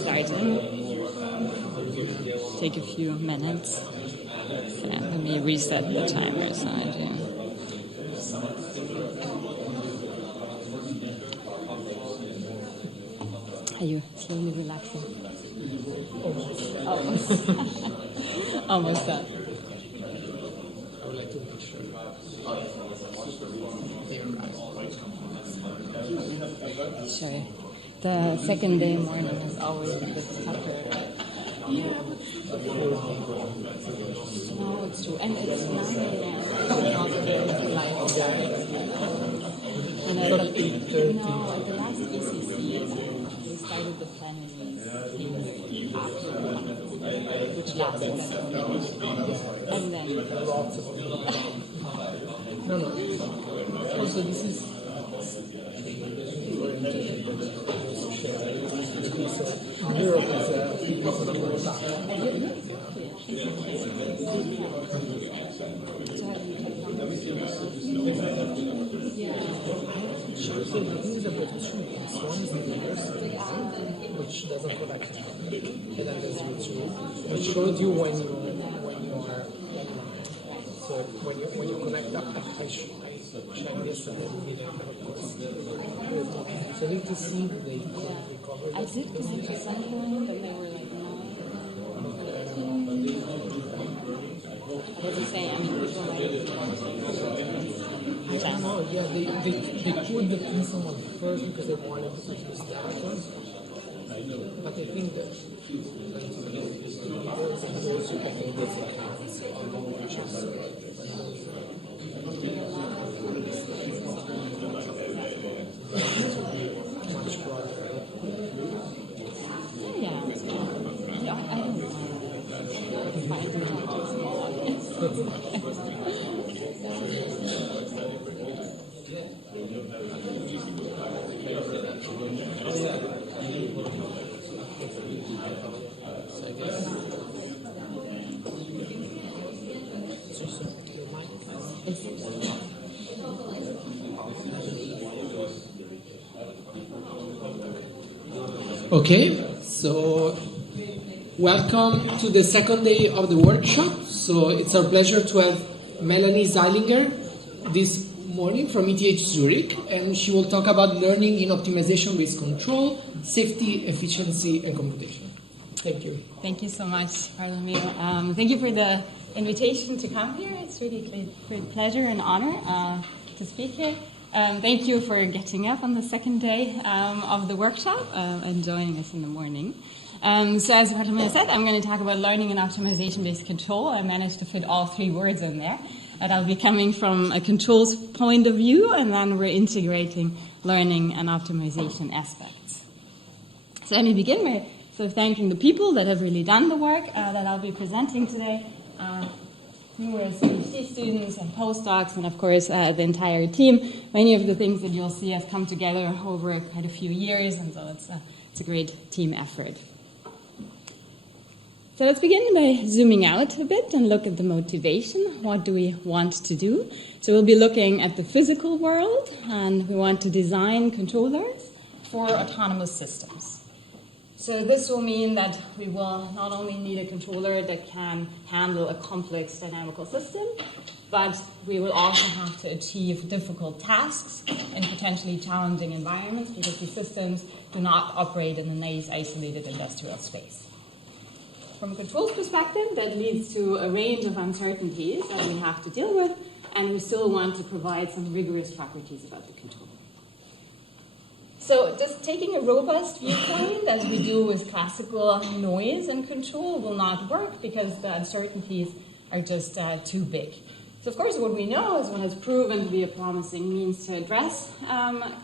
Starting. Take a few minutes. Yeah, let me reset the timer so I do. Are you slowly relaxing? Almost. Almost done. I would like to make sure they arrive. Sure. The second day morning is always a bit tougher. No, it's true. And it's 9 a.m. after the light starts. And at the last ECC, we started the plenary after 1, which lasted like a minute. And then... No. Also, this is... Europe is so the things are British. One is the university, which doesn't collect it, and then there's YouTube, which shows you when you are online. So when you connect up, I check this and then we don't have a course. So I need to see the date recovered. I did connect to someone, and they were like, no. What was he saying? I mean, people might I don't know, yeah, they put the Princeton one first because they wanted to use that one. But I think that those who can make those accounts are the watchers. Much broader. Yeah, I don't know. Find it too small. Okay, so welcome to the second day of the workshop. So it's our pleasure to have Melanie Zeilinger this morning from ETH Zurich, and she will talk about learning in optimization with control, safety, efficiency, and computation. Thank you. Thank you so much, Bartolomeo. Thank you for the invitation to come here. It's really a great pleasure and honor to speak here. Thank you for getting up on the second day of the workshop and joining us in the morning. So as Bartolomeo said, I'm going to talk about learning and optimization-based control. I managed to fit all 3 words in there. And I'll be coming from a controls point of view, and then we're integrating learning and optimization aspects. So let me begin by thanking the people that have really done the work that I'll be presenting today. Numerous PhD students and postdocs, and of course the entire team. Many of the things that you'll see have come together over quite a few years, and so it's a great team effort. So let's begin by zooming out a bit and look at the motivation. What do we want to do? So we'll be looking at the physical world, and we want to design controllers for autonomous systems. So this will mean that we will not only need a controller that can handle a complex dynamical system, but we will also have to achieve difficult tasks in potentially challenging environments because these systems do not operate in a nice, isolated industrial space. From a controls perspective, that leads to a range of uncertainties that we have to deal with, and we still want to provide some rigorous properties about the controller. So just taking a robust viewpoint, as we do with classical noise and control, will not work because the uncertainties are just too big. So of course what we know is what has proven to be a promising means to address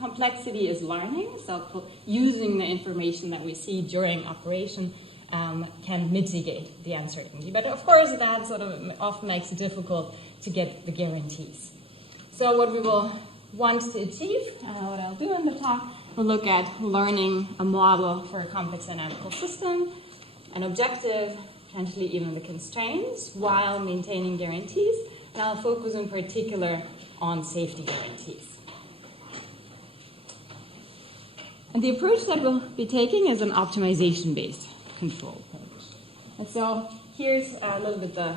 complexity is learning. So using the information that we see during operation can mitigate the uncertainty. But of course that sort of often makes it difficult to get the guarantees. So what we will want to achieve, what I'll do in the talk, we'll look at learning a model for a complex dynamical system, an objective, potentially even the constraints, while maintaining guarantees. And I'll focus in particular on safety guarantees. And the approach that we'll be taking is an optimization-based control approach. And so here's a little bit the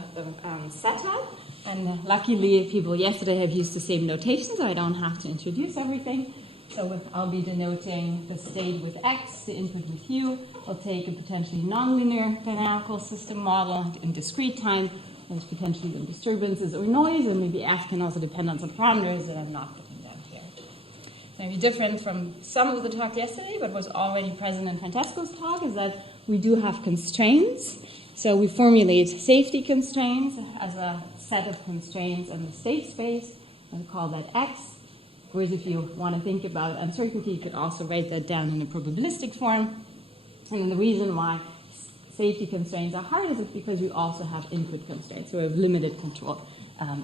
setup. And luckily, people yesterday have used the same notation, so I don't have to introduce everything. So I'll be denoting the state with X, the input with U. I'll take a potentially nonlinear dynamical system model in discrete time. There's potentially some disturbances or noise, and maybe F can also depend on some parameters that I'm not putting down here. Maybe different from some of the talk yesterday, but was already present in Francesco's talk, is that we do have constraints. So we formulate safety constraints as a set of constraints in the state space, and we call that X. Whereas if you want to think about uncertainty, you could also write that down in a probabilistic form. And then the reason why safety constraints are hard is because we also have input constraints, so we have limited control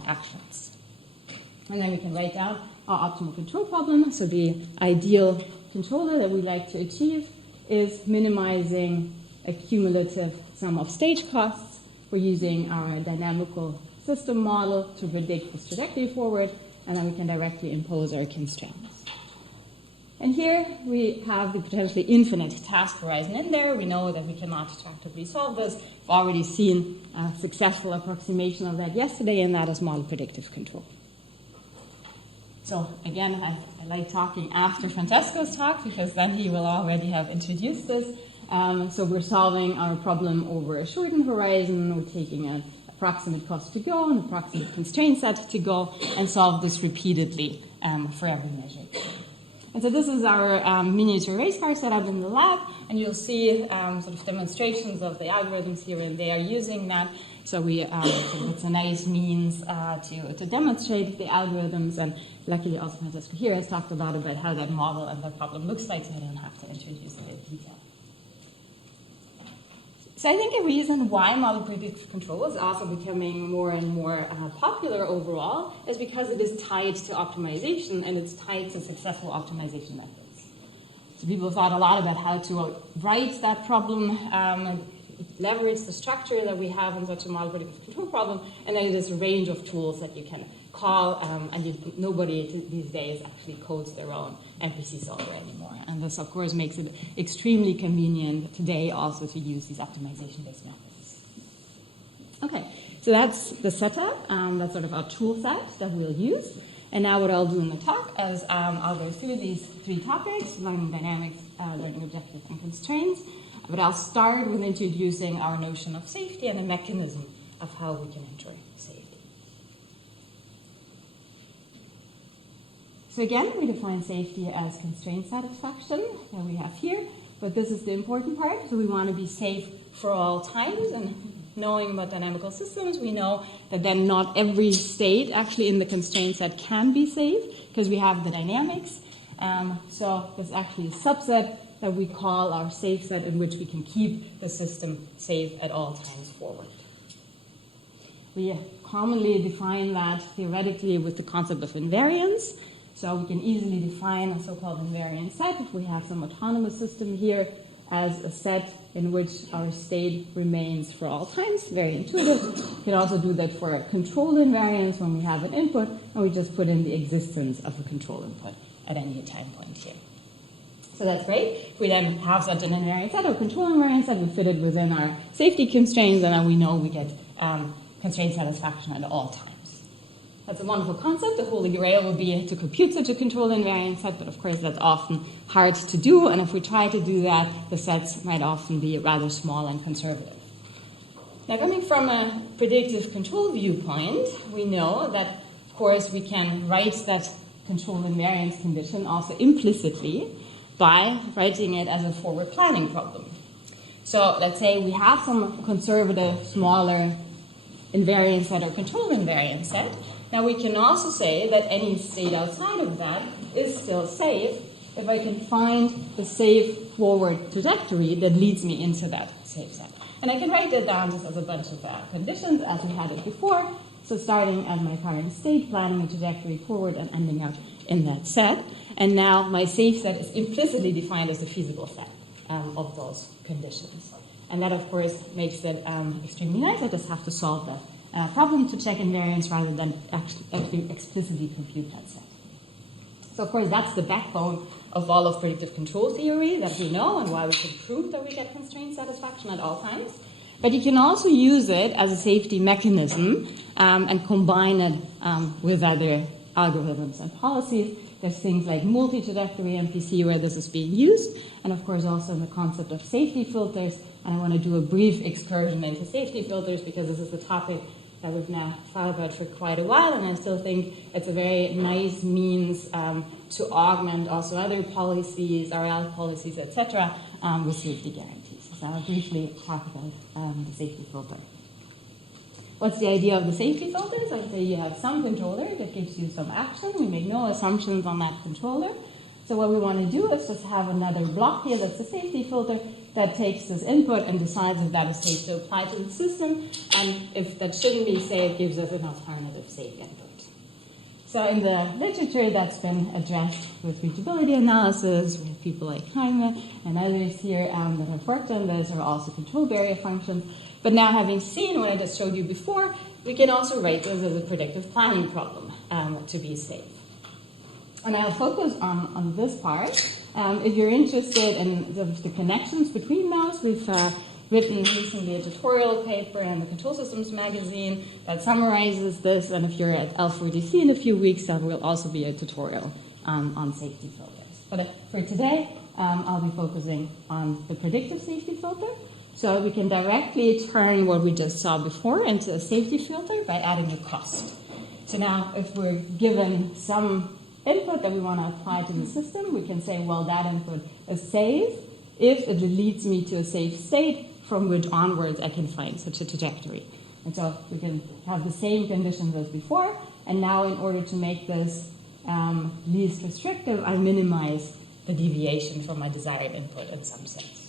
actions. And then we can write down our optimal control problem. So the ideal controller that we like to achieve is minimizing a cumulative sum of stage costs. We're using our dynamical system model to predict this trajectory forward, and then we can directly impose our constraints. And here we have the potentially infinite task horizon in there. We know that we cannot tractably solve this. We've already seen a successful approximation of that yesterday, and that is model predictive control. So again, I like talking after Francesco's talk because then he will already have introduced this. So we're solving our problem over a shortened horizon. We're taking an approximate cost to go, an approximate constraint set to go, and solve this repeatedly for every measure. And so this is our miniature race car set up in the lab, and you'll see sort of demonstrations of the algorithms here and there using that. So we it's a nice means to demonstrate the algorithms, and luckily also Francesco here has talked a lot about how that model and the problem looks like, so I don't have to introduce it in detail. So I think a reason why model predictive control is also becoming more and more popular overall is because it is tied to optimization, and it's tied to successful optimization methods. So people thought a lot about how to write that problem, leverage the structure that we have in such a model predictive control problem, and then there's a range of tools that you can call, and nobody these days actually codes their own MPC solver anymore. And this, of course, makes it extremely convenient today also to use these optimization-based methods. Okay, so that's the setup. That's sort of our tool set that we'll use. And now what I'll do in the talk is I'll go through these three topics: learning dynamics, learning objectives, and constraints. But I'll start with introducing our notion of safety and the mechanism of how we can enter safety. So again, we define safety as constraint satisfaction that we have here, but this is the important part. So we want to be safe for all times, and knowing about dynamical systems, we know that then not every state actually in the constraint set can be safe because we have the dynamics. So there's actually a subset that we call our safe set in which we can keep the system safe at all times forward. We commonly define that theoretically with the concept of invariance. So we can easily define a so-called invariant set if we have some autonomous system here as a set in which our state remains for all times. Very intuitive. We can also do that for a control invariance when we have an input, and we just put in the existence of a control input at any time point here. So that's great. If we then have such an invariant set or control invariant set, we fit it within our safety constraints, and then we know we get constraint satisfaction at all times. That's a wonderful concept. The holy grail would be to compute such a control invariant set, but of course that's often hard to do, and if we try to do that, the sets might often be rather small and conservative. Now, coming from a predictive control viewpoint, we know that, of course, we can write that control invariance condition also implicitly by writing it as a forward planning problem. So let's say we have some conservative, smaller invariant set or control invariant set. Now we can also say that any state outside of that is still safe if I can find the safe forward trajectory that leads me into that safe set. And I can write that down just as a bunch of conditions as we had it before. So starting at my current state, planning a trajectory forward and ending up in that set. And now my safe set is implicitly defined as a feasible set of those conditions. And that, of course, makes it extremely nice. I just have to solve that problem to check invariance rather than actually explicitly compute that set. So of course that's the backbone of all of predictive control theory that we know and why we can prove that we get constraint satisfaction at all times. But you can also use it as a safety mechanism and combine it with other algorithms and policies. There's things like multi-trajectory MPC where this is being used, and of course also in the concept of safety filters. And I want to do a brief excursion into safety filters because this is a topic that we've now thought about for quite a while, and I still think it's a very nice means to augment also other policies, RL policies, etc., with safety guarantees. So I'll briefly talk about the safety filter. What's the idea of the safety filters? I'd say you have some controller that gives you some action. We make no assumptions on that controller. So what we want to do is just have another block here that's a safety filter that takes this input and decides if that is safe to apply to the system, and if that shouldn't be safe, gives us an alternative safe input. So in the literature, that's been addressed with reachability analysis, with people like Jaime and others here that have worked on this, or also control barrier functions. But now, having seen what I just showed you before, we can also write this as a predictive planning problem to be safe. And I'll focus on this part. If you're interested in the connections between those, we've written recently a tutorial paper in the Control Systems magazine that summarizes this. And if you're at L4DC in a few weeks, there will also be a tutorial on safety filters. But for today, I'll be focusing on the predictive safety filter. So we can directly turn what we just saw before into a safety filter by adding a cost. So now if we're given some input that we want to apply to the system, we can say, well, that input is safe if it leads me to a safe state from which onwards I can find such a trajectory. And so we can have the same conditions as before, and now in order to make this least restrictive, I minimize the deviation from my desired input in some sense.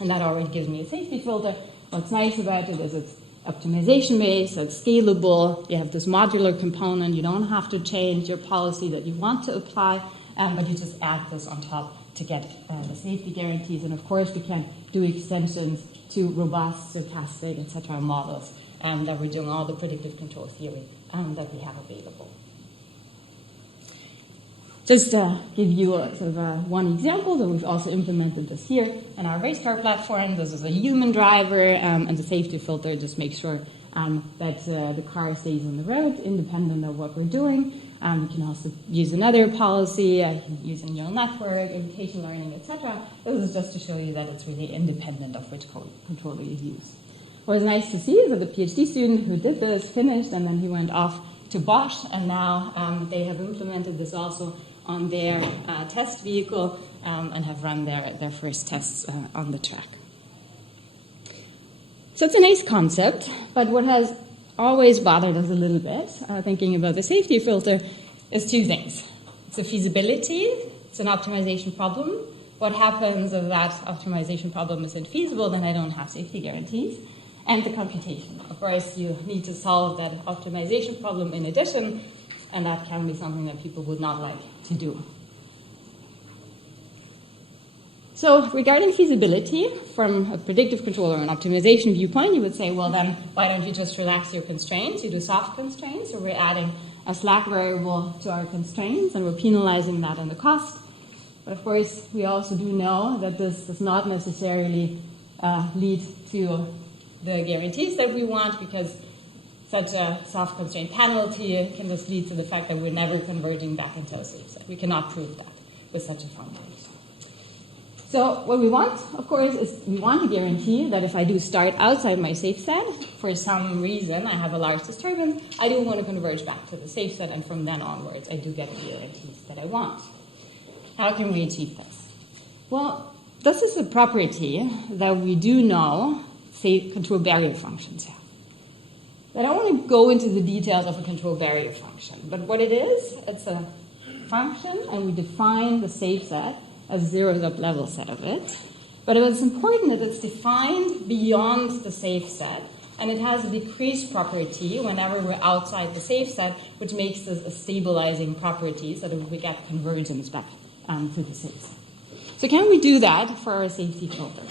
And that already gives me a safety filter. What's nice about it is it's optimization based, so it's scalable. You have this modular component. You don't have to change your policy that you want to apply, but you just add this on top to get the safety guarantees. And of course, we can do extensions to robust, stochastic, etc. models that we're doing all the predictive control theory that we have available. Just to give you one example, that we've also implemented this here in our race car platform. This is a human driver, and the safety filter just makes sure that the car stays on the road, independent of what we're doing. We can also use another policy, use a neural network, imitation learning, etc. This is just to show you that it's really independent of which controller you use. What was nice to see is that the PhD student who did this finished, and then he went off to Bosch, and now they have implemented this also on their test vehicle and have run their first tests on the track. So it's a nice concept, but what has always bothered us a little bit, thinking about the safety filter, is two things. It's a feasibility, it's an optimization problem. What happens if that optimization problem is infeasible, then I don't have safety guarantees. And the computation. Of course, you need to solve that optimization problem in addition, and that can be something that people would not like to do. So regarding feasibility, from a predictive control or an optimization viewpoint, you would say, well then, why don't you just relax your constraints? You do soft constraints, so we're adding a slack variable to our constraints, and we're penalizing that in the cost. But of course, we also do know that this does not necessarily lead to the guarantees that we want, because such a soft constraint penalty can just lead to the fact that we're never converging back into a safe set. We cannot prove that with such a foundation. So what we want, of course, is we want a guarantee that if I do start outside my safe set, for some reason I have a large disturbance, I do want to converge back to the safe set, and from then onwards I do get the guarantees that I want. How can we achieve this? Well, this is a property that we do know safe control barrier functions have. I don't want to go into the details of a control barrier function, but what it is, it's a function, and we define the safe set as a zeroed-up level set of it. But it's important that it's defined beyond the safe set, and it has a decrease property whenever we're outside the safe set, which makes this a stabilizing property so that we get convergence back to the safe set. So can we do that for our safety filter?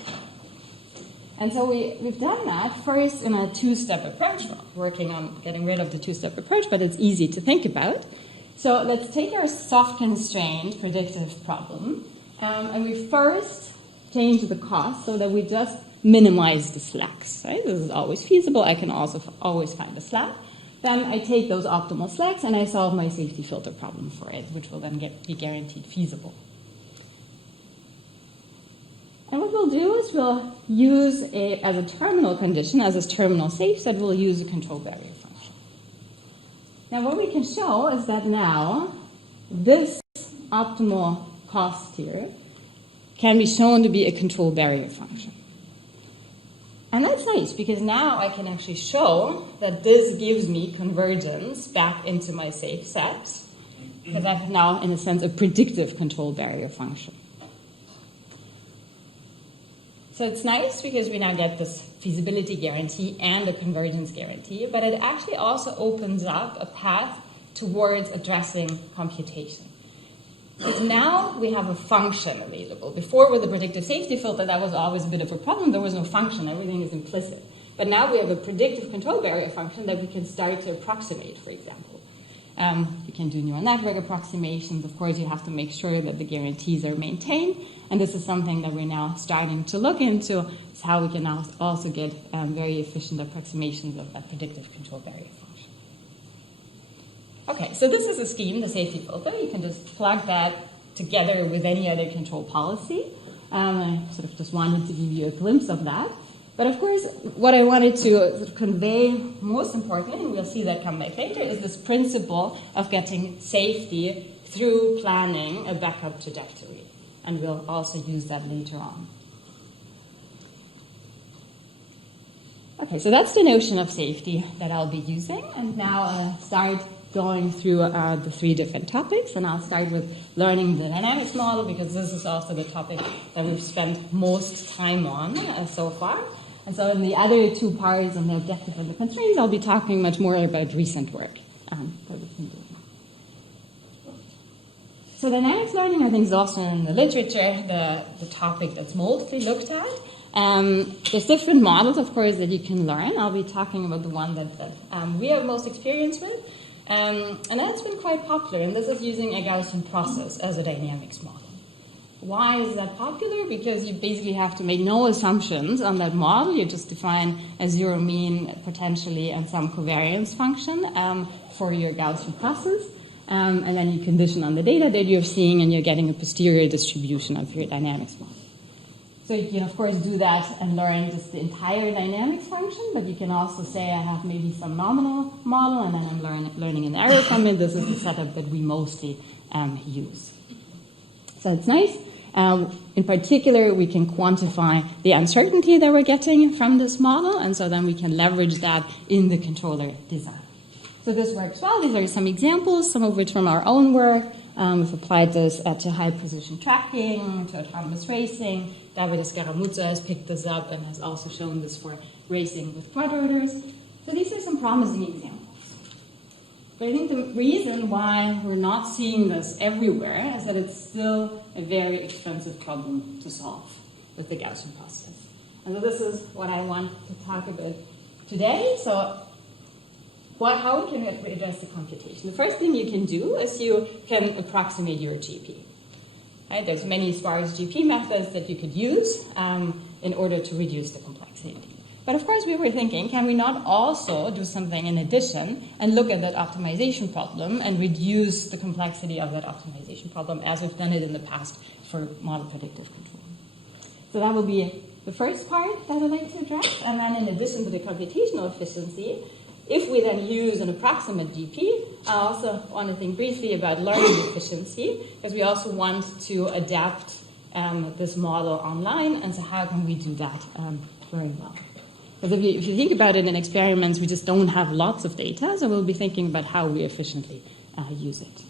And so we've done that first in a two-step approach, working on getting rid of the two-step approach, but it's easy to think about. So let's take our soft constraint predictive problem, and we first change the cost so that we just minimize the slacks. Right? This is always feasible. I can also always find a slack. Then I take those optimal slacks and I solve my safety filter problem for it, which will then be guaranteed feasible. And what we'll do is we'll use as a terminal condition, as a terminal safe set, we'll use a control barrier function. Now what we can show is that now this optimal cost here can be shown to be a control barrier function. And that's nice because now I can actually show that this gives me convergence back into my safe set because I have now, in a sense, a predictive control barrier function. So it's nice because we now get this feasibility guarantee and a convergence guarantee, but it actually also opens up a path towards addressing computation. Because now we have a function available. Before with the predictive safety filter, that was always a bit of a problem. There was no function. Everything is implicit. But now we have a predictive control barrier function that we can start to approximate, for example. You can do neural network approximations. Of course, you have to make sure that the guarantees are maintained. And this is something that we're now starting to look into, is how we can now also get very efficient approximations of that predictive control barrier function. Okay, so this is a scheme, the safety filter. You can just plug that together with any other control policy. I sort of just wanted to give you a glimpse of that. But of course, what I wanted to sort of convey most importantly, and we'll see that come back later, is this principle of getting safety through planning a backup trajectory. And we'll also use that later on. Okay, so that's the notion of safety that I'll be using. And now I'll start going through the three different topics, and I'll start with learning the dynamics model because this is also the topic that we've spent most time on so far. And so in the other two parts on the objective and the constraints, I'll be talking much more about recent work that we've been doing. So dynamics learning, I think, is also in the literature the topic that's mostly looked at. There's different models, of course, that you can learn. I'll be talking about the one that we have most experience with. And that's been quite popular, and this is using a Gaussian process as a dynamics model. Why is that popular? Because you basically have to make no assumptions on that model. You just define a zero mean, potentially, and some covariance function for your Gaussian process. And then you condition on the data that you're seeing, and you're getting a posterior distribution of your dynamics model. So you can, of course, do that and learn just the entire dynamics function, but you can also say I have maybe some nominal model, and then I'm learning an error from it. This is the setup that we mostly use. So it's nice. In particular, we can quantify the uncertainty that we're getting from this model, and so then we can leverage that in the controller design. So this works well. These are some examples, some of which from our own work. We've applied this to high-precision tracking, to autonomous racing. David Escaramuza has picked this up and has also shown this for racing with quadrotors. So these are some promising examples. But I think the reason why we're not seeing this everywhere is that it's still a very expensive problem to solve with the Gaussian process. And so this is what I want to talk about today. So how can we address the computation? The first thing you can do is you can approximate your GP. Right? There's many sparse GP methods that you could use in order to reduce the complexity. But of course, we were thinking, can we not also do something in addition and look at that optimization problem and reduce the complexity of that optimization problem as we've done it in the past for model predictive control? So that will be the first part that I'd like to address. And then in addition to the computational efficiency, if we then use an approximate GP, I also want to think briefly about learning efficiency, because we also want to adapt this model online, and so how can we do that very well? Because if you think about it in experiments, we just don't have lots of data, so we'll be thinking about how we efficiently use it.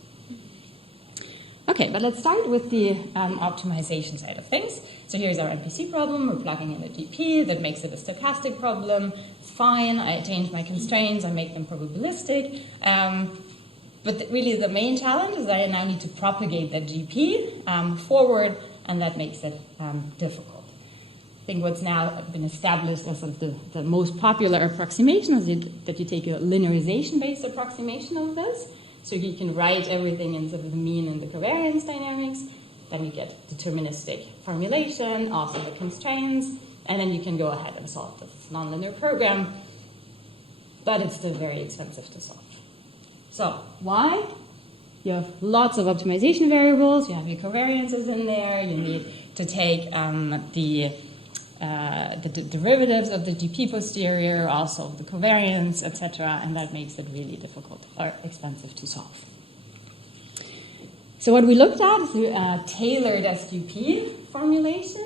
Okay, but let's start with the optimization side of things. So here's our MPC problem. We're plugging in a GP that makes it a stochastic problem. It's fine. I change my constraints. I make them probabilistic. But really the main challenge is that I now need to propagate that GP forward, and that makes it difficult. I think what's now been established as sort of the most popular approximation is that you take a linearization-based approximation of this. So you can write everything in sort of the mean and the covariance dynamics. Then you get deterministic formulation, also the constraints, and then you can go ahead and solve this nonlinear program. But it's still very expensive to solve. So why? You have lots of optimization variables. You have your covariances in there. You need to take the derivatives of the GP posterior, also the covariance, etc., and that makes it really difficult or expensive to solve. So what we looked at is the tailored SQP formulation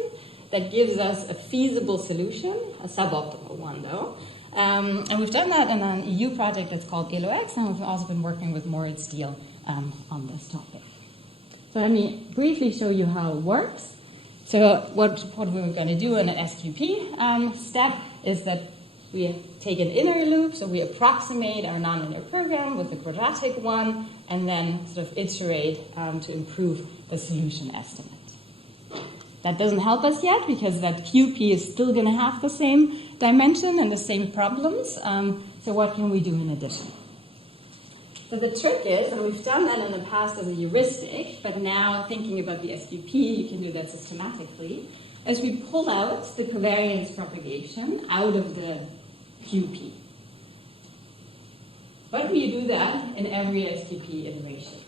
that gives us a feasible solution, a suboptimal one though. And we've done that in an EU project that's called ELO-X, and we've also been working with Moritz Steele on this topic. So let me briefly show you how it works. So what we're going to do in an SQP step is that we take an inner loop, so we approximate our nonlinear program with a quadratic one, and then sort of iterate to improve the solution estimate. That doesn't help us yet because that QP is still going to have the same dimension and the same problems. So what can we do in addition? So the trick is, and we've done that in the past as a heuristic, but now thinking about the SQP, you can do that systematically, as we pull out the covariance propagation out of the QP. But we do that in every SQP iteration.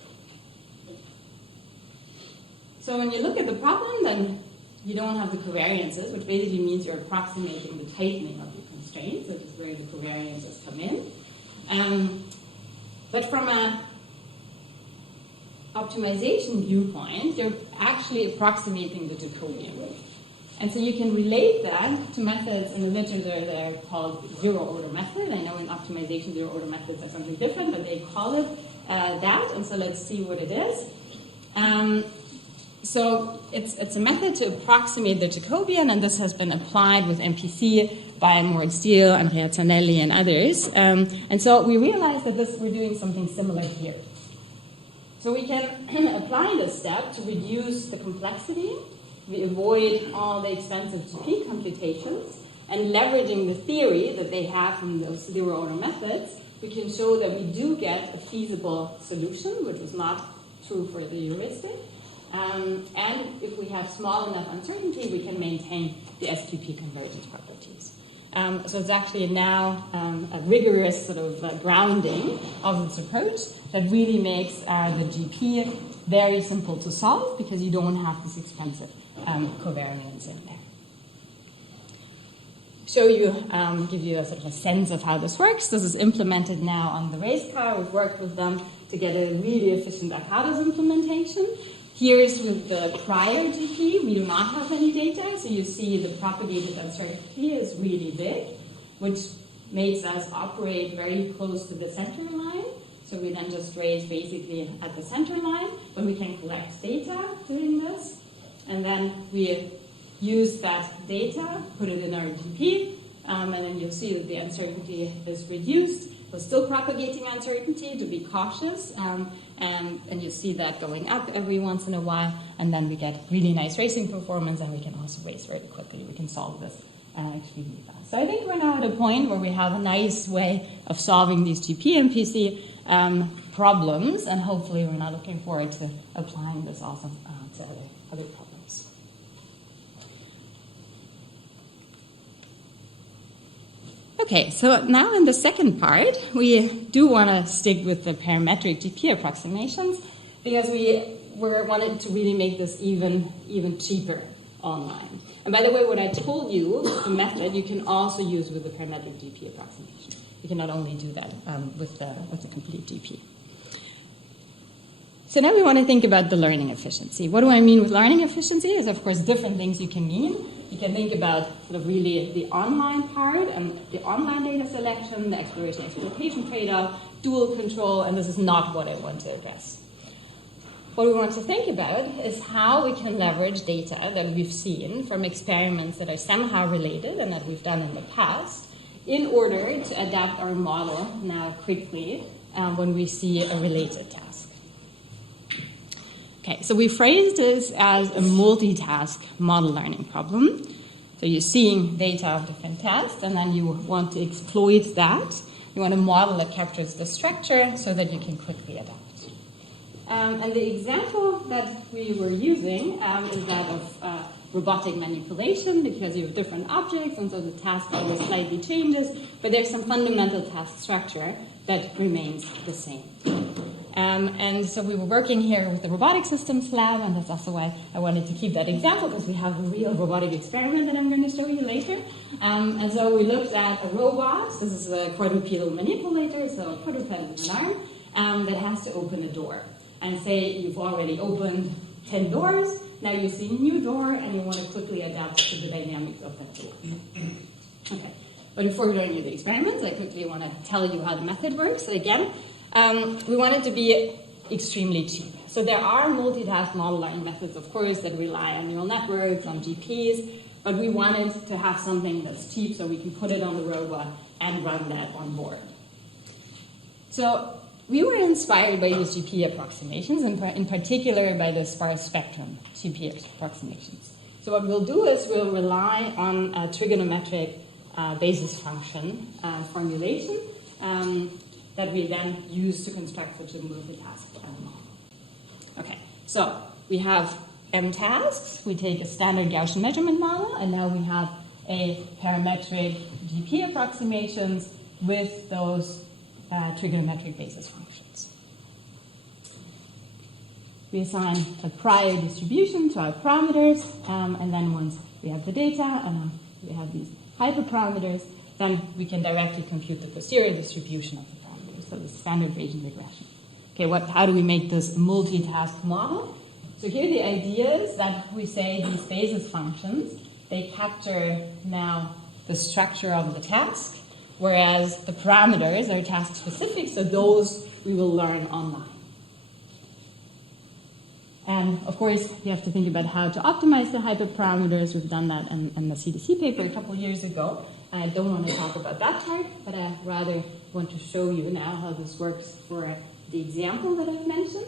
So when you look at the problem, then you don't have the covariances, which basically means you're approximating the tightening of your constraints, which is where the covariances come in. But from an optimization viewpoint, you're actually approximating the Jacobian. And so you can relate that to methods in the literature that are called zero-order method. I know in optimization, zero-order methods are something different, but they call it that. And so let's see what it is. So it's a method to approximate the Jacobian, and this has been applied with MPC by Moritz Steele, Andrea Zanelli, and others. And so we realized that we're doing something similar here. So we can apply this step to reduce the complexity. We avoid all the expensive GP computations, and leveraging the theory that they have from those zero-order methods, we can show that we do get a feasible solution, which was not true for the heuristic. And if we have small enough uncertainty, we can maintain the SQP convergence properties. So it's actually now a rigorous sort of grounding of this approach that really makes the GP very simple to solve because you don't have this expensive covariance in there. Give you a sort of a sense of how this works. This is implemented now on the race car. We've worked with them to get a really efficient Arcadis implementation. Here's with the prior GP. We do not have any data, so you see the propagated uncertainty is really big, which makes us operate very close to the center line. So we then just raise basically at the center line, but we can collect data doing this. And then we use that data, put it in our GP, and then you'll see that the uncertainty is reduced. We're still propagating uncertainty to be cautious, and you see that going up every once in a while, and then we get really nice racing performance, and we can also race very quickly. We can solve this extremely fast. So I think we're now at a point where we have a nice way of solving these GP and PC problems, and hopefully we're now looking forward to applying this also to other problems. Okay, so now in the second part, we do want to stick with the parametric GP approximations because we wanted to really make this even cheaper online. And by the way, what I told you, the method, you can also use with the parametric GP approximation. You can not only do that with the complete GP. So now we want to think about the learning efficiency. What do I mean with learning efficiency? There's, of course, different things you can mean. You can think about sort of really the online part and the online data selection, the exploration-exploitation trade-off, dual control, and this is not what I want to address. What we want to think about is how we can leverage data that we've seen from experiments that are somehow related and that we've done in the past in order to adapt our model now quickly when we see a related task. Okay, so we phrased this as a multitask model learning problem. So you're seeing data of different tests, and then you want to exploit that. You want a model that captures the structure so that you can quickly adapt. And the example that we were using is that of robotic manipulation, because you have different objects, and so the task always slightly changes, but there's some fundamental task structure that remains the same. And so we were working here with the robotic systems lab, and that's also why I wanted to keep that example, because we have a real robotic experiment that I'm going to show you later. And so we looked at a robot. This is a quadrupedal manipulator, so a quadruped with an arm that has to open a door. And say you've already opened 10 doors, now you see a new door, and you want to quickly adapt to the dynamics of that door. Okay, but before we go into the experiments, I quickly want to tell you how the method works. So again, we want it to be extremely cheap. So there are multitask model learning methods, of course, that rely on neural networks, on GPs, but we wanted to have something that's cheap so we can put it on the robot and run that on board. So we were inspired by these GP approximations, and in particular by the sparse spectrum GP approximations. So what we'll do is we'll rely on a trigonometric basis function formulation that we then use to construct such a multitask model. Okay, so we have M tasks. We take a standard Gaussian measurement model, and now we have a parametric GP approximations with those trigonometric basis functions. We assign a prior distribution to our parameters, and then once we have the data and we have these hyperparameters, then we can directly compute the posterior distribution of the parameters, so the standard Bayesian regression. Okay, how do we make this a multitask model? So here the idea is that we say these basis functions, they capture now the structure of the task, whereas the parameters are task-specific, so those we will learn online. And of course, you have to think about how to optimize the hyperparameters. We've done that in the CDC paper a couple years ago. I don't want to talk about that part, but I rather want to show you now how this works for the example that I've mentioned.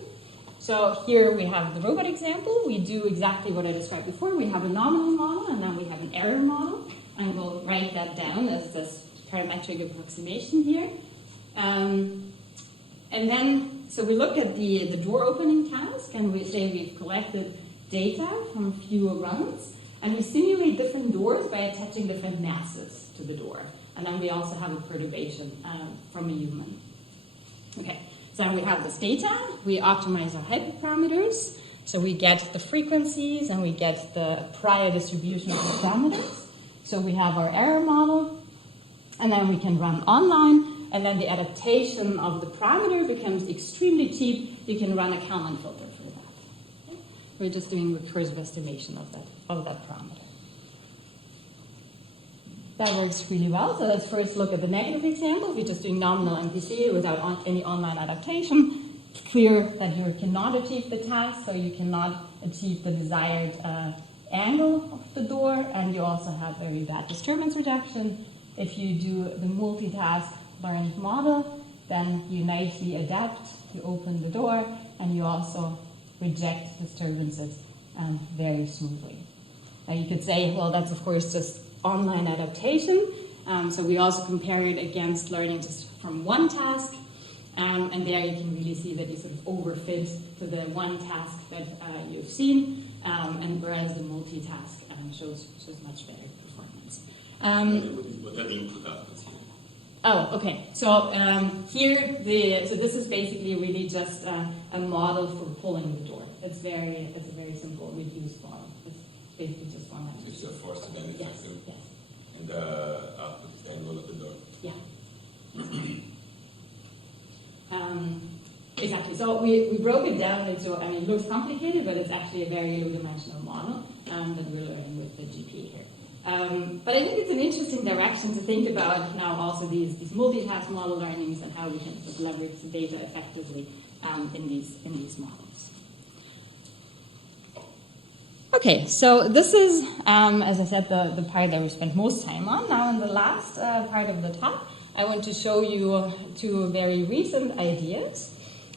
So here we have the robot example. We do exactly what I described before. We have a nominal model, and then we have an error model. And we'll write that down as this parametric approximation here. And then, so we look at the door opening task, and we say we've collected data from a few runs, and we simulate different doors by attaching different masses to the door. And then we also have a perturbation from a human. Okay, so we have this data, we optimize our hyperparameters, so we get the frequencies and we get the prior distribution of the parameters. So we have our error model, and then we can run online, and then the adaptation of the parameter becomes extremely cheap. You can run a Kalman filter for that. Okay? We're just doing recursive estimation of that parameter. That works really well. So let's first look at the negative example. We're just doing nominal MPC without any online adaptation. It's clear that you cannot achieve the task, so you cannot achieve the desired angle of the door, and you also have very bad disturbance reduction. If you do the multitask learned model, then you nicely adapt to open the door, and you also reject disturbances very smoothly. Now you could say, well, that's of course just online adaptation. So we also compare it against learning just from one task, and there you can really see that you sort of overfit to the one task that you've seen, and whereas the multitask shows much better performance. What are the input outputs here? Oh, okay. So here, so this is basically really just a model for pulling the door. It's a very simple reduced model. It's basically just one. It's a force to dynamic factor. Yes. And the output is the angle of the door. Yeah. Exactly. So we broke it down into, it looks complicated, but it's actually a very low-dimensional model that we're learning with the GP here. But I think it's an interesting direction to think about now also these multitask model learnings and how we can sort of leverage the data effectively in these models. Okay, so this is, as I said, the part that we spent most time on. Now in the last part of the talk, I want to show you two very recent ideas.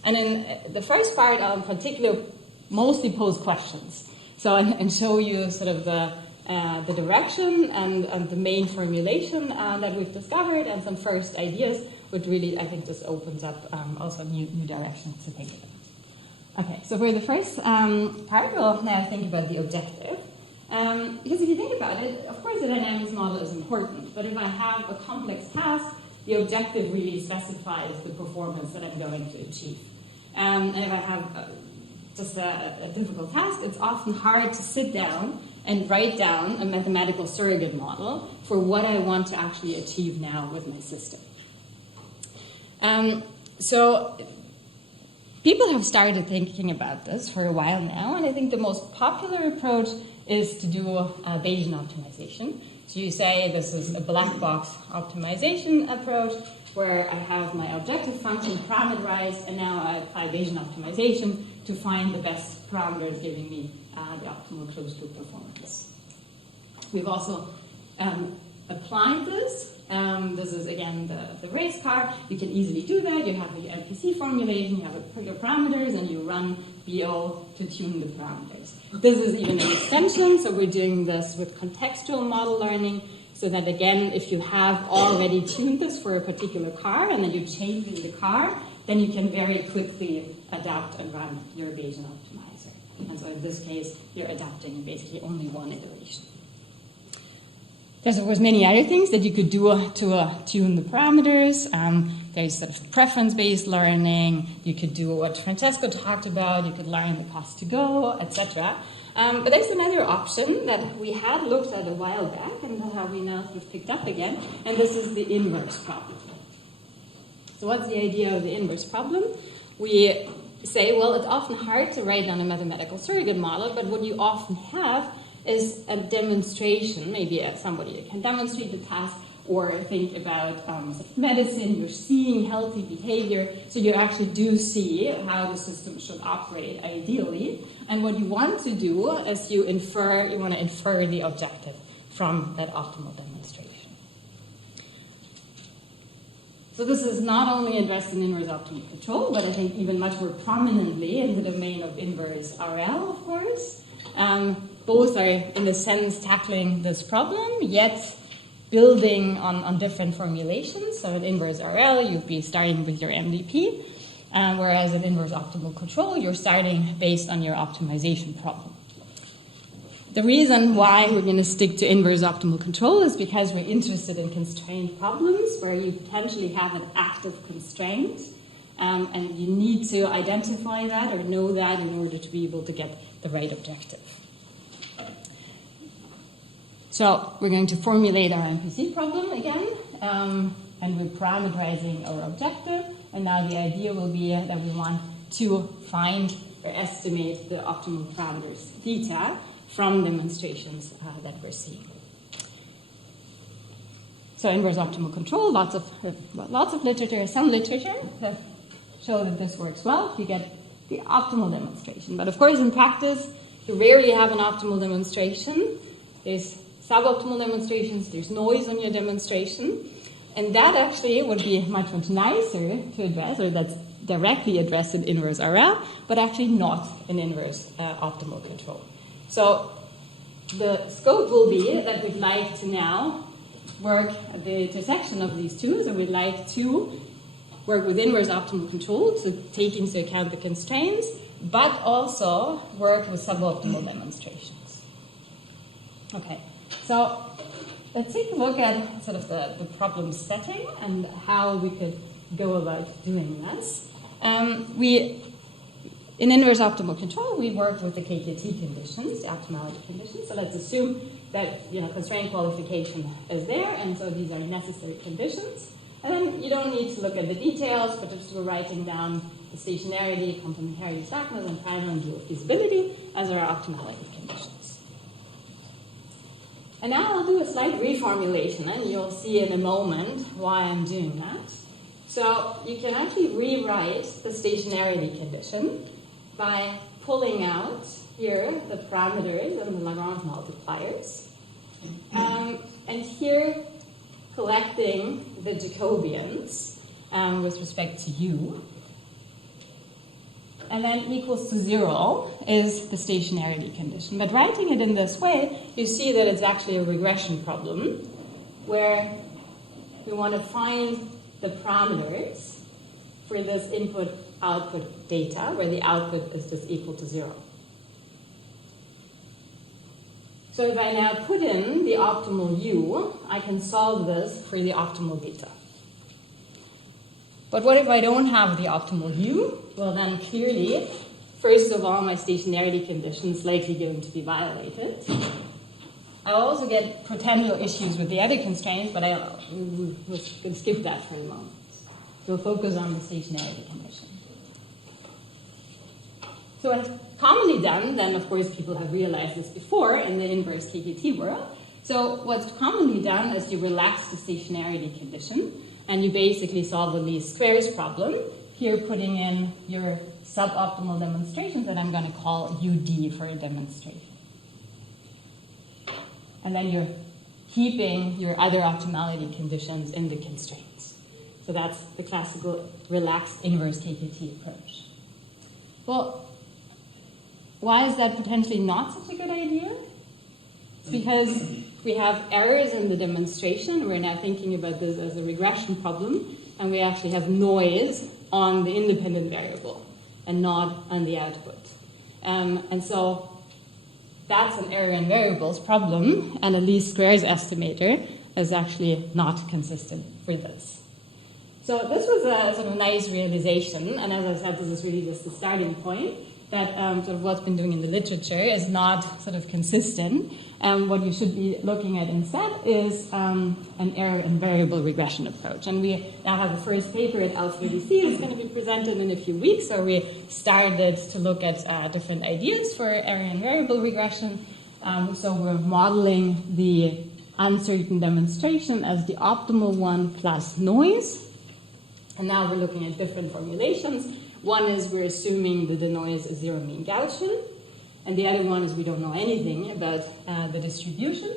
And in the first part, I'll in particular mostly pose questions. So, and show you sort of the direction and the main formulation that we've discovered and some first ideas, which really, I think, just opens up also new directions to think Okay, so for the first part, we'll now think about the objective. Because if you think about it, of course the dynamics model is important, but if I have a complex task, the objective really specifies the performance that I'm going to achieve. And if I have just a difficult task, it's often hard to sit down and write down a mathematical surrogate model for what I want to actually achieve now with my system. So people have started thinking about this for a while now, and I think the most popular approach is to do a Bayesian optimization. So you say this is a black box optimization approach where I have my objective function parameterized, and now I apply Bayesian optimization to find the best parameters giving me the optimal closed-loop performance. We've also applied this. This is, again, the race car. You can easily do that. You have your MPC formulation, you have your parameters, and you run BO to tune the parameters. This is even an extension, so we're doing this with contextual model learning, so that, again, if you have already tuned this for a particular car, and then you're changing the car, then you can very quickly adapt and run your Bayesian optimizer. And so in this case, you're adapting basically only one iteration. There's, of course, many other things that you could do to tune the parameters. There's sort of preference-based learning. You could do what Francesco talked about. You could learn the cost to go, etc. But there's another option that we had looked at a while back and how we now sort of picked up again, and this is the inverse problem. So what's the idea of the inverse problem? We say, well, it's often hard to write down a mathematical surrogate model, but what you often have is a demonstration, maybe somebody that can demonstrate the task, or think about medicine, you're seeing healthy behavior, so you actually do see how the system should operate ideally. And what you want to do is you want to infer the objective from that optimal demonstration. So this is not only addressed in inverse optimal control, but I think even much more prominently in the domain of inverse RL, of course. Both are, in a sense, tackling this problem, yet building on different formulations. So in inverse RL, you'd be starting with your MDP, whereas in inverse optimal control, you're starting based on your optimization problem. The reason why we're going to stick to inverse optimal control is because we're interested in constrained problems where you potentially have an active constraint, and you need to identify that or know that in order to be able to get the right objective. So we're going to formulate our MPC problem again, and we're parameterizing our objective. And now the idea will be that we want to find or estimate the optimal parameters theta from demonstrations that we're seeing. So inverse optimal control, lots of literature, some literature that show that this works well. You get the optimal demonstration. But of course, in practice, you rarely have an optimal demonstration. There's suboptimal demonstrations, there's noise on your demonstration, and that actually would be much nicer to address, or that's directly addressed in inverse RL, but actually not in inverse optimal control. So the scope will be that we'd like to now work at the intersection of these two, so we'd like to work with inverse optimal control to take into account the constraints, but also work with suboptimal demonstrations. Okay. So let's take a look at sort of the problem setting and how we could go about doing this. In inverse optimal control, we work with the KKT conditions, the optimality conditions. So let's assume that constraint qualification is there, and so these are necessary conditions. And then you don't need to look at the details, but just we're writing down the stationarity, complementarity, slackness, and primal and dual feasibility as our optimality conditions. And now I'll do a slight reformulation, and you'll see in a moment why I'm doing that. So you can actually rewrite the stationarity condition by pulling out here the parameters and the Lagrange multipliers, and here collecting the Jacobians with respect to u. And then equals to 0 is the stationarity condition. But writing it in this way, you see that it's actually a regression problem where you want to find the parameters for this input output data where the output is just equal to 0. So if I now put in the optimal u, I can solve this for the optimal beta. But what if I don't have the optimal u? Well, then clearly, first of all, my stationarity condition is likely going to be violated. I'll also get potential issues with the other constraints, but we'll skip that for the moment. We'll focus on the stationarity condition. So what's commonly done, then of course people have realized this before in the inverse KKT world. So what's commonly done is you relax the stationarity condition and you basically solve the least squares problem. Here putting in your suboptimal demonstrations that I'm going to call UD for a demonstration. And then you're keeping your other optimality conditions in the constraints. So that's the classical relaxed inverse KKT approach. Well, why is that potentially not such a good idea? It's because we have errors in the demonstration. We're now thinking about this as a regression problem, and we actually have noise on the independent variable and not on the output. And so that's an error in variables problem, and a least squares estimator is actually not consistent for this. So this was a sort of nice realization, and as I said, this is really just the starting point, that sort of what's been doing in the literature is not sort of consistent. What you should be looking at instead is an error in variable regression approach. And we now have the first paper at L3DC that's going to be presented in a few weeks. So we started to look at different ideas for error in variable regression. So we're modeling the uncertain demonstration as the optimal one plus noise. And now we're looking at different formulations. One is we're assuming that the noise is zero mean Gaussian, and the other one is we don't know anything about the distribution,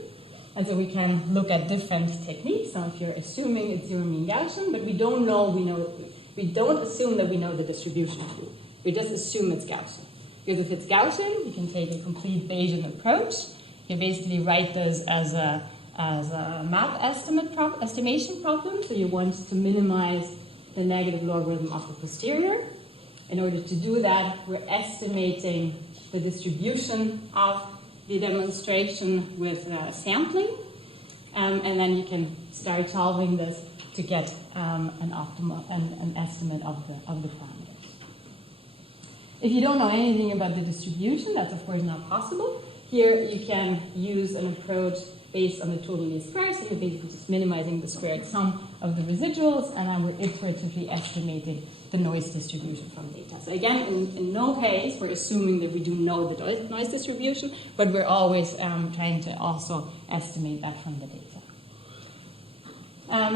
and so we can look at different techniques. So if you're assuming it's zero mean Gaussian, but we don't assume that we know the distribution too. We just assume it's Gaussian. Because if it's Gaussian, you can take a complete Bayesian approach. You basically write this as a map estimation problem. So you want to minimize the negative logarithm of the posterior. In order to do that, we're estimating the distribution of the demonstration with sampling, and then you can start solving this to get an estimate of the parameters. If you don't know anything about the distribution, that's of course not possible. Here you can use an approach based on the total least squares, so you're basically just minimizing the squared sum of the residuals, and then we're iteratively estimating the noise distribution from data. So again, in no case we're assuming that we do know the noise distribution, but we're always trying to also estimate that from the data.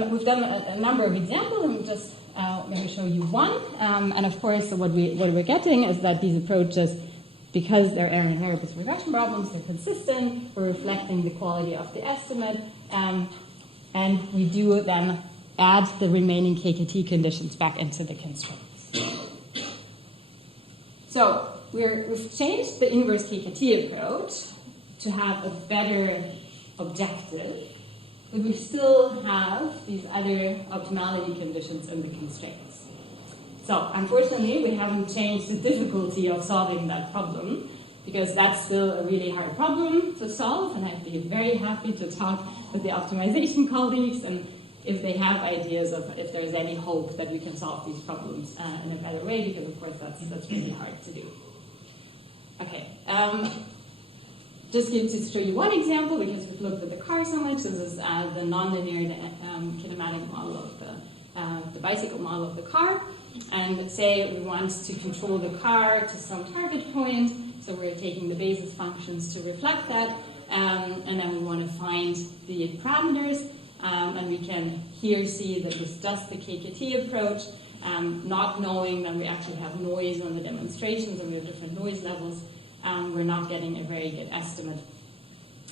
We've done a number of examples. I'm just going to show you one. And of course, what we're getting is that these approaches, because they're error in variables regression problems, they're consistent. We're reflecting the quality of the estimate, and we do then add the remaining KKT conditions back into the constraints. So we've changed the inverse KKT approach to have a better objective, but we still have these other optimality conditions in the constraints. So unfortunately, we haven't changed the difficulty of solving that problem, because that's still a really hard problem to solve, and I'd be very happy to talk with the optimization colleagues, and if they have ideas of if there's any hope that we can solve these problems in a better way, because of course that's really hard to do. Okay, just to show you one example, because we've looked at the car so much. This is the nonlinear kinematic model of the bicycle model of the car. And say we want to control the car to some target point, so we're taking the basis functions to reflect that, and then we want to find the parameters, and we can here see that this does the KKT approach, not knowing that we actually have noise on the demonstrations, and we have different noise levels. We're not getting a very good estimate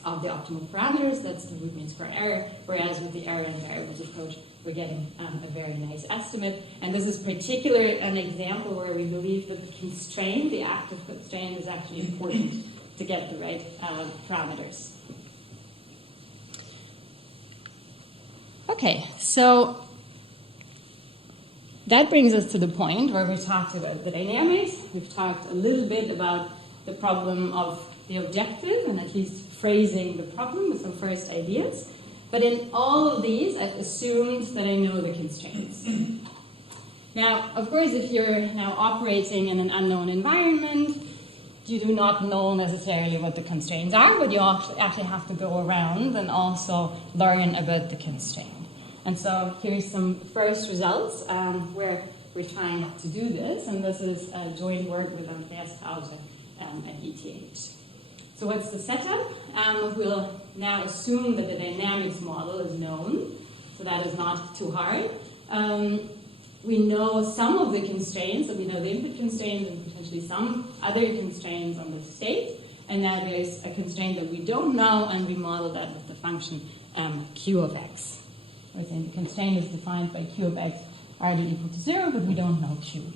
of the optimal parameters. That's the root mean square error, whereas with the error in variables approach, we're getting a very nice estimate. And this is particularly an example where we believe that the constraint, the active constraint, is actually important to get the right parameters. Okay, so that brings us to the point where we talked about the dynamics, we've talked a little bit about the problem of the objective, and at least phrasing the problem with some first ideas. But in all of these, I've assumed that I know the constraints. Now, of course, if you're now operating in an unknown environment, you do not know necessarily what the constraints are, but you actually have to go around and also learn about the constraint. And so here's some first results where we're trying to do this, and this is joint work with Andreas Krause at ETH. So what's the setup? We'll now assume that the dynamics model is known, so that is not too hard. We know some of the constraints, so we know the input constraints and potentially some other constraints on the state, and now there's a constraint that we don't know, and we model that with the function q of x. We're saying the constraint is defined by q of x either equal to 0, but we don't know q.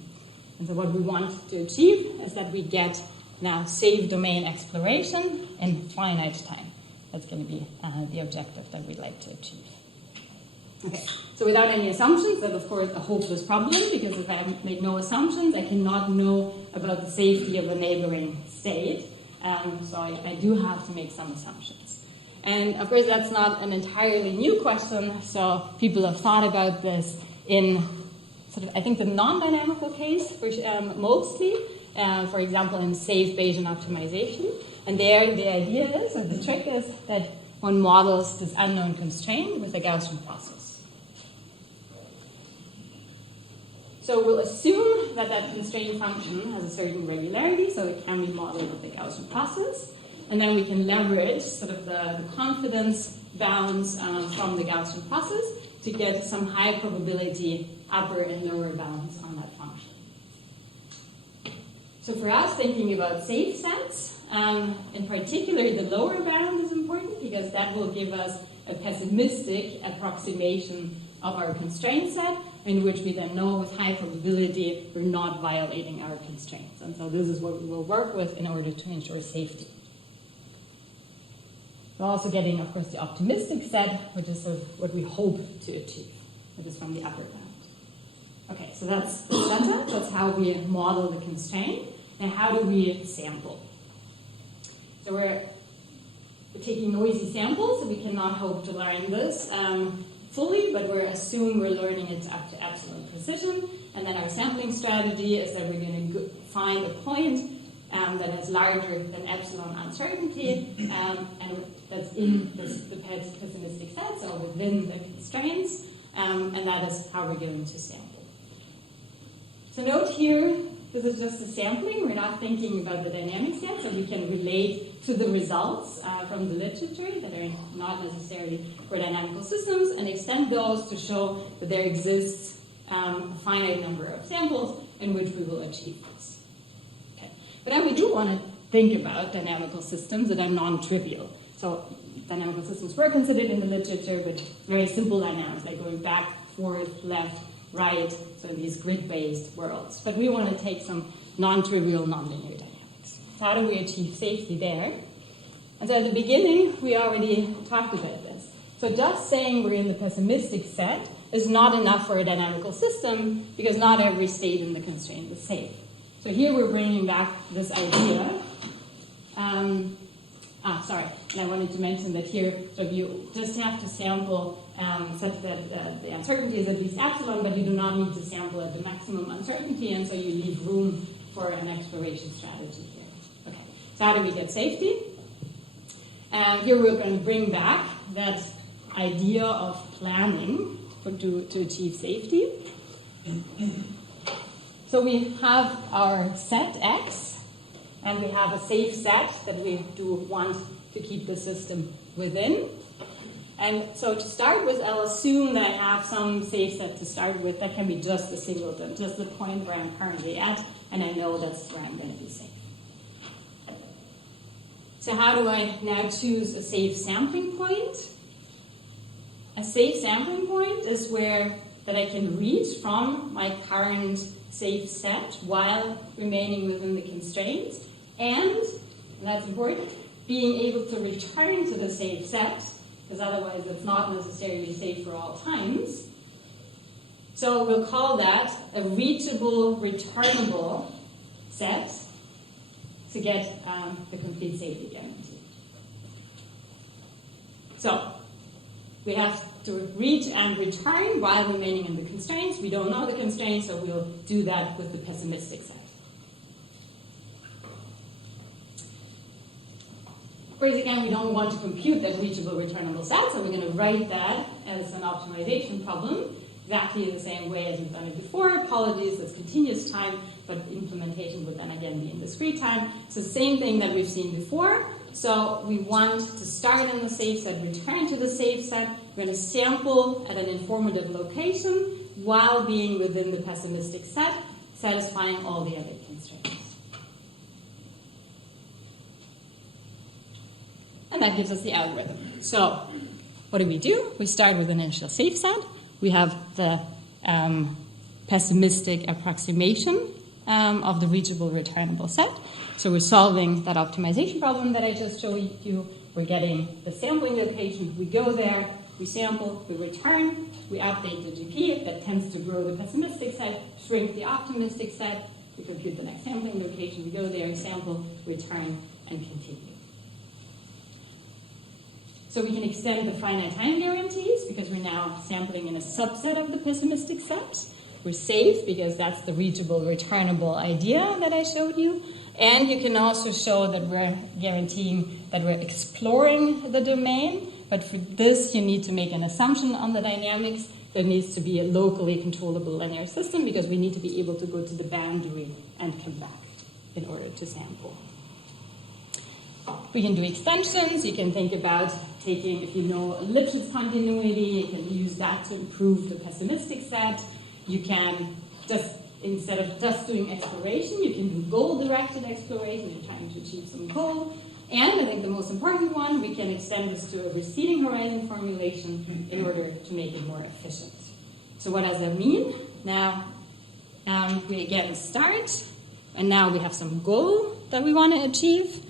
And so what we want to achieve is that we get now safe domain exploration in finite time. That's going to be the objective that we'd like to achieve. Okay, so without any assumptions, that's of course a hopeless problem, because if I make no assumptions, I cannot know about the safety of a neighboring state. So I do have to make some assumptions. And of course, that's not an entirely new question, so people have thought about this in sort of, I think, the non-dynamical case mostly, for example, in safe Bayesian optimization. And there, the idea is, or the trick is, that one models this unknown constraint with a Gaussian process. So we'll assume that that constraint function has a certain regularity, so it can be modeled with the Gaussian process. And then we can leverage sort of the confidence bounds from the Gaussian process to get some high probability upper and lower bounds on that function. So for us, thinking about safe sets, in particular, the lower bound is important because that will give us a pessimistic approximation of our constraint set, in which we then know with high probability we're not violating our constraints. And so this is what we will work with in order to ensure safety. We're also getting, of course, the optimistic set, which is sort of what we hope to achieve, which is from the upper bound. Okay, so that's the setup. That's how we model the constraint. And how do we sample? So we're taking noisy samples, so we cannot hope to learn this fully, but we assume we're learning it up to epsilon precision. And then our sampling strategy is that we're going to find a point that is larger than epsilon uncertainty, and that's in the pessimistic set, so within the constraints, and that is how we're going to sample. So note here, this is just a sampling. We're not thinking about the dynamics yet, so we can relate to the results from the literature that are not necessarily for dynamical systems and extend those to show that there exists a finite number of samples in which we will achieve this. Okay. But now we do want to think about dynamical systems that are non-trivial. So dynamical systems were considered in the literature, but very simple dynamics, like going back, forth, left, right, so these grid-based worlds. But we want to take some non-trivial, nonlinear dynamics. So how do we achieve safety there? And so at the beginning, we already talked about this. So just saying we're in the pessimistic set is not enough for a dynamical system because not every state in the constraint is safe. So here we're bringing back this idea. And I wanted to mention that here, so you just have to sample such that the uncertainty is at least epsilon, but you do not need to sample at the maximum uncertainty, and so you leave room for an exploration strategy here. Okay, so how do we get safety? Here we're going to bring back that idea of planning to achieve safety. So we have our set X, and we have a safe set that we do want to keep the system within. And so to start with, I'll assume that I have some safe set to start with. That can be just a singleton, just the point where I'm currently at, and I know that's where I'm going to be safe. So how do I now choose a safe sampling point? A safe sampling point is where that I can reach from my current safe set while remaining within the constraints, and that's important, being able to return to the safe set, because otherwise it's not necessarily safe for all times. So we'll call that a reachable, returnable set to get the complete safety guarantee. So we have to reach and return while remaining in the constraints. We don't know the constraints, so we'll do that with the pessimistic set. Of course, again, we don't want to compute that reachable, returnable set, so we're going to write that as an optimization problem, exactly the same way as we've done it before. Apologies, it's continuous time, but implementation would then again be in discrete time. It's the same thing that we've seen before. So we want to start in the safe set, return to the safe set. We're going to sample at an informative location while being within the pessimistic set, satisfying all the other constraints. And that gives us the algorithm. So what do? We start with an initial safe set. We have the pessimistic approximation of the reachable, returnable set. So we're solving that optimization problem that I just showed you. We're getting the sampling location. We go there, we sample, we return, we update the GP. That tends to grow the pessimistic set, shrink the optimistic set. We compute the next sampling location. We go there, sample, return, and continue. So we can extend the finite time guarantees because we're now sampling in a subset of the pessimistic set. We're safe because that's the reachable, returnable idea that I showed you. And you can also show that we're guaranteeing that we're exploring the domain. But for this, you need to make an assumption on the dynamics. There needs to be a locally controllable linear system because we need to be able to go to the boundary and come back in order to sample. We can do extensions. You can think about taking, if you know Lipschitz continuity, you can use that to improve the pessimistic set. You can just, instead of just doing exploration, you can do goal-directed exploration. You're trying to achieve some goal. And I think the most important one, we can extend this to a receding horizon formulation in order to make it more efficient. So what does that mean? Now, we again start, and now we have some goal that we want to achieve.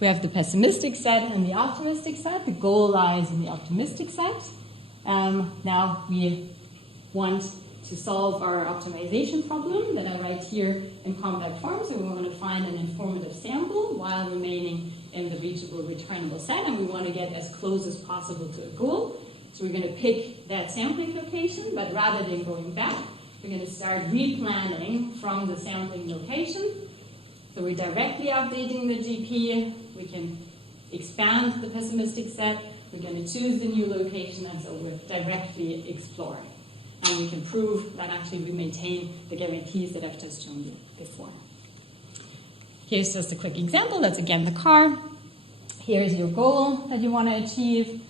We have the pessimistic set and the optimistic set. The goal lies in the optimistic set. Now we want to solve our optimization problem that I write here in compact form. So we want to find an informative sample while remaining in the reachable, returnable set, and we want to get as close as possible to a goal. So we're going to pick that sampling location, but rather than going back, we're going to start replanning from the sampling location. So we're directly updating the GP. We can expand the pessimistic set. We're going to choose the new location, and so we're directly exploring. And we can prove that actually we maintain the guarantees that I've just shown you before. Here's just a quick example. That's again the car. Here's your goal that you want to achieve.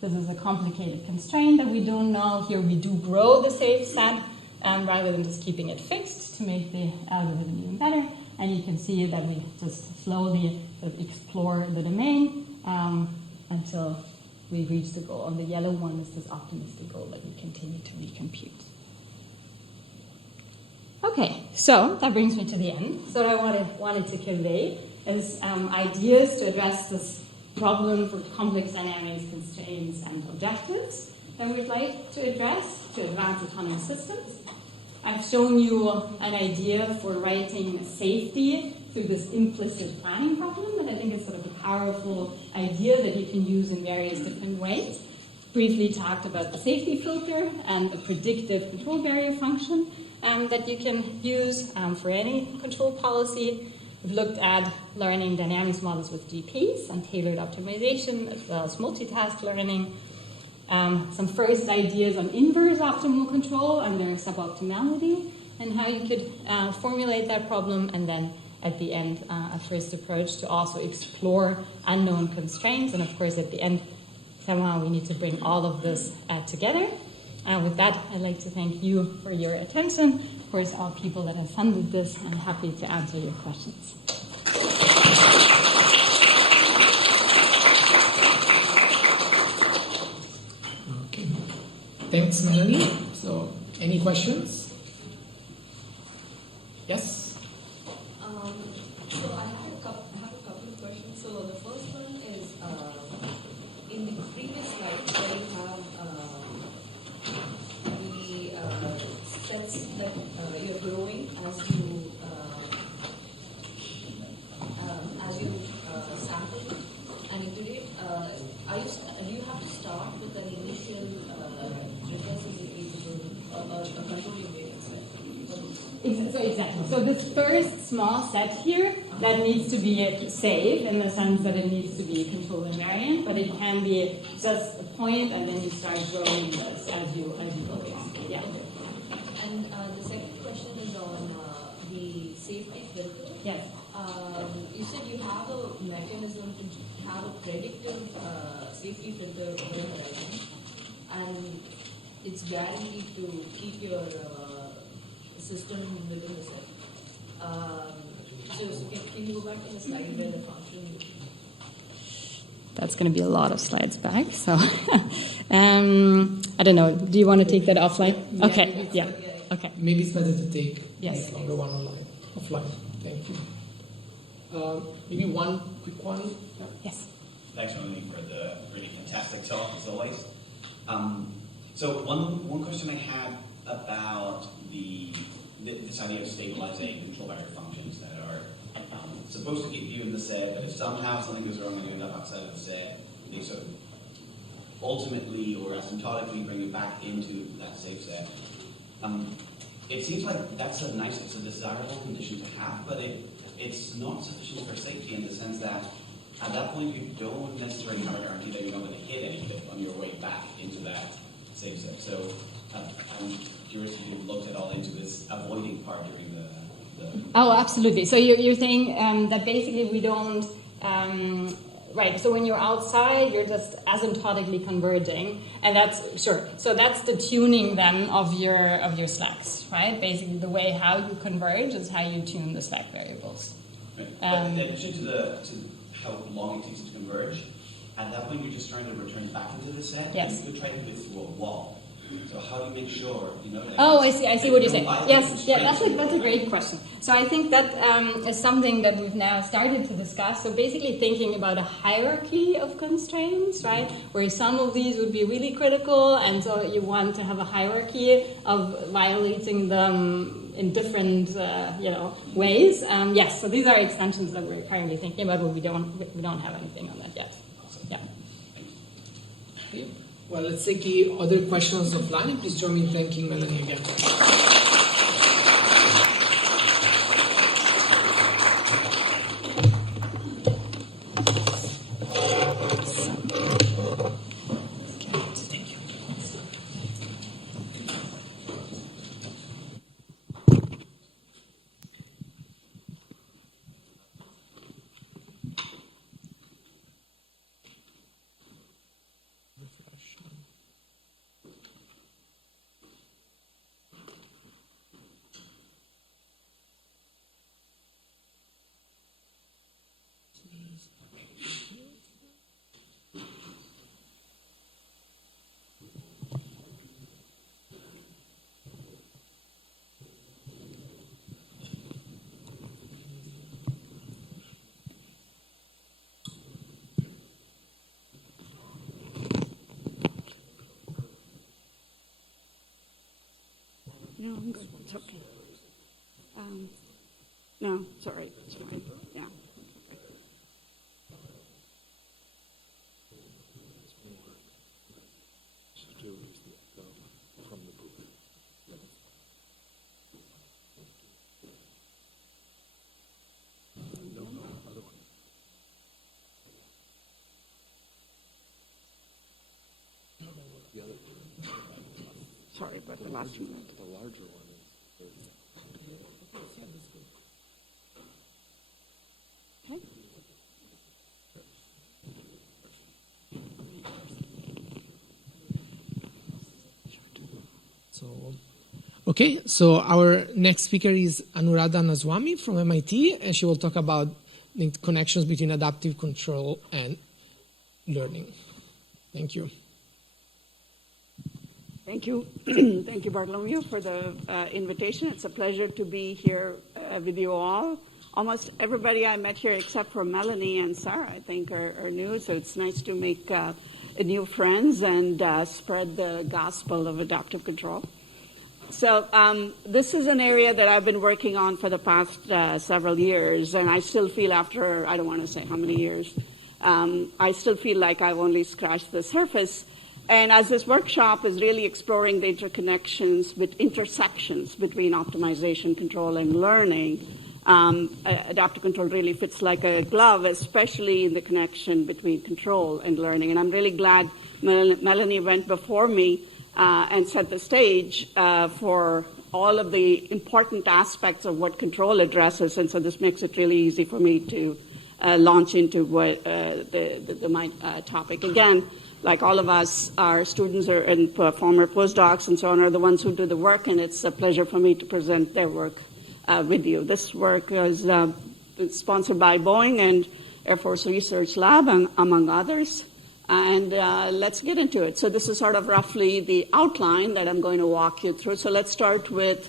This is a complicated constraint that we don't know. Here we do grow the safe set rather than just keeping it fixed to make the algorithm even better. And you can see that we just slowly sort of explore the domain until we reach the goal. And the yellow one is this optimistic goal that we continue to recompute. Okay, so that brings me to the end. So what I wanted to convey is ideas to address this problem for complex dynamics, constraints, and objectives that we'd like to address to advance autonomous systems. I've shown you an idea for writing safety through this implicit planning problem that I think is sort of a powerful idea that you can use in various different ways. Briefly talked about the safety filter and the predictive control barrier function that you can use for any control policy. We've looked at learning dynamics models with GPs and tailored optimization as well as multitask learning. Some first ideas on inverse optimal control and their suboptimality and how you could formulate that problem, and then at the end a first approach to also explore unknown constraints, and of course at the end somehow we need to bring all of this together. With that, I'd like to thank you for your attention. Of course, all people that have funded this, I'm happy to answer your questions. Okay. Thanks, Melanie. So, any questions? Yes? So I have a couple of questions. So the first one is, in the previous slide where you have the that you're growing as you sample and iterate, do you have to start with an initial recursive controlling data set? So exactly. So this first small set here, that needs to be safe in the sense that it needs to be control invariant, but it can be just a point and then you start growing this as you go. Yeah. And the second question is on the safety filter. Yes. You said you have a mechanism to have a predictive safety filter over the horizon, and it's guaranteed to keep your system within the set. So can you go back to the slide where the function? That's going to be a lot of slides back. So I don't know. Do you want to take that offline? Okay. Yeah. Okay. Maybe it's better to take Yes. the longer one offline. Thank you. Maybe one quick one. Yes. Thanks, Melanie, for the really fantastic talk, as always. So one question I had about this idea of stabilizing control vector functions that are supposed to keep you in the set, but if somehow something goes wrong and you end up outside of the set, they sort of ultimately or asymptotically bring you back into that safe set. It seems like it's a desirable condition to have, but it's not sufficient for safety in the sense that at that point you don't necessarily have a guarantee that you're not going to hit anything on your way back into that safe set. So I'm curious if you've looked at all into this avoiding part during the Oh, absolutely. So you're saying that basically we don't, right, so when you're outside, you're just asymptotically converging, and that's, sure, so that's the tuning then of your slacks, right? Basically the way how you converge is how you tune the slack variables. Right. But in addition to how long it takes to converge, at that point you're just trying to return back into the set, Yes. and you could try to go through a wall. So how do you make sure, like, Oh, I see what you're saying. Yes, yeah, that's constraints. a great question. So I think that is something that we've now started to discuss. So basically thinking about a hierarchy of constraints, right? Where some of these would be really critical, and so you want to have a hierarchy of violating them in different, ways. Yes, so these are extensions that we're currently thinking about, but we don't have anything on that yet. Yeah. Okay. Well, let's take the other questions offline. Please join me in thanking Melanie again. No, I'm good. It's okay. No, it's all right. It's fine. Yeah. Sorry about the last minute. The larger one is. Okay. So our next speaker is Anuradha Naswamy from MIT, and she will talk about the connections between adaptive control and learning. Thank you. Thank you. Thank you, Bartholomew, for the invitation. It's a pleasure to be here with you all. Almost everybody I met here, except for Melanie and Sarah, I think, are new. So it's nice to make new friends and spread the gospel of adaptive control. So this is an area that I've been working on for the past several years, and I still feel after, I don't want to say how many years, I still feel like I've only scratched the surface. And as this workshop is really exploring the interconnections, intersections between optimization, control, and learning, adaptive control really fits like a glove, especially in the connection between control and learning. And I'm really glad Melanie went before me and set the stage for all of the important aspects of what control addresses. And so this makes it really easy for me to launch into what, my topic. Again, like all of us, our students and former postdocs and so on are the ones who do the work, and it's a pleasure for me to present their work with you. This work is sponsored by Boeing and Air Force Research Lab, among others. And let's get into it. So this is sort of roughly the outline that I'm going to walk you through. So let's start with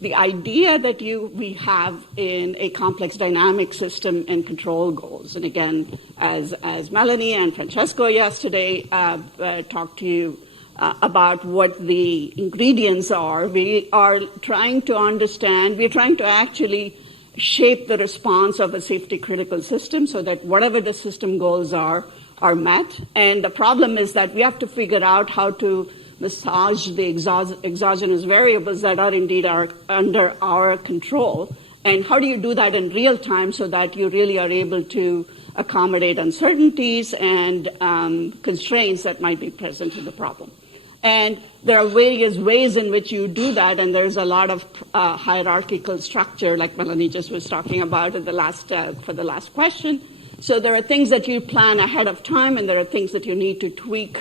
the idea that we have in a complex dynamic system and control goals. And again, as Melanie and Francesco yesterday talked to you about what the ingredients are, we are trying to understand, we're trying to actually shape the response of a safety critical system so that whatever the system goals are met. And the problem is that we have to figure out how to massage the exogenous variables that are indeed under our control. And how do you do that in real time so that you really are able to accommodate uncertainties and constraints that might be present in the problem? And there are various ways in which you do that, and there's a lot of hierarchical structure, like Melanie just was talking about at for the last question. So there are things that you plan ahead of time, and there are things that you need to tweak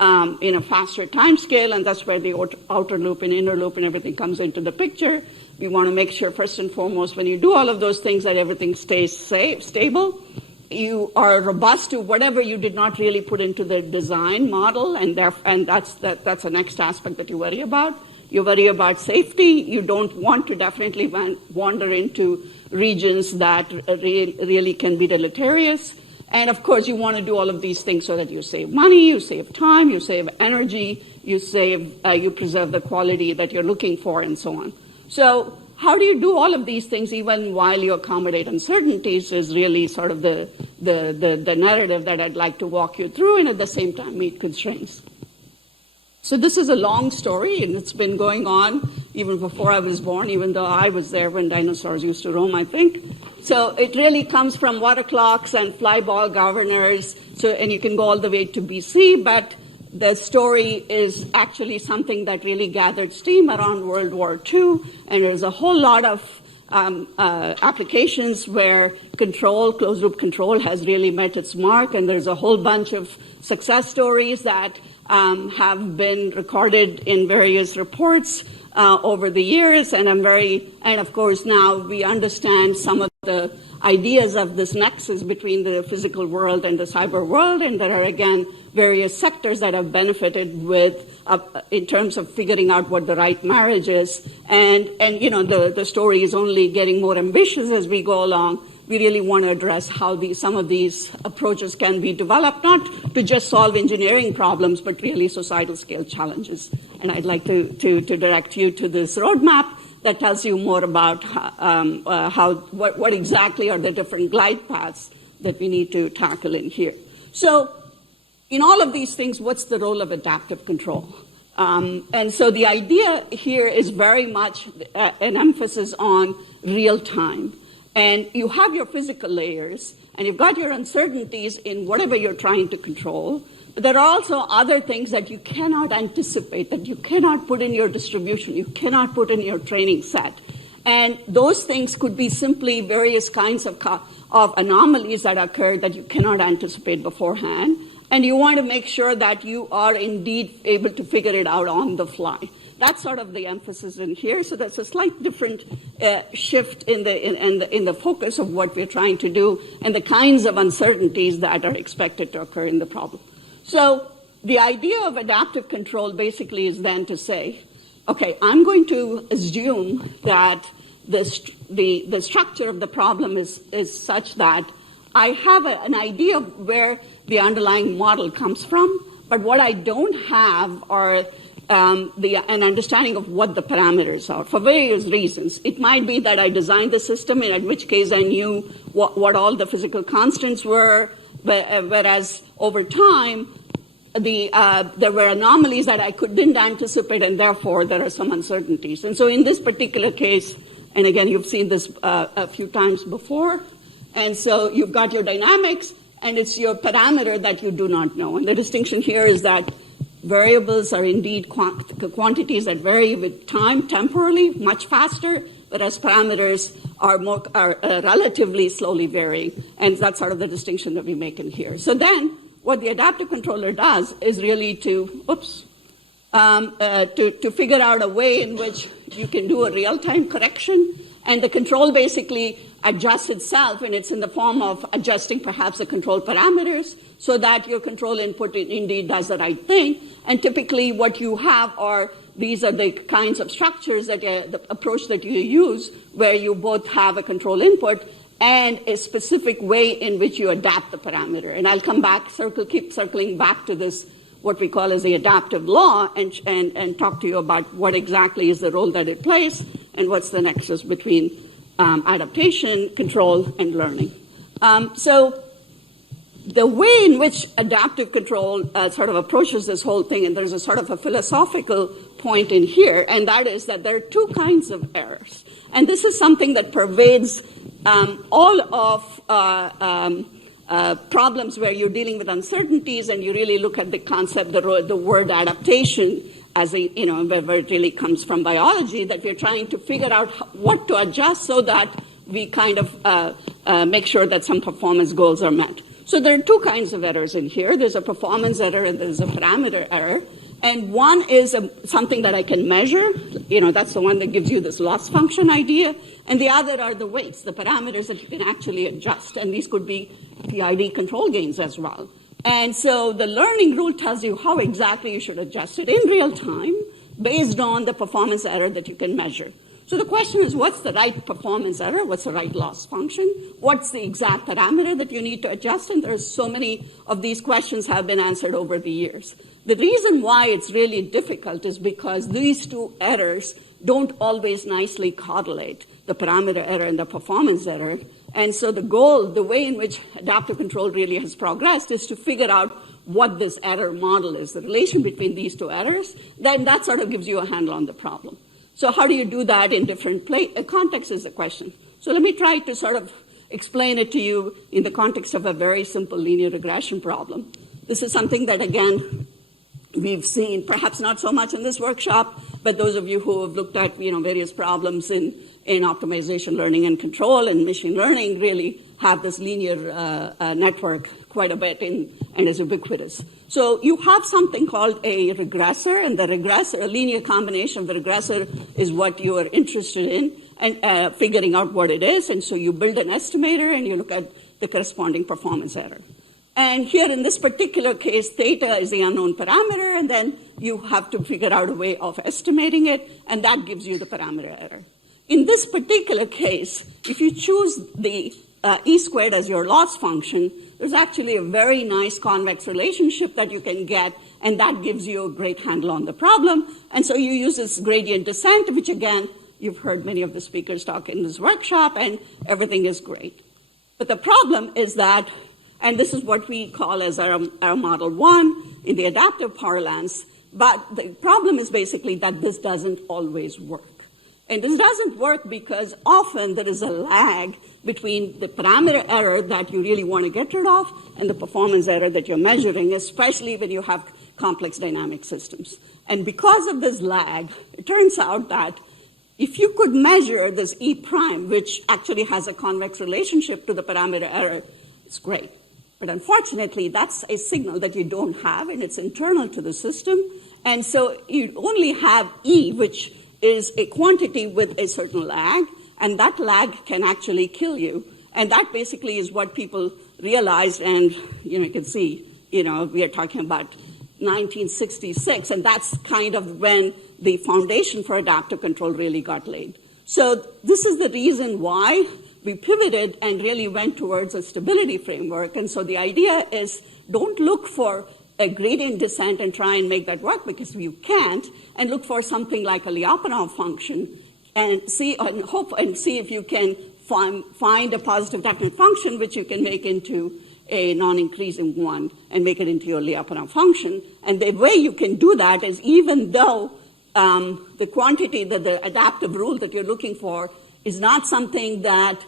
in a faster time scale, and that's where the outer loop and inner loop and everything comes into the picture. We want to make sure, first and foremost, when you do all of those things, that everything stays safe, stable. You are robust to whatever you did not really put into the design model, and that's the next aspect that you worry about. You worry about safety. You don't want to definitely wander into regions that really can be deleterious. And of course, you want to do all of these things so that you save money, you save time, you save energy, you preserve the quality that you're looking for, and so on. So how do you do all of these things even while you accommodate uncertainties is really sort of the narrative that I'd like to walk you through, and at the same time meet constraints. So this is a long story, and it's been going on even before I was born, even though I was there when dinosaurs used to roam, I think. So it really comes from water clocks and fly ball governors, and you can go all the way to BC, but the story is actually something that really gathered steam around World War II, and there's a whole lot of applications where closed-loop control has really met its mark, and there's a whole bunch of success stories that have been recorded in various reports over the years, and of course now we understand some of the ideas of this nexus between the physical world and the cyber world, and there are again various sectors that have benefited with in terms of figuring out what the right marriage is, and the story is only getting more ambitious as we go along. We really want to address how some of these approaches can be developed, not to just solve engineering problems, but really societal scale challenges. And I'd like to direct you to this roadmap that tells you more about what exactly are the different glide paths that we need to tackle in here. So in all of these things, what's the role of adaptive control? And so the idea here is very much an emphasis on real time. And you have your physical layers, and you've got your uncertainties in whatever you're trying to control. But there are also other things that you cannot anticipate, that you cannot put in your distribution, you cannot put in your training set. And those things could be simply various kinds of anomalies that occur that you cannot anticipate beforehand. And you want to make sure that you are indeed able to figure it out on the fly. That's sort of the emphasis in here. So that's a slight different shift in the focus of what we're trying to do and the kinds of uncertainties that are expected to occur in the problem. So the idea of adaptive control basically is then to say, okay, I'm going to assume that the structure of the problem is such that I have an idea of where the underlying model comes from, But what I don't have are an understanding of what the parameters are for various reasons. It might be that I designed the system, in which case I knew what all the physical constants were, whereas over time, there were anomalies that I didn't anticipate, and therefore there are some uncertainties. And so in this particular case, and again, you've seen this a few times before, and so you've got your dynamics, and it's your parameter that you do not know. And the distinction here is that variables are indeed quantities that vary with time temporally, much faster, whereas parameters are relatively slowly varying. And that's sort of the distinction that we make in here. So then, what the adaptive controller does is really to figure out a way in which you can do a real-time correction, and the control basically adjusts itself, and it's in the form of adjusting perhaps the control parameters so that your control input indeed does the right thing. And typically what you have are, these are the kinds of structures that the approach that you use, where you both have a control input and a specific way in which you adapt the parameter. And I'll come back, keep circling back to this, what we call as the adaptive law, and talk to you about what exactly is the role that it plays and what's the nexus between adaptation, control, and learning. So the way in which adaptive control sort of approaches this whole thing, and there's a sort of a philosophical point in here, and that is that there are two kinds of errors. And this is something that pervades all of problems where you're dealing with uncertainties, and you really look at the concept, the word adaptation, as where it really comes from biology, that we're trying to figure out what to adjust so that we kind of make sure that some performance goals are met. So there are two kinds of errors in here. There's a performance error and there's a parameter error. And one is something that I can measure. That's the one that gives you this loss function idea. And the other are the weights, the parameters that you can actually adjust. And these could be PID control gains as well. And so the learning rule tells you how exactly you should adjust it in real time based on the performance error that you can measure. So the question is, what's the right performance error? What's the right loss function? What's the exact parameter that you need to adjust? And there's so many of these questions have been answered over the years. The reason why it's really difficult is because these two errors don't always nicely correlate, the parameter error and the performance error. And so the goal, the way in which adaptive control really has progressed, is to figure out what this error model is, the relation between these two errors. Then that sort of gives you a handle on the problem. So how do you do that in different contexts is the question. So let me try to sort of explain it to you in the context of a very simple linear regression problem. This is something that, again, we've seen, perhaps not so much in this workshop, but those of you who have looked at various problems in optimization, learning, and control, and machine learning really have this linear network quite a bit and is ubiquitous. So you have something called a regressor, and the regressor, a linear combination of the regressor, is what you are interested in, and figuring out what it is. And so you build an estimator, and you look at the corresponding performance error. And here in this particular case, theta is the unknown parameter, and then you have to figure out a way of estimating it, and that gives you the parameter error. In this particular case, if you choose the E squared as your loss function, there's actually a very nice convex relationship that you can get, and that gives you a great handle on the problem. And so you use this gradient descent, which again, you've heard many of the speakers talk in this workshop, and everything is great. But the problem is that, and this is what we call as our model 1 in the adaptive parlance, but the problem is basically that this doesn't always work. And this doesn't work because often there is a lag between the parameter error that you really want to get rid of and the performance error that you're measuring, especially when you have complex dynamic systems. And because of this lag, it turns out that if you could measure this E prime, which actually has a convex relationship to the parameter error, it's great. But unfortunately, that's a signal that you don't have, and it's internal to the system. And so you only have E, which is a quantity with a certain lag, and that lag can actually kill you. And that basically is what people realized, and you can see, we are talking about 1966, and that's kind of when the foundation for adaptive control really got laid. So this is the reason why we pivoted and really went towards a stability framework. And so the idea is, don't look for a gradient descent and try and make that work, because you can't, and look for something like a Lyapunov function and see if you can find a positive definite function which you can make into a non-increasing one and make it into your Lyapunov function. And the way you can do that is, even though the quantity, the adaptive rule that you're looking for is not something that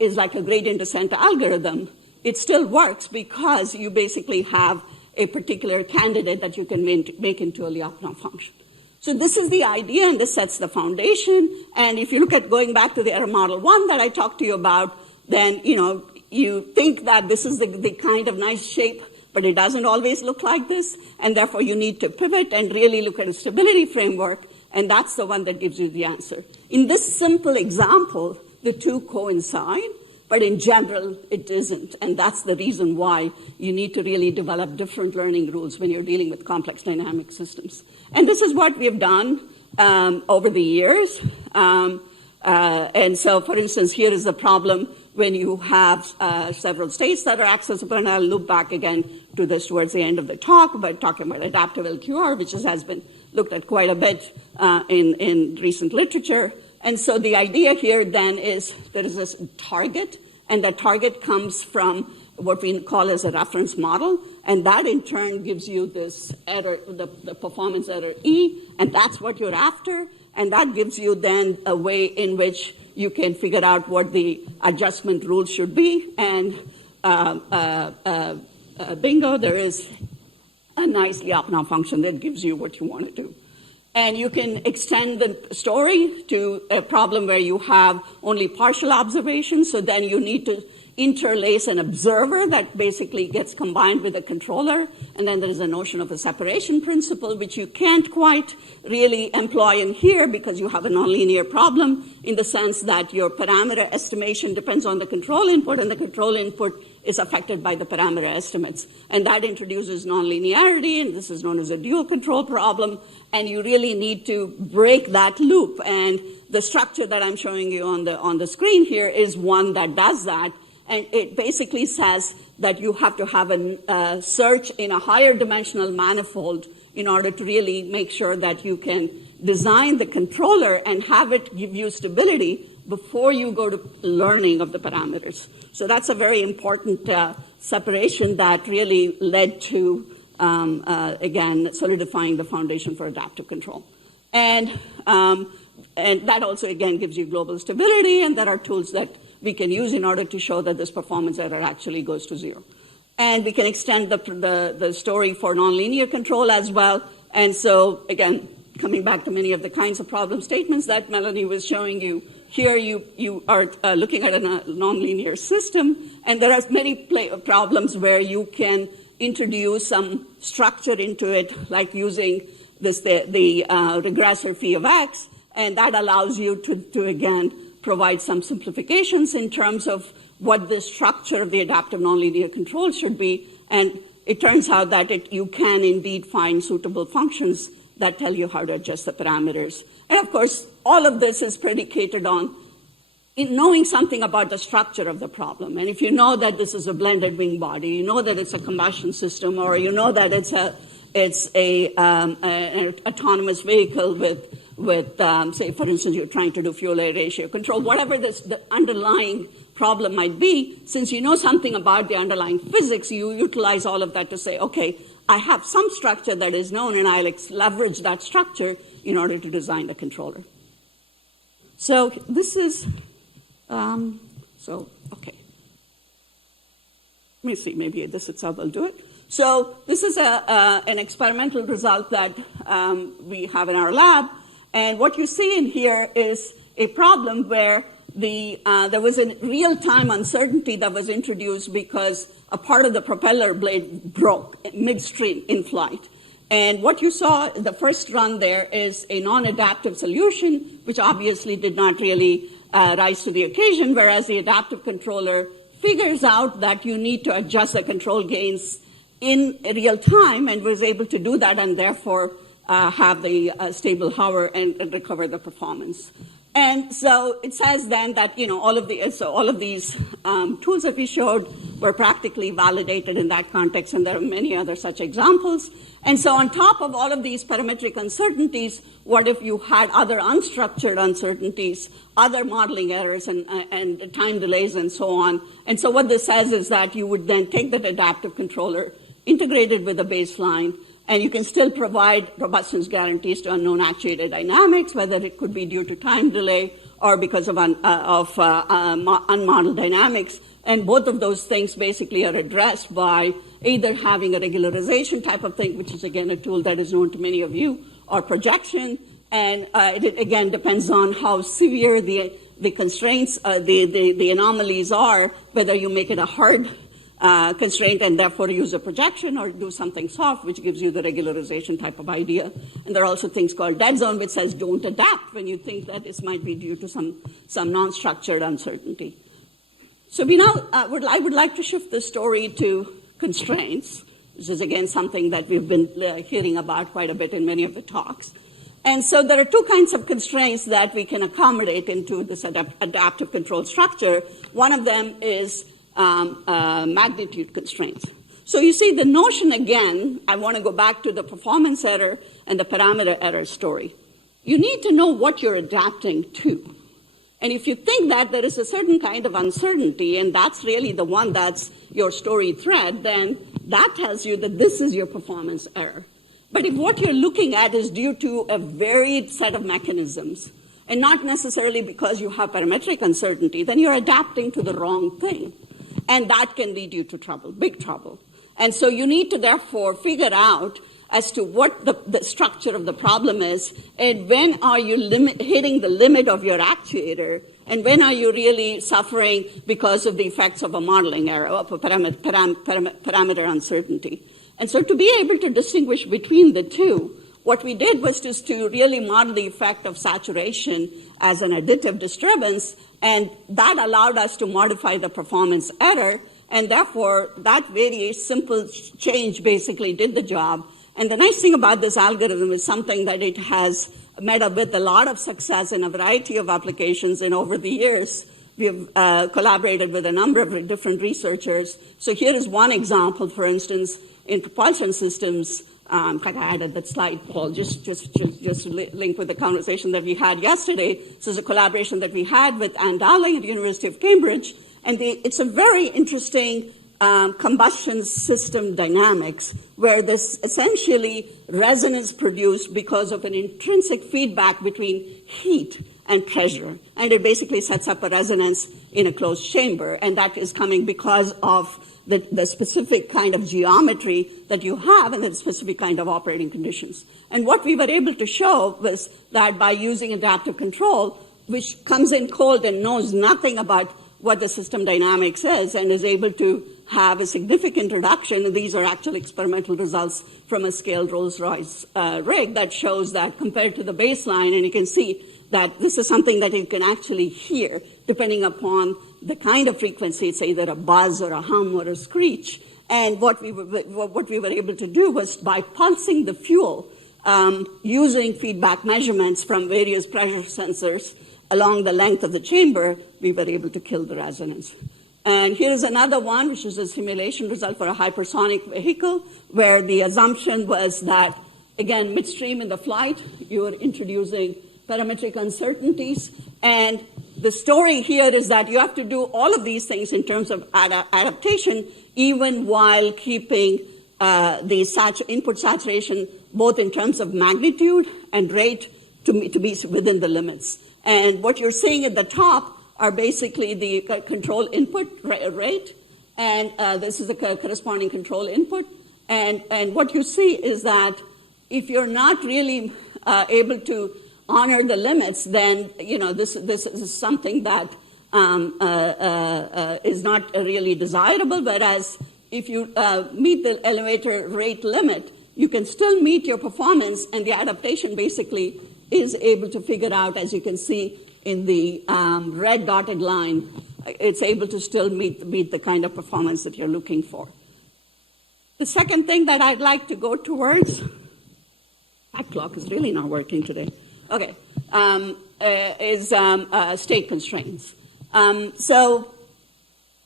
is like a gradient descent algorithm, it still works because you basically have a particular candidate that you can make into a Lyapunov function. So this is the idea, and this sets the foundation. And if you look at going back to the error model 1 that I talked to you about, then you think that this is the kind of nice shape, but it doesn't always look like this, and therefore you need to pivot and really look at a stability framework, and that's the one that gives you the answer. In this simple example, the two coincide, but in general, it isn't, and that's the reason why you need to really develop different learning rules when you're dealing with complex dynamic systems. And this is what we have done over the years. And so, for instance, here is the problem when you have several states that are accessible, and I'll loop back again to this towards the end of the talk, by talking about adaptive LQR, which has been looked at quite a bit in recent literature. And so the idea here then is there is this target, and that target comes from what we call as a reference model, and that in turn gives you this error, the performance error E, and that's what you're after, and that gives you then a way in which you can figure out what the adjustment rules should be, and bingo, there is a nice Lyapunov function that gives you what you want to do. And you can extend the story to a problem where you have only partial observations, so then you need to interlace an observer that basically gets combined with a controller, and then there is a notion of a separation principle, which you can't quite really employ in here because you have a nonlinear problem in the sense that your parameter estimation depends on the control input, and the control input is affected by the parameter estimates. And that introduces nonlinearity, and this is known as a dual control problem, and you really need to break that loop. And the structure that I'm showing you on the screen here is one that does that. And it basically says that you have to have a search in a higher dimensional manifold in order to really make sure that you can design the controller and have it give you stability before you go to learning of the parameters. So that's a very important separation that really led to, again, solidifying the foundation for adaptive control. And that also, again, gives you global stability, and there are tools that we can use in order to show that this performance error actually goes to zero. And we can extend the story for nonlinear control as well. And so, again, coming back to many of the kinds of problem statements that Melanie was showing you, here you are looking at a nonlinear system, and there are many problems where you can introduce some structure into it, like using the regressor phi of x, and that allows you to again, provide some simplifications in terms of what the structure of the adaptive nonlinear control should be. And it turns out that you can indeed find suitable functions that tell you how to adjust the parameters. And of course, all of this is predicated on knowing something about the structure of the problem. And if you know that this is a blended wing body, you know that it's a combustion system, or you know that it's an autonomous vehicle with say, for instance, you're trying to do fuel-air ratio control, whatever the underlying problem might be, since you know something about the underlying physics, you utilize all of that to say, okay, I have some structure that is known, and I'll leverage that structure in order to design the controller. So this is, okay. Let me see, maybe this itself will do it. So this is an experimental result that we have in our lab. And what you see in here is a problem where there was a real-time uncertainty that was introduced because a part of the propeller blade broke midstream in flight. And what you saw, the first run there, is a non-adaptive solution, which obviously did not really rise to the occasion, whereas the adaptive controller figures out that you need to adjust the control gains in real time, and was able to do that, and therefore have the stable hover and recover the performance. And so it says then that, all of these tools that we showed were practically validated in that context, and there are many other such examples. And so on top of all of these parametric uncertainties, what if you had other unstructured uncertainties, other modeling errors and time delays and so on? And so what this says is that you would then take that adaptive controller, integrate it with a baseline, and you can still provide robustness guarantees to unknown actuator dynamics, whether it could be due to time delay or because of unmodeled dynamics. And both of those things basically are addressed by either having a regularization type of thing, which is, again, a tool that is known to many of you, or projection. And it, again, depends on how severe the constraints, the anomalies are, whether you make it a hard constraint and therefore use a projection, or do something soft, which gives you the regularization type of idea. And there are also things called dead zone, which says don't adapt when you think that this might be due to some non-structured uncertainty. So I would like to shift the story to constraints. This is, again, something that we've been hearing about quite a bit in many of the talks. And so there are two kinds of constraints that we can accommodate into this adaptive control structure. One of them is magnitude constraints. So you see the notion again, I want to go back to the performance error and the parameter error story. You need to know what you're adapting to. And if you think that there is a certain kind of uncertainty, and that's really the one that's your story thread, then that tells you that this is your performance error. But if what you're looking at is due to a varied set of mechanisms, and not necessarily because you have parametric uncertainty, then you're adapting to the wrong thing. And that can lead you to trouble, big trouble. And so you need to therefore figure out as to what the structure of the problem is, and when are you hitting the limit of your actuator, and when are you really suffering because of the effects of a modeling error, of a parameter uncertainty. And so to be able to distinguish between the two, what we did was just to really model the effect of saturation as an additive disturbance, and that allowed us to modify the performance error, and therefore that very simple change basically did the job. And the nice thing about this algorithm is something that it has met up with a lot of success in a variety of applications, and over the years we've collaborated with a number of different researchers. So here is one example, for instance, in propulsion systems. I added that slide, Paul, just to link with the conversation that we had yesterday. This is a collaboration that we had with Anne Dowling at the University of Cambridge, and it's a very interesting combustion system dynamics, where this essentially resonance produced because of an intrinsic feedback between heat and pressure. And it basically sets up a resonance in a closed chamber, and that is coming because of the specific kind of geometry that you have and the specific kind of operating conditions. And what we were able to show was that by using adaptive control, which comes in cold and knows nothing about what the system dynamics is and is able to have a significant reduction, and these are actual experimental results from a scaled Rolls-Royce rig that shows that compared to the baseline, and you can see that this is something that you can actually hear depending upon the kind of frequency. It's either a buzz or a hum or a screech. And what we were able to do was, by pulsing the fuel using feedback measurements from various pressure sensors along the length of the chamber, we were able to kill the resonance. And here is another one, which is a simulation result for a hypersonic vehicle, where the assumption was that, again, midstream in the flight, you are introducing parametric uncertainties. And the story here is that you have to do all of these things in terms of adaptation, even while keeping the input saturation, both in terms of magnitude and rate, to be within the limits. And what you're seeing at the top are basically the control input rate, and this is the corresponding control input. And what you see is that if you're not really able to honor the limits, then this is something that is not really desirable. Whereas if you meet the elevator rate limit, you can still meet your performance, and the adaptation basically is able to figure out, as you can see in the red dotted line, it's able to still meet the kind of performance that you're looking for. The second thing that I'd like to go towards, that clock is really not working today. Okay. state constraints.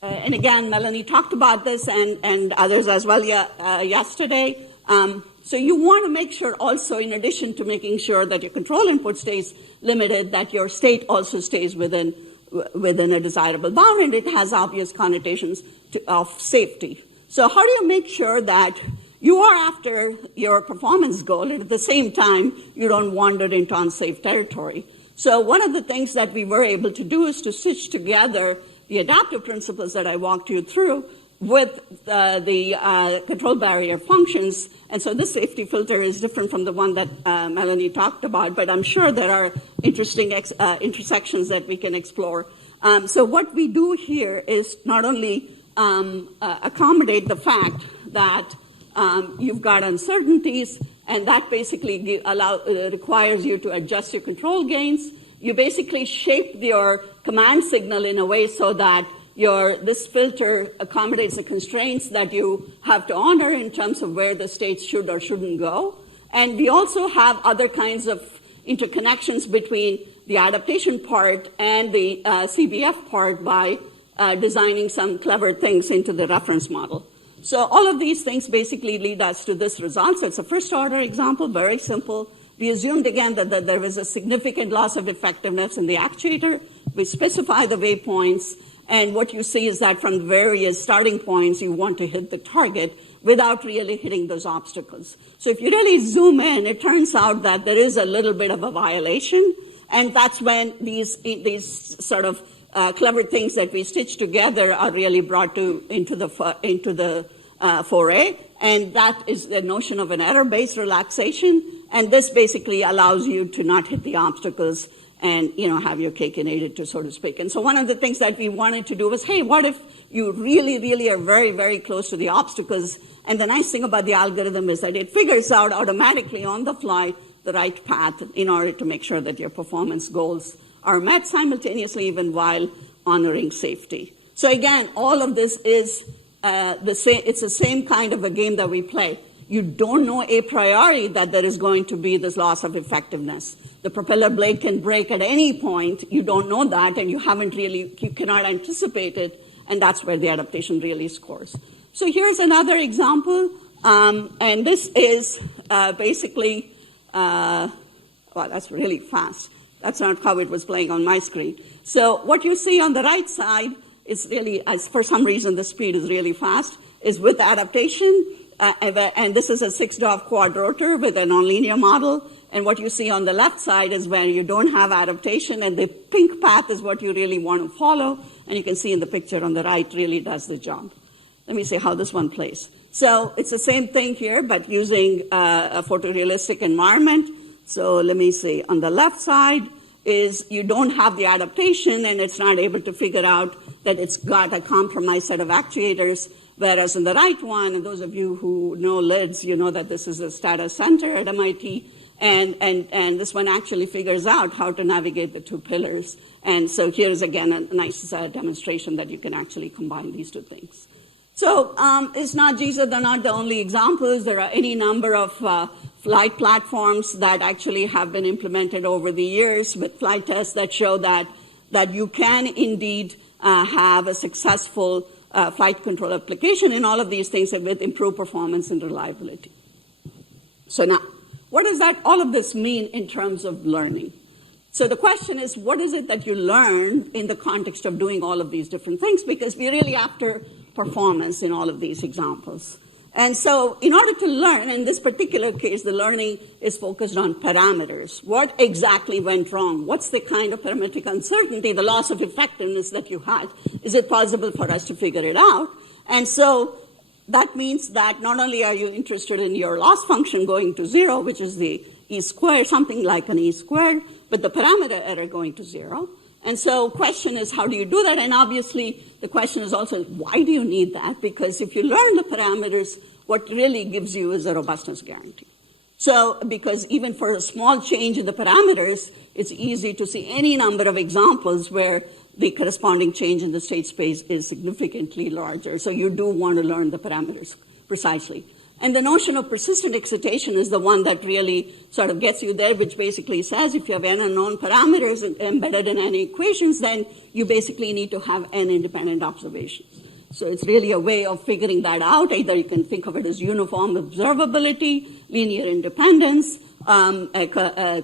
And again, Melanie talked about this and others as well yesterday. So you want to make sure also, in addition to making sure that your control input stays limited, that your state also stays within a desirable bound, and it has obvious connotations of safety. So how do you make sure that you are after your performance goal, and at the same time, you don't wander into unsafe territory? So one of the things that we were able to do is to stitch together the adaptive principles that I walked you through with the control barrier functions. And so this safety filter is different from the one that Melanie talked about, but I'm sure there are interesting intersections that we can explore. So what we do here is not only accommodate the fact that you've got uncertainties, and that basically requires you to adjust your control gains. You basically shape your command signal in a way so that this filter accommodates the constraints that you have to honor in terms of where the states should or shouldn't go. And we also have other kinds of interconnections between the adaptation part and the CBF part by designing some clever things into the reference model. So all of these things basically lead us to this result. So it's a first order example, very simple. We assumed again that there was a significant loss of effectiveness in the actuator. We specify the waypoints, and what you see is that from various starting points, you want to hit the target without really hitting those obstacles. So if you really zoom in, it turns out that there is a little bit of a violation, and that's when these sort of clever things that we stitch together are really brought into the foray, and that is the notion of an error-based relaxation. And this basically allows you to not hit the obstacles and, have your cake and eat it, so to speak. And so one of the things that we wanted to do was, hey, what if you really, really are very, very close to the obstacles? And the nice thing about the algorithm is that it figures out automatically on the fly the right path in order to make sure that your performance goals are met simultaneously, even while honoring safety. So again, all of this is it's the same kind of a game that we play. You don't know a priori that there is going to be this loss of effectiveness. The propeller blade can break at any point. You don't know that, and you cannot anticipate it, and that's where the adaptation really scores. So here's another example, and this is basically, wow, that's really fast. That's not how it was playing on my screen. So what you see on the right side is really, for some reason, the speed is really fast, is with adaptation. And this is a 6-DOF quad rotor with a nonlinear model. And what you see on the left side is where you don't have adaptation, and the pink path is what you really want to follow. And you can see in the picture on the right really does the job. Let me see how this one plays. So it's the same thing here, but using a photorealistic environment. So let me see. On the left side is you don't have the adaptation, and it's not able to figure out that it's got a compromised set of actuators. Whereas in the right one, and those of you who know LIDS, you know that this is a Stata Center at MIT, and this one actually figures out how to navigate the two pillars. And so here's, again, a nice demonstration that you can actually combine these two things. So these are not the only examples. There are any number of flight platforms that actually have been implemented over the years with flight tests that show that you can indeed have a successful flight control application in all of these things with improved performance and reliability. So now, what does all of this mean in terms of learning? So the question is, what is it that you learn in the context of doing all of these different things? Because we're really after performance in all of these examples. And so in order to learn, in this particular case, the learning is focused on parameters. What exactly went wrong? What's the kind of parametric uncertainty, the loss of effectiveness that you had? Is it possible for us to figure it out? And so that means that not only are you interested in your loss function going to 0, which is the E squared, something like an E squared, but the parameter error going to 0. And so question is, how do you do that? And obviously, the question is also, why do you need that? Because if you learn the parameters, what really gives you is a robustness guarantee. So, because even for a small change in the parameters, it's easy to see any number of examples where the corresponding change in the state space is significantly larger. So you do want to learn the parameters precisely. And the notion of persistent excitation is the one that really sort of gets you there, which basically says if you have n unknown parameters embedded in any equations, then you basically need to have n independent observations. So it's really a way of figuring that out. Either you can think of it as uniform observability, linear independence, a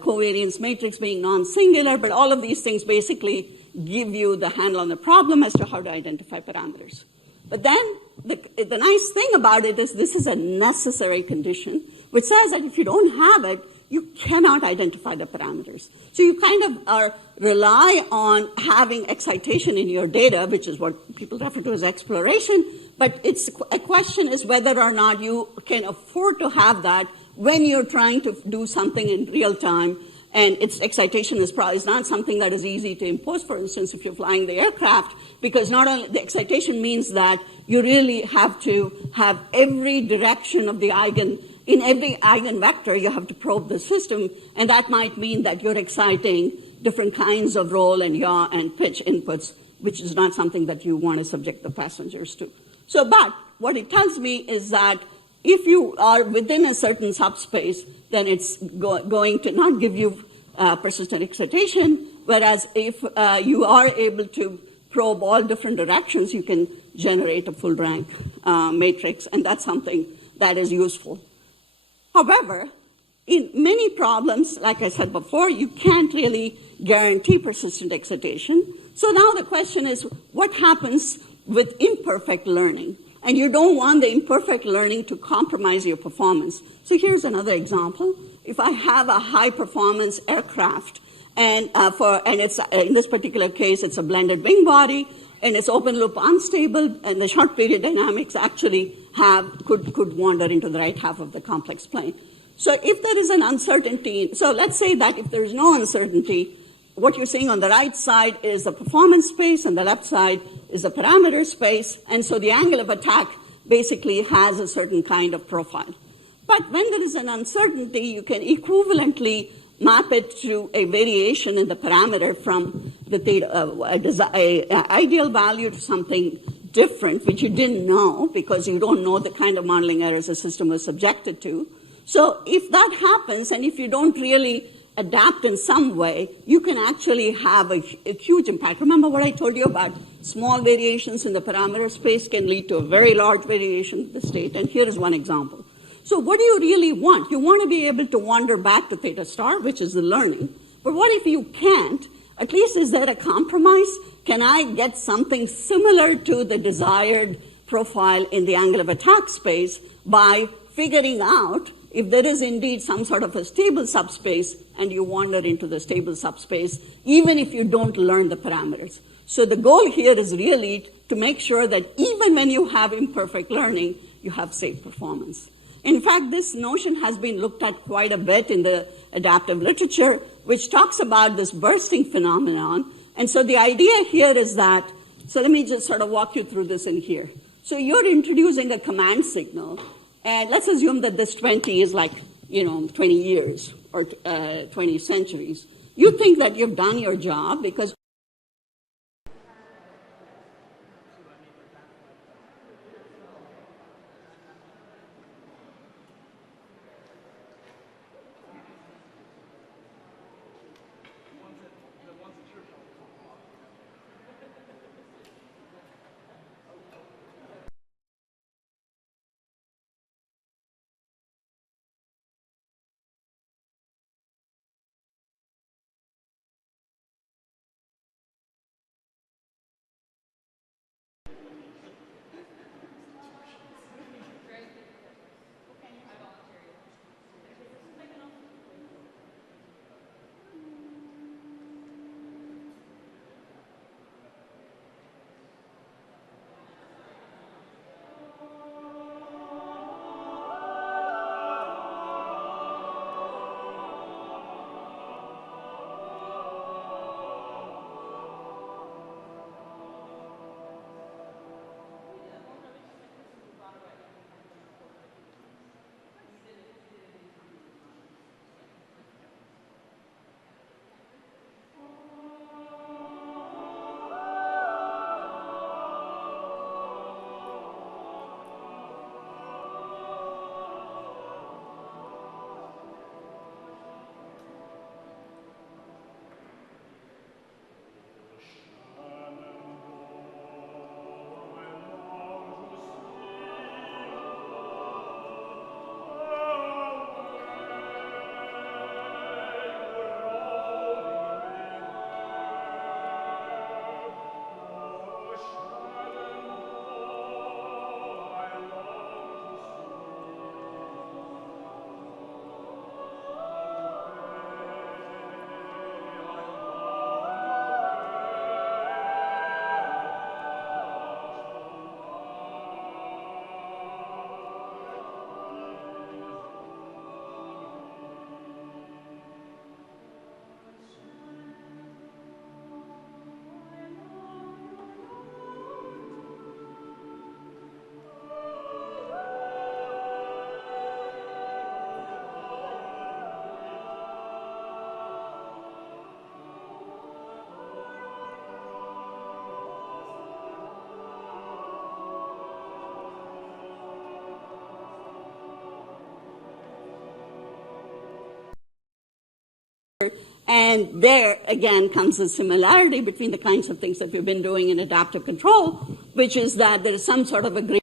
covariance matrix being non-singular, but all of these things basically give you the handle on the problem as to how to identify parameters. But then the nice thing about it is this is a necessary condition, which says that if you don't have it, you cannot identify the parameters. So you kind of rely on having excitation in your data, which is what people refer to as exploration, but it's a question is whether or not you can afford to have that when you're trying to do something in real time. And its excitation is probably not something that is easy to impose, for instance, if you're flying the aircraft, because not only the excitation means that you really have to have every direction of the in every eigenvector, you have to probe the system, and that might mean that you're exciting different kinds of roll and yaw and pitch inputs, which is not something that you want to subject the passengers to. So, but what it tells me is that if you are within a certain subspace, then it's going to not give you persistent excitation, whereas if you are able to probe all different directions, you can generate a full rank matrix, and that's something that is useful. However, in many problems, like I said before, you can't really guarantee persistent excitation. So now the question is, what happens with imperfect learning? And you don't want the imperfect learning to compromise your performance. So here's another example. If I have a high-performance aircraft, and it's in this particular case, it's a blended wing body, and it's open-loop unstable, and the short period dynamics actually could wander into the right half of the complex plane. So if there is an uncertainty, so let's say that if there is no uncertainty, what you're seeing on the right side is the performance space, and the left side is the parameter space, and so the angle of attack basically has a certain kind of profile. But when there is an uncertainty, you can equivalently map it to a variation in the parameter from the theta, ideal value to something different, which you didn't know because you don't know the kind of modeling errors the system was subjected to. So if that happens, and if you don't really adapt in some way, you can actually have a huge impact. Remember what I told you about small variations in the parameter space can lead to a very large variation in the state, and here is one example. So what do you really want? You want to be able to wander back to theta star, which is the learning. But what if you can't? At least is there a compromise? Can I get something similar to the desired profile in the angle of attack space by figuring out if there is indeed some sort of a stable subspace and you wander into the stable subspace, even if you don't learn the parameters? So the goal here is really to make sure that even when you have imperfect learning, you have safe performance. In fact, this notion has been looked at quite a bit in the adaptive literature, which talks about this bursting phenomenon. And so the idea here is that, so let me just sort of walk you through this in here. So you're introducing a command signal, and let's assume that this 20 is like, 20 years or 20 centuries. You think that you've done your job because And there, again, comes a similarity between the kinds of things that we've been doing in adaptive control, which is that there is some sort of agreement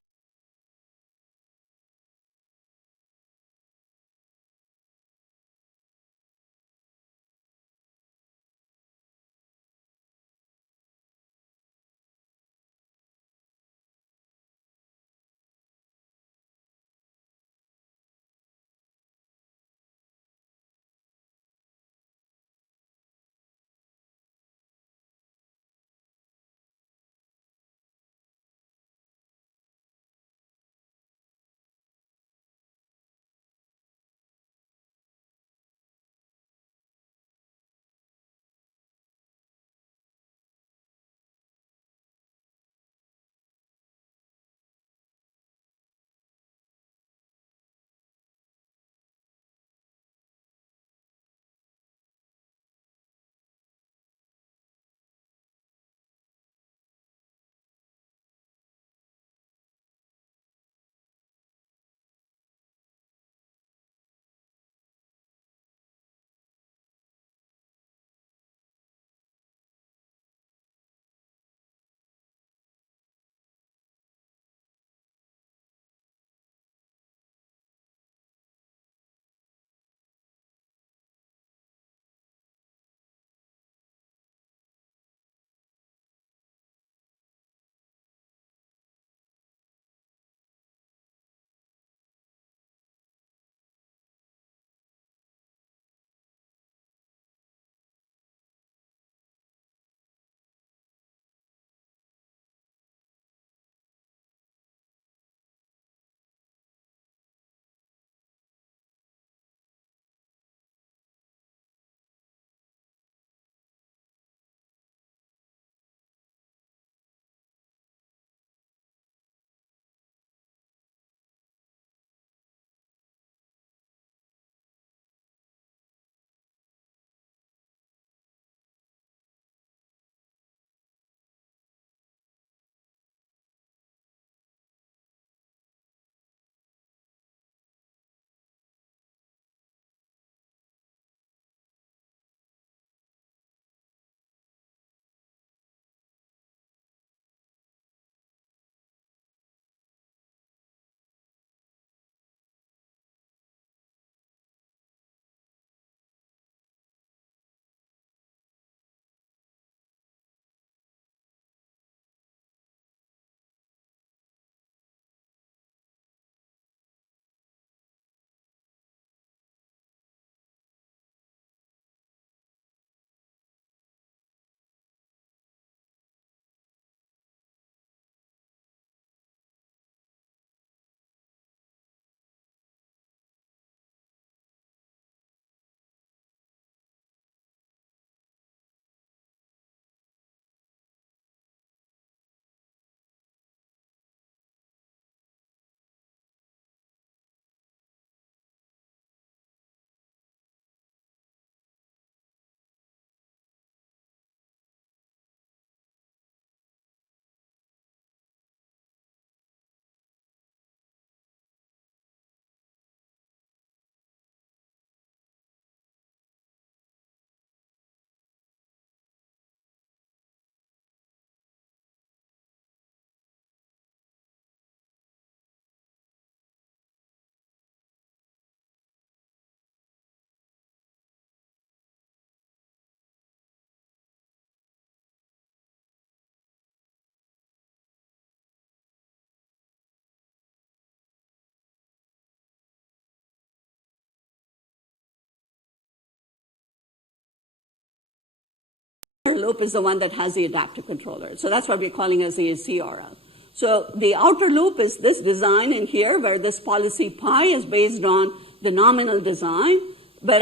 loop is the one that has the adaptive controller. So that's what we're calling as the CRL. So the outer loop is this design in here where this policy pi is based on the nominal design, but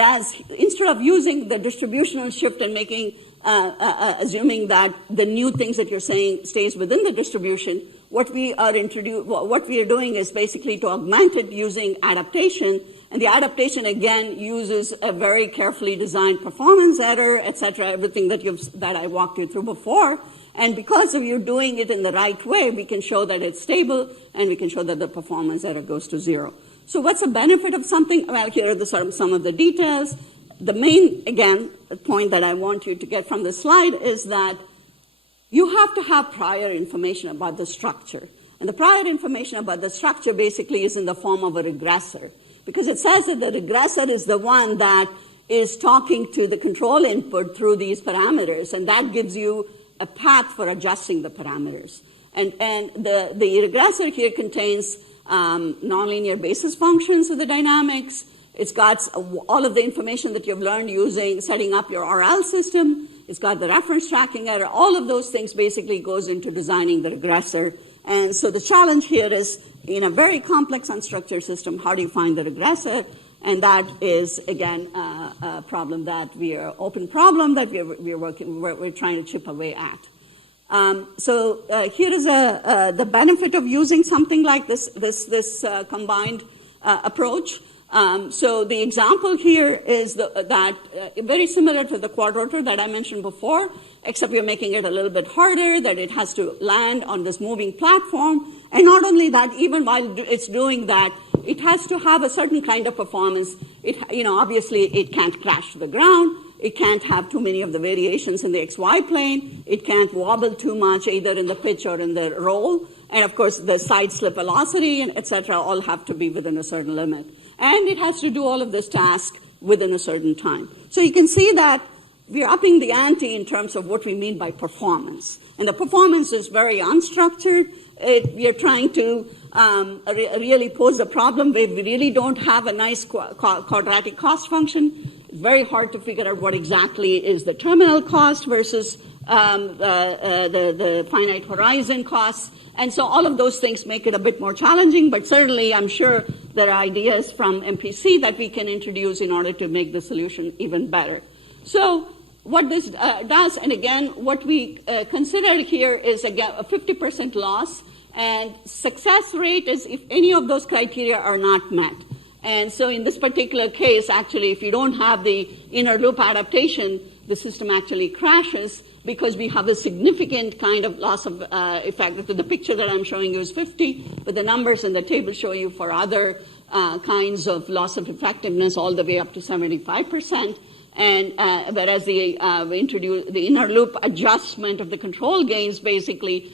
instead of using the distributional shift and making assuming that the new things that you're saying stays within the distribution, what we are doing is basically to augment it using adaptation. And the adaptation, again, uses a very carefully designed performance error, et cetera, everything that I walked you through before. And because of you doing it in the right way, we can show that it's stable, and we can show that the performance error goes to 0. So what's the benefit of something? Well, here are some of the details. the main, again, point that I want you to get from the slide is that you have to have prior information about the structure. And the prior information about the structure basically is in the form of a regressor, because it says that the regressor is the one that is talking to the control input through these parameters, and that gives you a path for adjusting the parameters. And the regressor here contains nonlinear basis functions of the dynamics. It's got all of the information that you've learned using setting up your RL system. It's got the reference tracking error. All of those things basically goes into designing the regressor. And so the challenge here is, in a very complex unstructured system, how do you find the regressor? And that is, again, a problem that open problem that we're trying to chip away at. So here is the benefit of using something like this combined approach. So the example here is very similar to the quad rotor that I mentioned before, except you're making it a little bit harder, that it has to land on this moving platform. And not only that, even while it's doing that, it has to have a certain kind of performance. Obviously it can't crash to the ground. It can't have too many of the variations in the XY plane. It can't wobble too much either in the pitch or in the roll. And of course the side slip velocity and et cetera all have to be within a certain limit. And it has to do all of this task within a certain time. So you can see that we're upping the ante in terms of what we mean by performance. And the performance is very unstructured. We are trying to really pose a problem where we really don't have a nice quadratic cost function. It's very hard to figure out what exactly is the terminal cost versus the finite horizon costs. And so all of those things make it a bit more challenging, but certainly I'm sure there are ideas from MPC that we can introduce in order to make the solution even better. So what this does, and again, what we considered here is again a 50% loss, and success rate is if any of those criteria are not met. And so in this particular case, actually, if you don't have the inner loop adaptation, the system actually crashes because we have a significant kind of loss of effect. The picture that I'm showing you is 50, but the numbers in the table show you for other kinds of loss of effectiveness all the way up to 75%. And whereas the inner loop adjustment of the control gains basically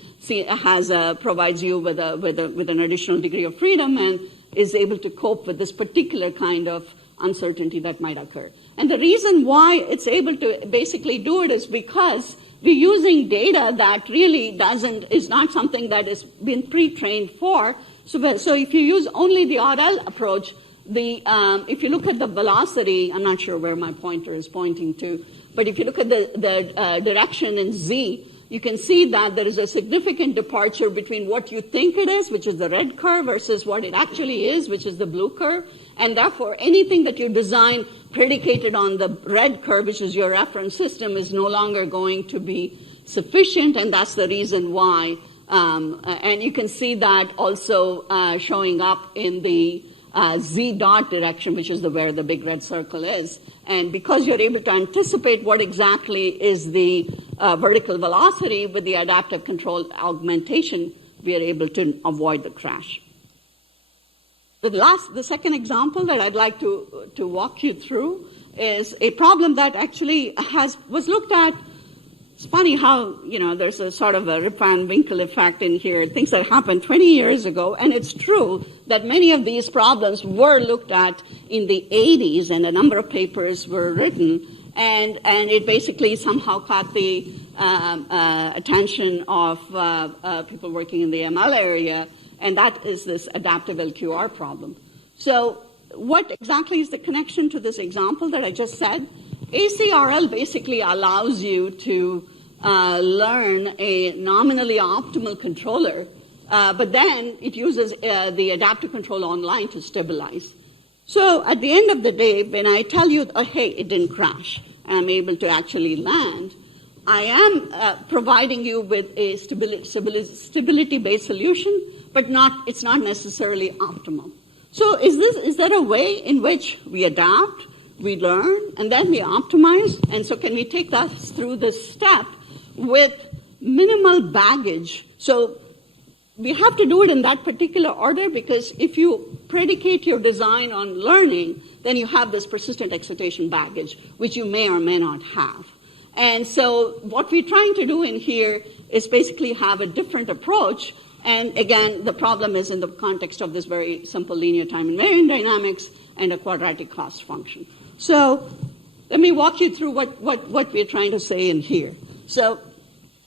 provides you with an additional degree of freedom and is able to cope with this particular kind of uncertainty that might occur. And the reason why it's able to basically do it is because we're using data that really is not something that has been pre-trained for. So if you use only the RL approach, if you look at the velocity, I'm not sure where my pointer is pointing to, but if you look at the direction in Z, you can see that there is a significant departure between what you think it is, which is the red curve, versus what it actually is, which is the blue curve. And therefore, anything that you design predicated on the red curve, which is your reference system, is no longer going to be sufficient, and that's the reason why. And you can see that also showing up in the Z dot direction, which is where the big red circle is. And because you're able to anticipate what exactly is the vertical velocity with the adaptive control augmentation, we are able to avoid the crash. The second example that I'd like to walk you through is a problem that actually was looked at. It's funny how, there's a sort of a Rip Van Winkle effect in here, things that happened 20 years ago, and it's true that many of these problems were looked at in the 80s, and a number of papers were written, and it basically somehow caught the attention of people working in the ML area, and that is this adaptive LQR problem. So what exactly is the connection to this example that I just said? ACRL basically allows you to learn a nominally optimal controller, but then it uses the adaptive control online to stabilize. So at the end of the day, when I tell you, hey, it didn't crash, and I'm able to actually land, I am providing you with a stability-based solution, but it's not necessarily optimal. So is there a way in which we adapt, we learn, and then we optimize? And so can we take us through this step with minimal baggage? So we have to do it in that particular order, because if you predicate your design on learning, then you have this persistent excitation baggage, which you may or may not have. And so what we're trying to do in here is basically have a different approach. And again, the problem is in the context of this very simple linear time invariant dynamics and a quadratic cost function. So let me walk you through what we're trying to say in here. So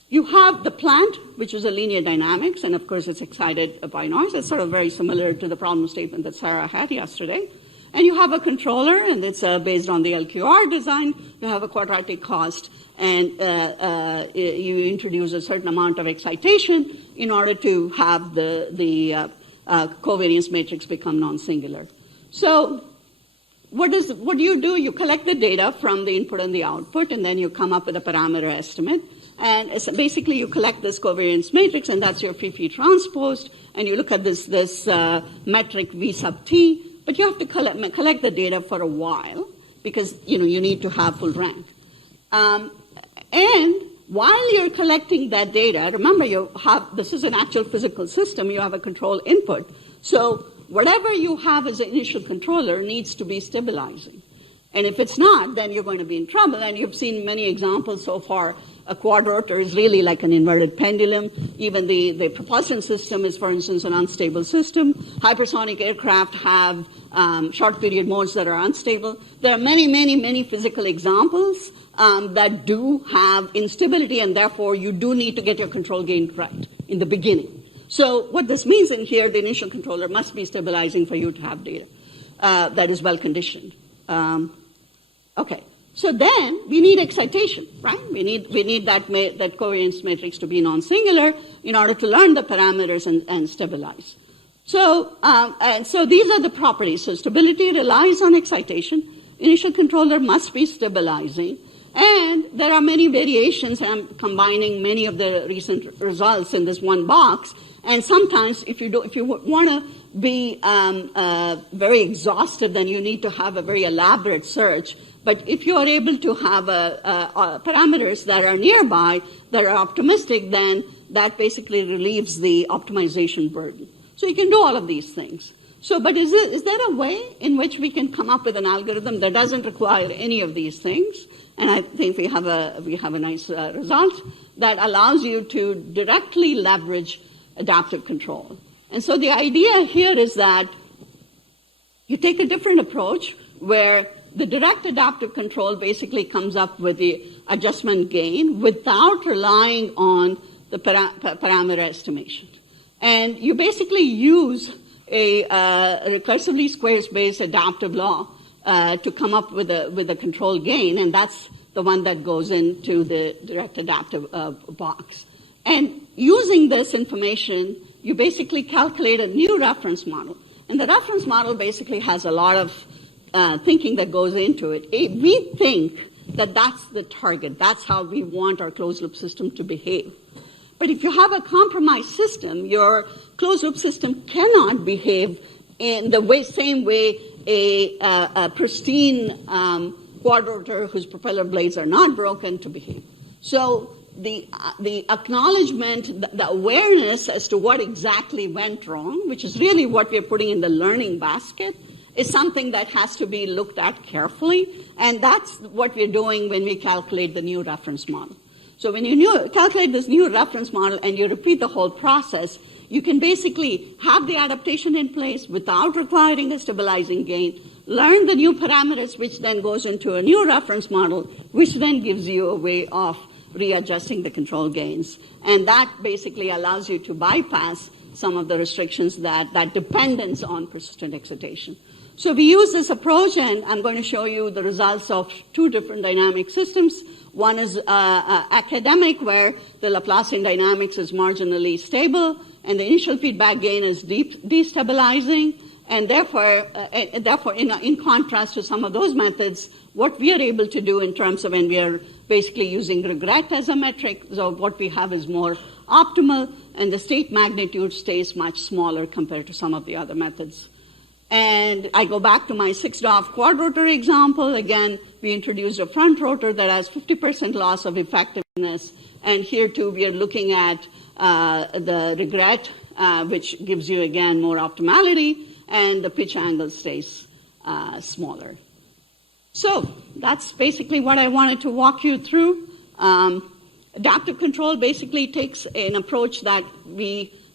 you have the plant, which is a linear dynamics, and of course it's excited by noise. It's sort of very similar to the problem statement that Sarah had yesterday. And you have a controller, and it's based on the LQR design. You have a quadratic cost, and you introduce a certain amount of excitation in order to have the covariance matrix become non-singular. So what do you do? You collect the data from the input and the output, and then you come up with a parameter estimate. And basically, you collect this covariance matrix, and that's your Phi transposed. And you look at this metric V sub t. But you have to collect the data for a while because you need to have full rank. And while you're collecting that data, remember this is an actual physical system. You have a control input. So whatever you have as an initial controller needs to be stabilizing. And if it's not, then you're going to be in trouble. And you've seen many examples so far. A quadrotor is really like an inverted pendulum. Even the propulsion system is, for instance, an unstable system. Hypersonic aircraft have short period modes that are unstable. There are many, many, many physical examples that do have instability, and therefore you do need to get your control gain correct in the beginning. So what this means in here, the initial controller must be stabilizing for you to have data that is well conditioned. Okay. So then we need excitation, right? We need that covariance matrix to be non-singular in order to learn the parameters and stabilize. So these are the properties. So stability relies on excitation. Initial controller must be stabilizing. And there are many variations. I'm combining many of the recent results in this one box. And sometimes if you want to be very exhaustive, then you need to have a very elaborate search. But if you are able to have parameters that are nearby, that are optimistic, then that basically relieves the optimization burden. So you can do all of these things. So, but is there a way in which we can come up with an algorithm that doesn't require any of these things? And I think we have a nice result that allows you to directly leverage adaptive control. And so the idea here is that you take a different approach where the direct adaptive control basically comes up with the adjustment gain without relying on the parameter estimation. And you basically use a recursively squares-based adaptive law to come up with a control gain, and that's the one that goes into the direct adaptive box. And using this information, you basically calculate a new reference model. And the reference model basically has a lot of thinking that goes into it. We think that that's the target. That's how we want our closed-loop system to behave. But if you have a compromised system, your closed-loop system cannot behave in the same way a pristine quadrotor whose propeller blades are not broken to behave. So the acknowledgement, the awareness as to what exactly went wrong, which is really what we're putting in the learning basket, is something that has to be looked at carefully, and that's what we're doing when we calculate the new reference model. So when you calculate this new reference model and you repeat the whole process, you can basically have the adaptation in place without requiring a stabilizing gain, learn the new parameters, which then goes into a new reference model, which then gives you a way of readjusting the control gains. And that basically allows you to bypass some of the restrictions that dependence on persistent excitation. So we use this approach, and I'm going to show you the results of two different dynamic systems. One is academic, where the Laplacian dynamics is marginally stable, and the initial feedback gain is destabilizing. And therefore, in contrast to some of those methods, what we are able to do in terms of when we are basically using regret as a metric, so what we have is more optimal, and the state magnitude stays much smaller compared to some of the other methods. And I go back to my 6-DOF quadrotor example. Again, we introduced a front rotor that has 50% loss of effectiveness. And here, too, we are looking at the regret, which gives you, again, more optimality, and the pitch angle stays smaller. So that's basically what I wanted to walk you through. Adaptive control basically takes an approach that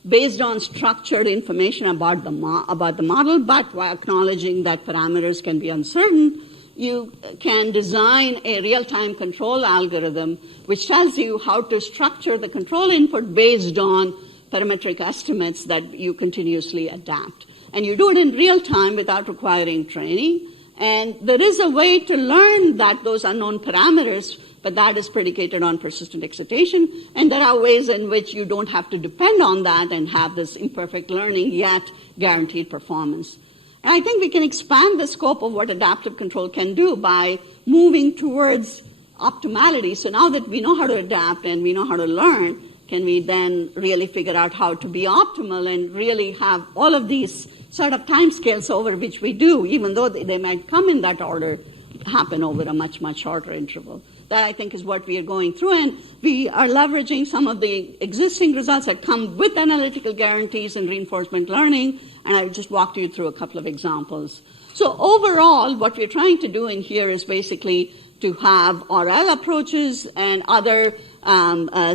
based on structured information about the model, but while acknowledging that parameters can be uncertain, you can design a real-time control algorithm which tells you how to structure the control input based on parametric estimates that you continuously adapt. And you do it in real time without requiring training. And there is a way to learn that those unknown parameters, but that is predicated on persistent excitation. And there are ways in which you don't have to depend on that and have this imperfect learning yet guaranteed performance. And I think we can expand the scope of what adaptive control can do by moving towards optimality. So now that we know how to adapt and we know how to learn, can we then really figure out how to be optimal and really have all of these sort of timescales over which we do, even though they might come in that order, happen over a much, much shorter interval. That, I think, is what we are going through, and we are leveraging some of the existing results that come with analytical guarantees and reinforcement learning, and I just walked you through a couple of examples. So overall, what we're trying to do in here is basically to have RL approaches and other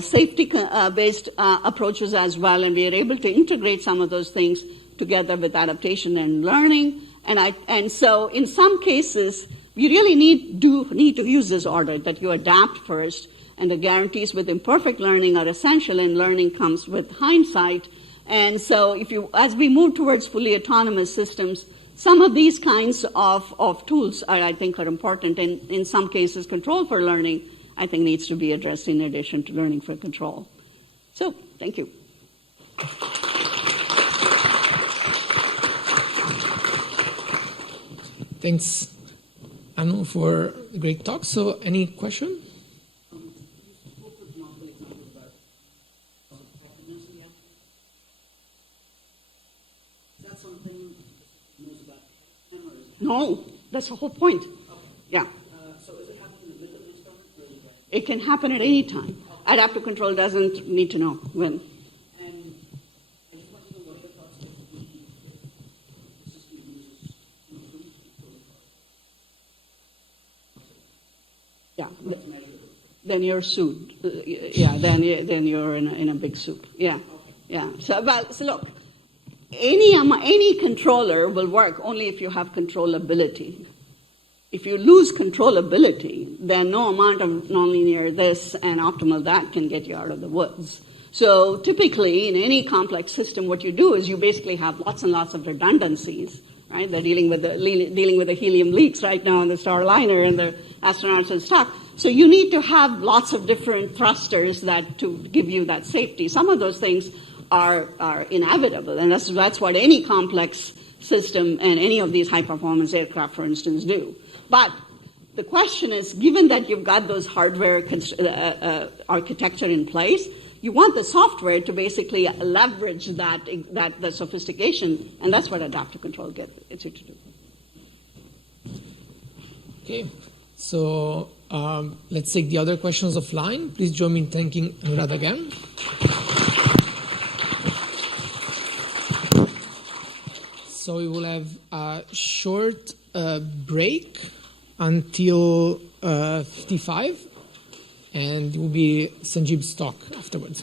safety-based approaches as well, and we are able to integrate some of those things together with adaptation and learning. And so in some cases, you really need to use this order, that you adapt first, and the guarantees with imperfect learning are essential, and learning comes with hindsight. And so as we move towards fully autonomous systems, some of these kinds of tools I think are important, and in some cases, control for learning, I think, needs to be addressed in addition to learning for control. So, thank you. Thanks, Anu, for a great talk. So, any question? No, that's the whole point. Yeah. So is it happening in the middle of the experiment? It can happen at any time. Adaptive control doesn't need to know when. And I just want to know what are the thoughts of the system uses Yeah. Then you're sued. Yeah. Then you're in a big soup. Yeah. Yeah. So look, any controller will work only if you have controllability. If you lose controllability, then no amount of nonlinear this and optimal that can get you out of the woods. So typically, in any complex system, what you do is you basically have lots and lots of redundancies, right? They're dealing with the helium leaks right now in the Starliner and the astronauts and stuff. So you need to have lots of different thrusters to give you that safety. Some of those things are inevitable, and that's what any complex system and any of these high-performance aircraft, for instance, do. But the question is, given that you've got those hardware architecture in place, you want the software to basically leverage the sophistication, and that's what adaptive control gets you to do. Okay, so let's take the other questions offline. Please join me in thanking Anurad again. So we will have a short break until 55, and it will be Sanjeev's talk afterwards.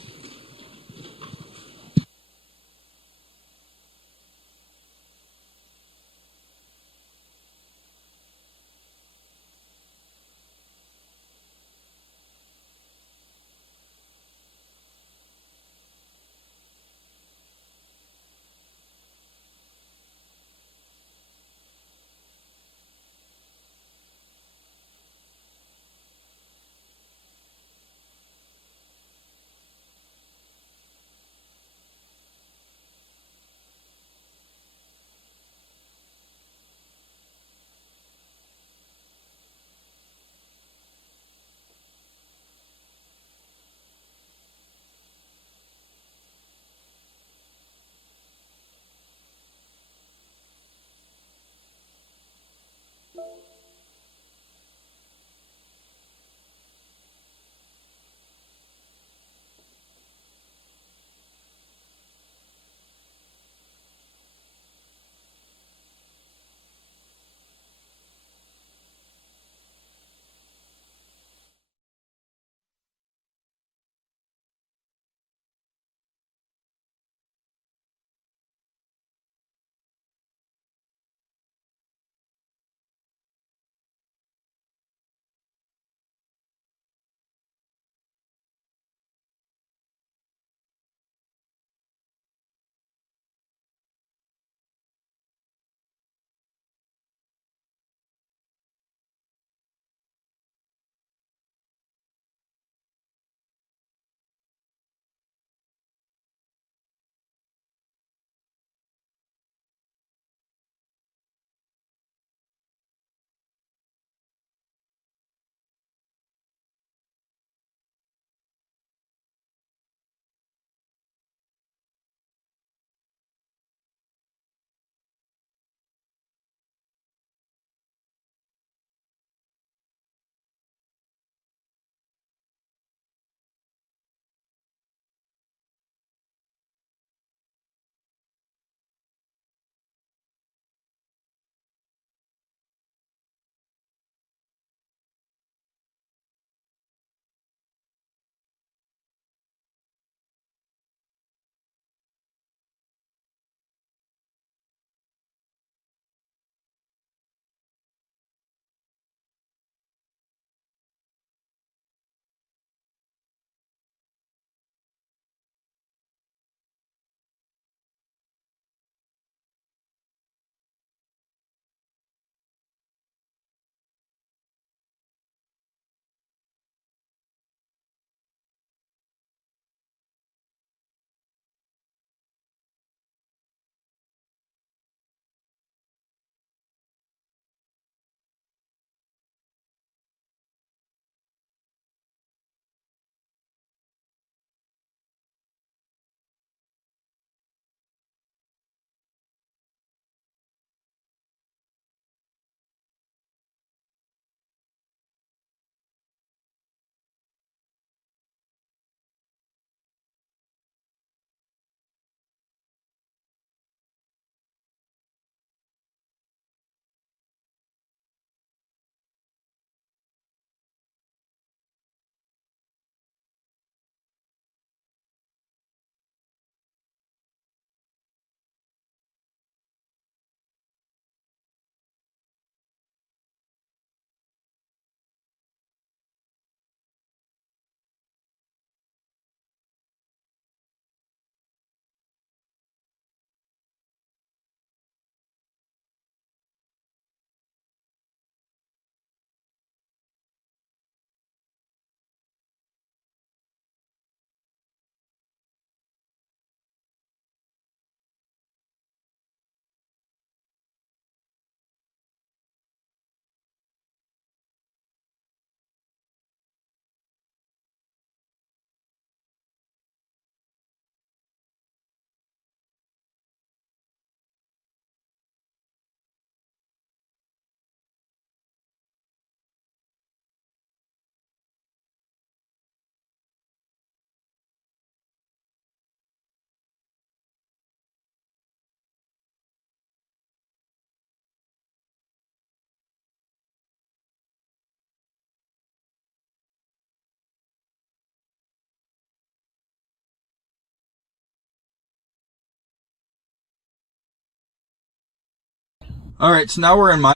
All right, so now we're in my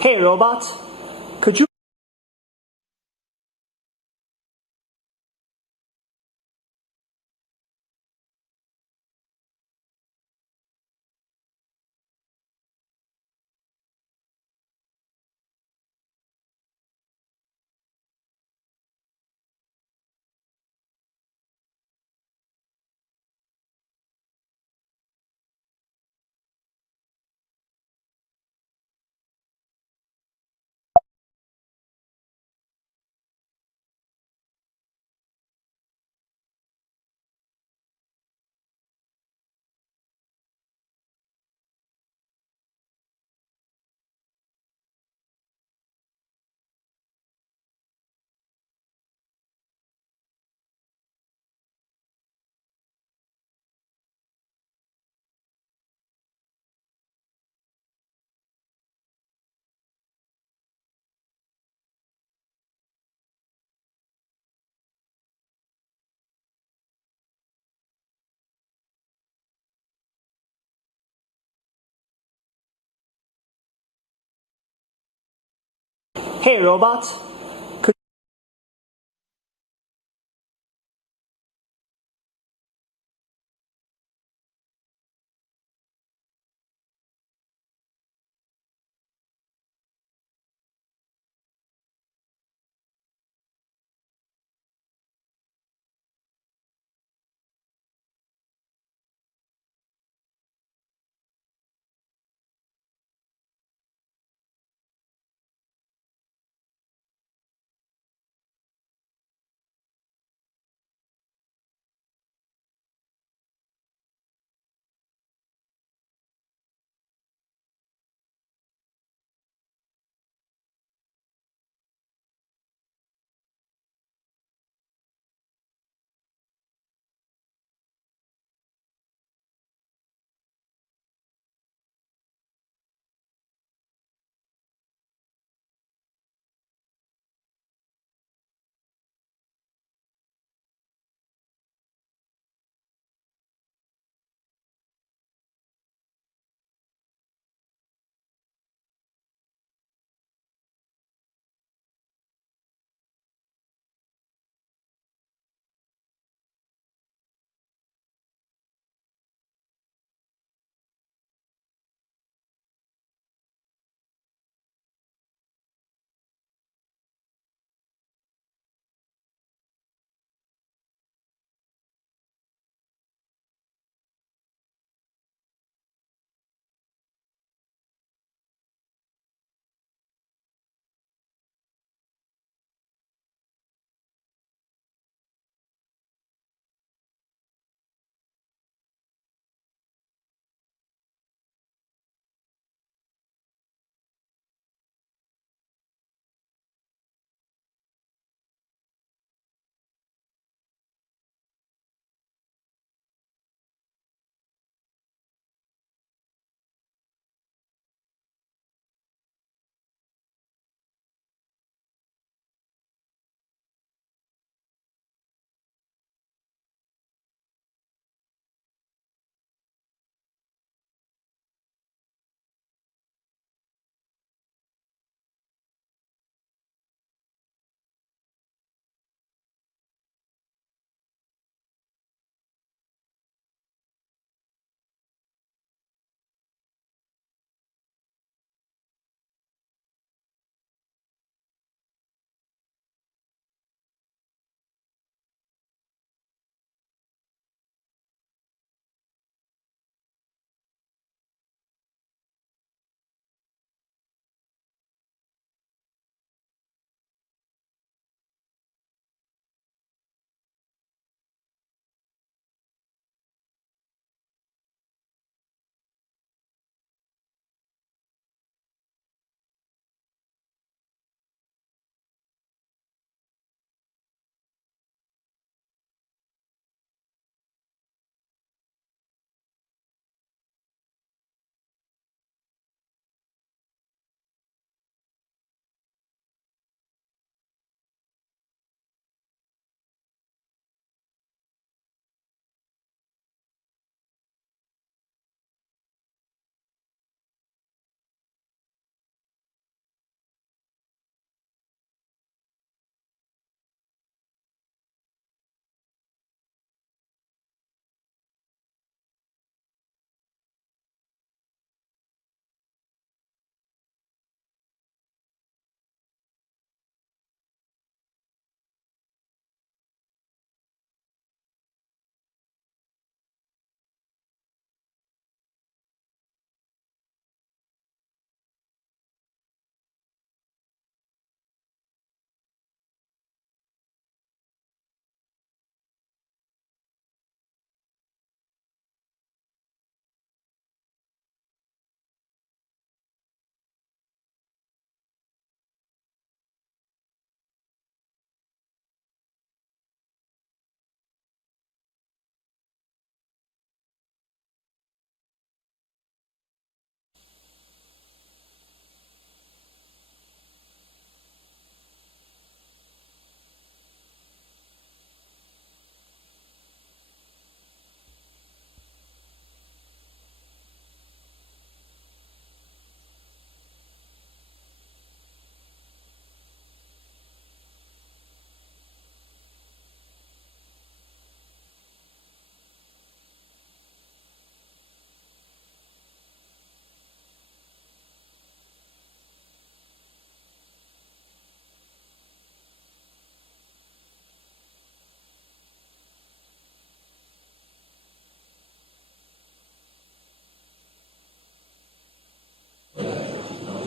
Hey robots, could you Hey robots,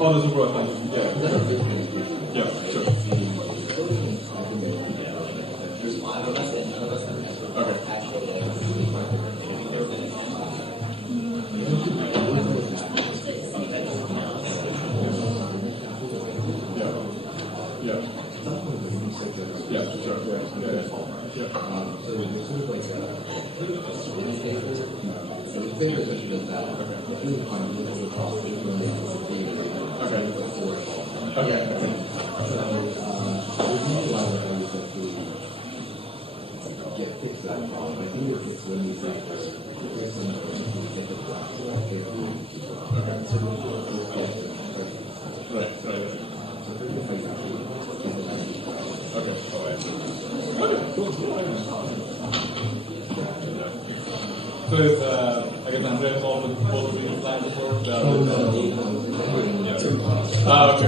Oh, the super thank you. Yeah. Yeah, sure. So it's, I guess Andrea is all with both of these slides before? Okay.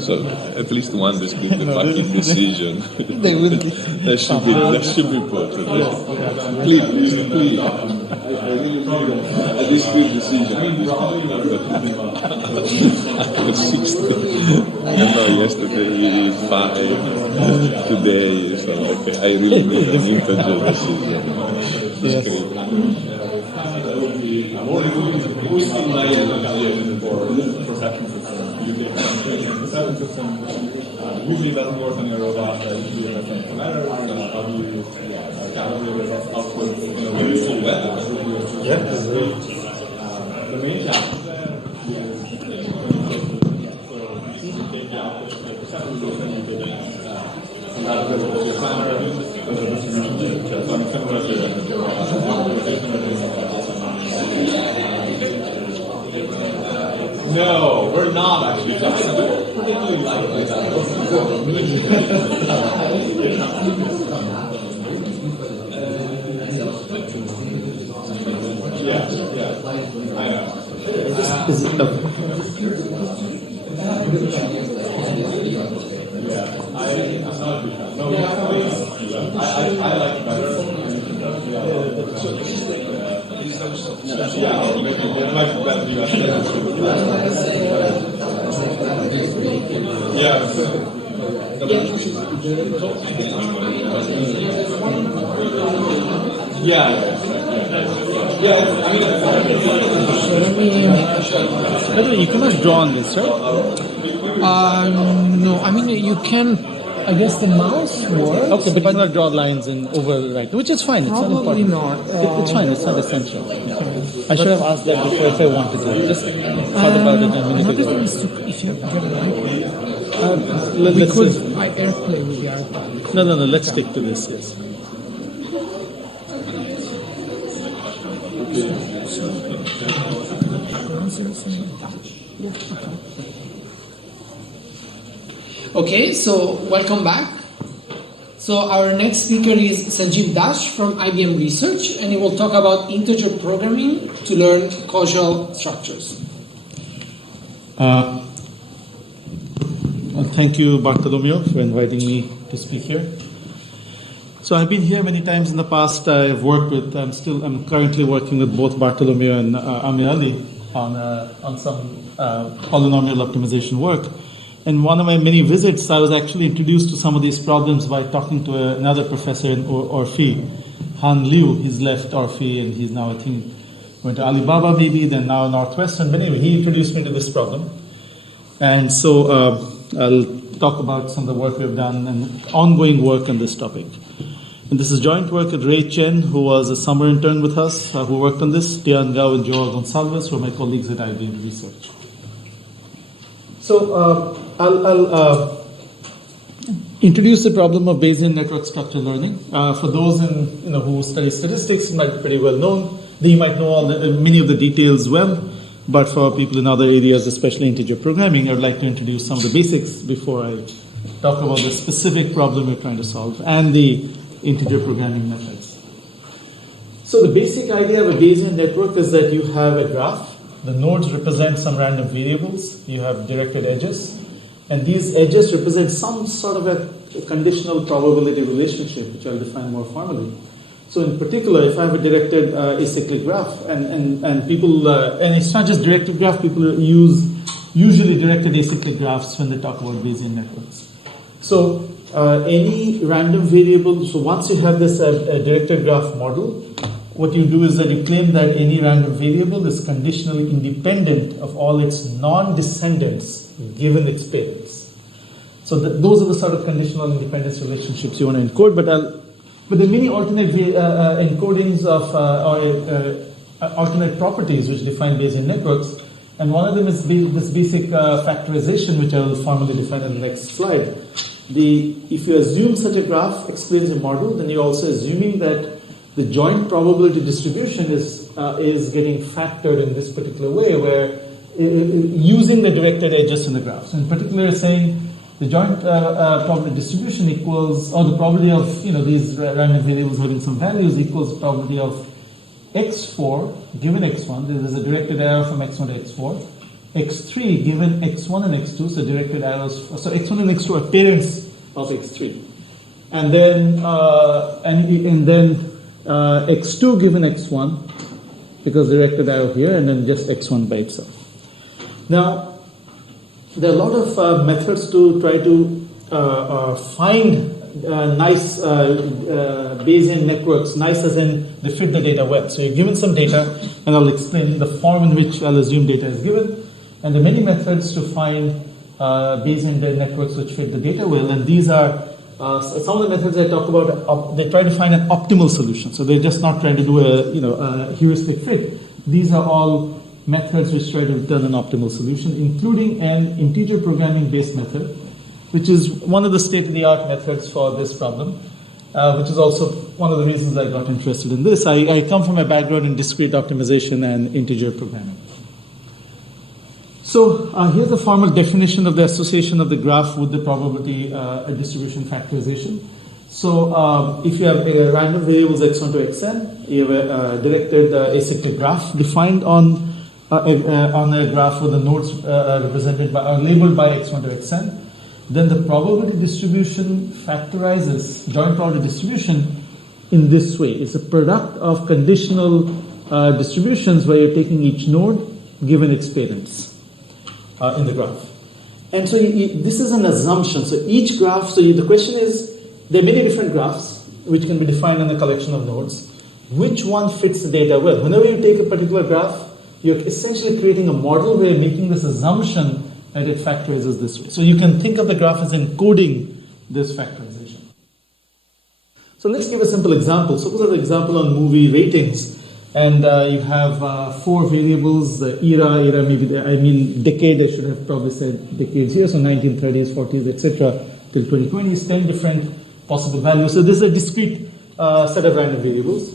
So at least one that's been the fucking decision. that should be put. Please. This good decision. I know yesterday we did 5. Today is like I really need an integer decision. Usually doesn't work on your robot. Usually it has some errors. How do you calibrate it output in a way useful way? The main challenge there is take the output of the perception and you take compatible with your planner and the distribution. So I'm similar to No, we're not actually talking about I know. Is it the I like it better. By the way, you cannot draw on this, right? No, I mean you can. I guess the mouse works. Okay, but you cannot draw lines and overwrite, which is fine. It's not important. Not. It's fine. It's not essential. Yeah. I should have asked that before if I wanted to. Just thought about it a minute ago. If you get an iPad, Let's could just, AirPlay with the iPad. no. Let's stick to this. Yes. Okay, so welcome back. So our next speaker is Sanjeev Dash from IBM Research, and he will talk about integer programming to learn causal structures. Thank you, Bartolomeo, for inviting me to speak here. So I've been here many times in the past. I've worked with. I'm currently working with both Bartolomeo and Amir Ali on some polynomial optimization work. And one of my many visits, I was actually introduced to some of these problems by talking to another professor in Orphi, Han Liu. He's left Orphi and he's now, I think, went to Alibaba maybe, then now Northwestern. But anyway, he introduced me to this problem. And so I'll talk about some of the work we've done and ongoing work on this topic. And this is joint work with Ray Chen, who was a summer intern with us, who worked on this, Tian Gao and Joao Gonçalves, who are my colleagues at IBM Research. So I'll introduce the problem of Bayesian network structure learning. For those who study statistics, it might be pretty well known. They might know many of the details well, but for people in other areas, especially integer programming, I'd like to introduce some of the basics before I talk about the specific problem we're trying to solve and the integer programming methods. So the basic idea of a Bayesian network is that you have a graph. The nodes represent some random variables. You have directed edges. And these edges represent some sort of a conditional probability relationship, which I'll define more formally. So in particular, if I have a directed acyclic graph, and people, and it's not just directed graph, people use usually directed acyclic graphs when they talk about Bayesian networks. So any random variable, so once you have this directed graph model, what you do is that you claim that any random variable is conditionally independent of all its non-descendants given experience. So those are the sort of conditional independence relationships you want to encode, but there are many alternate encodings of alternate properties which define Bayesian networks, and one of them is this basic factorization, which I will formally define in the next slide. If you assume such a graph explains a model, then you're also assuming that the joint probability distribution is getting factored in this particular way, where using the directed edges in the graph. So in particular, saying the joint probability distribution equals, or the probability of these random variables having some values equals the probability of x4 given x1. There is a directed arrow from x1 to x4. x3 given x1 and x2, so directed arrows. So x1 and x2 are parents of x3, and then x2 given x1 because directed arrow here, and then just x1 by itself. Now, there are a lot of methods to try to find nice Bayesian networks, nice as in they fit the data well. So you're given some data, and I'll explain the form in which I'll assume data is given. And there are many methods to find Bayesian networks which fit the data well, and these are some of the methods I talk about. They try to find an optimal solution, so they're just not trying to do a heuristic fit. These are all methods which try to return an optimal solution, including an integer programming based method, which is one of the state-of-the-art methods for this problem, which is also one of the reasons I got interested in this. I come from a background in discrete optimization and integer programming. So here's a formal definition of the association of the graph with the probability distribution factorization. So if you have random variables x1 to xn, you have a directed acyclic graph defined on a graph with the nodes represented by or labeled by x1 to xn. Then the probability distribution factorizes joint probability distribution in this way. It's a product of conditional distributions where you're taking each node given experience in the graph. And so this is an assumption. So each graph, so the question is, there are many different graphs which can be defined on a collection of nodes. Which one fits the data well? Whenever you take a particular graph, you're essentially creating a model where you're making this assumption that it factorizes this way. So you can think of the graph as encoding this factorization. So let's give a simple example. Suppose I have an example on movie ratings, and you have 4 variables, the era maybe, decade, I should have probably said decades here, so 1930s, 40s, etc., till 2020s, 10 different possible values. So this is a discrete set of random variables.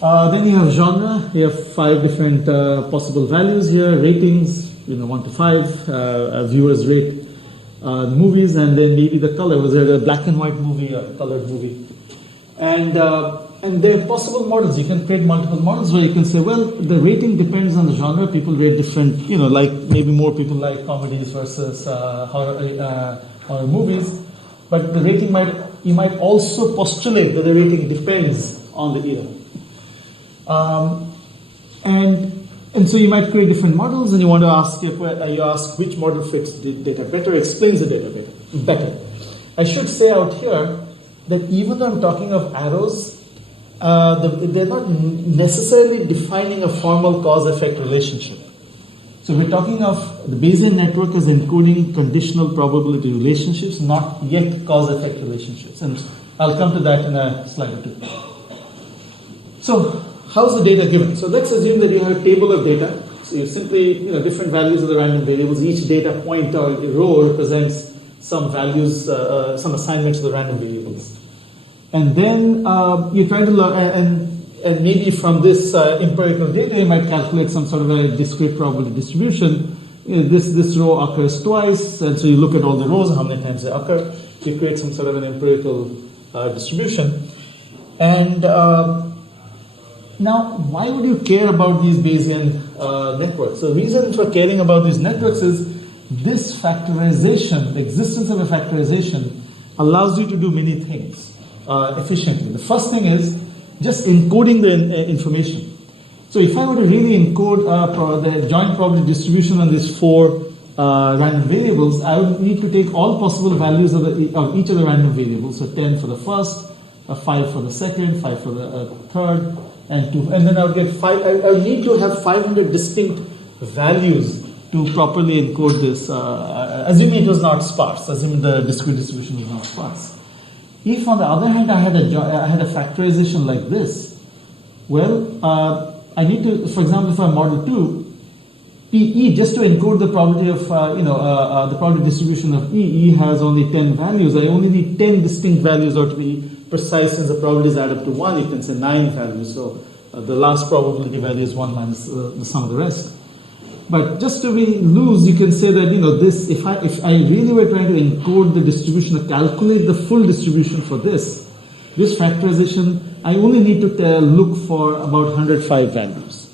Then you have genre, you have 5 different possible values here, ratings, 1 to 5, viewers rate movies, and then maybe the color, was it a black and white movie or a colored movie? And there are possible models. You can create multiple models where you can say, well, the rating depends on the genre. People rate different, like maybe more people like comedies versus horror movies. But the rating you might also postulate that the rating depends on the era. And so you might create different models, and you want to ask which model fits the data better, explains the data better. I should say out here that even though I'm talking of arrows, they're not necessarily defining a formal cause-effect relationship. So we're talking of the Bayesian network as encoding conditional probability relationships, not yet cause-effect relationships. And I'll come to that in a slide or two. So, how's the data given? So let's assume that you have a table of data. So you simply, different values of the random variables. Each data point or row represents some values, some assignments to the random variables. And then you try to learn, and maybe from this empirical data, you might calculate some sort of a discrete probability distribution. This row occurs twice, and so you look at all the rows, how many times they occur. You create some sort of an empirical distribution. And now, why would you care about these Bayesian networks? So the reason for caring about these networks is this factorization, the existence of a factorization, allows you to do many things efficiently. The first thing is just encoding the information. So if I were to really encode the joint probability distribution on these 4 random variables, I would need to take all possible values of each of the random variables. So 10 for the first, 5 for the second, 5 for the third, and 2. And then I would get 5. I would need to have 500 distinct values to properly encode this, assuming it was not sparse, assuming the discrete distribution was not sparse. If, on the other hand, I had a factorization like this, well, I need to, for example, if I model 2, PE, just to encode the probability of, the probability distribution of E has only 10 values. I only need 10 distinct values, or to be precise, since the probabilities add up to 1, you can say 9 values. So the last probability value is 1 minus the sum of the rest. But just to be loose, you can say that, this, if I really were trying to encode the distribution or calculate the full distribution for this factorization, I only need to look for about 105 values.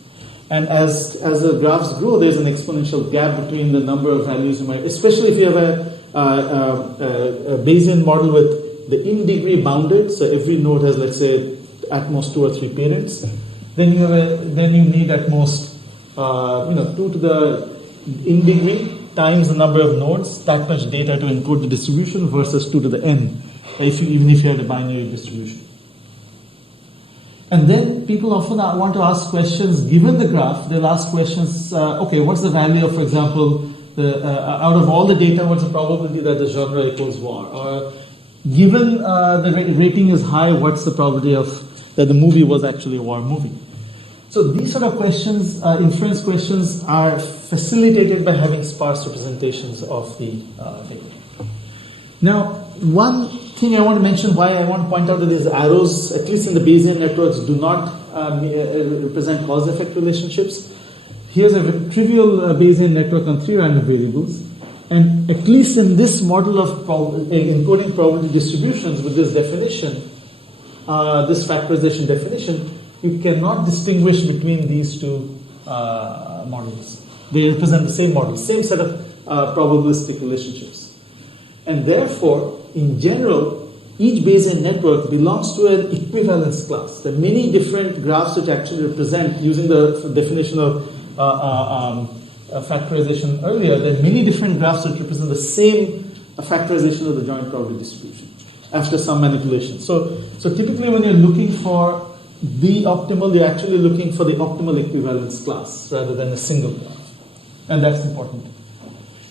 And as the graphs grow, there's an exponential gap between the number of values you might, especially if you have a Bayesian model with the in degree bounded, so every node has, let's say, at most 2 or 3 parents, then you need at most 2 to the in degree times the number of nodes, that much data to encode the distribution versus 2 to the n, even if you had a binary distribution. And then people often want to ask questions, given the graph, they'll ask questions, okay, what's the value of, for example, out of all the data, what's the probability that the genre equals war? Or given the rating is high, what's the probability that the movie was actually a war movie? So these sort of questions, inference questions, are facilitated by having sparse representations of the data. Now, one thing I want to mention, why I want to point out that these arrows, at least in the Bayesian networks, do not represent cause-effect relationships. Here's a trivial Bayesian network on 3 random variables, and at least in this model of encoding probability distributions with this definition, this factorization definition, you cannot distinguish between these 2 models. They represent the same model, same set of probabilistic relationships. And therefore, in general, each Bayesian network belongs to an equivalence class. There are many different graphs which actually represent, using the definition of factorization earlier, there are many different graphs which represent the same factorization of the joint probability distribution after some manipulation. So typically when you're looking for the optimal, you're actually looking for the optimal equivalence class rather than a single graph. And that's important.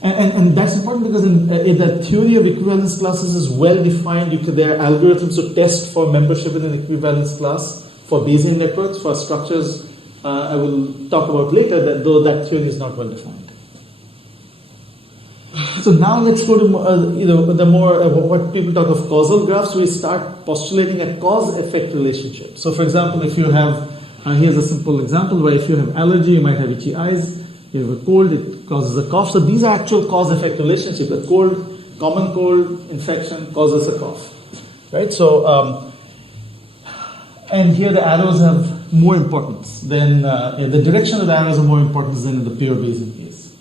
And that's important because in the theory of equivalence classes is well defined. There are algorithms to test for membership in an equivalence class for Bayesian networks, for structures I will talk about later, though that theory is not well defined. So now let's go to the more what people talk of causal graphs. We start postulating a cause-effect relationship. So for example, if you have, here's a simple example where if you have allergy, you might have itchy eyes. You have a cold, it causes a cough. So these are actual cause-effect relationships. A cold, common cold infection causes a cough, right? So, and here the arrows have more importance than, the direction of the arrows are more important than in the pure Bayesian case.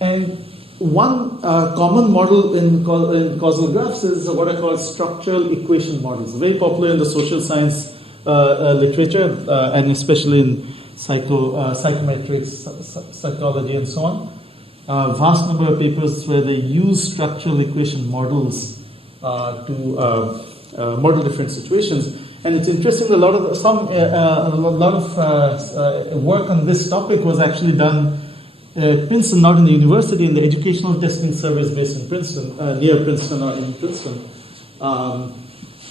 And one common model in causal graphs is what are called structural equation models. Very popular in the social science literature, and especially in psychometrics, psychology, and so on. Vast number of papers where they use structural equation models to model different situations. And it's interesting. A lot of work on this topic was actually done Princeton, not in the university, in the Educational Testing Service based in Princeton, near Princeton or in Princeton.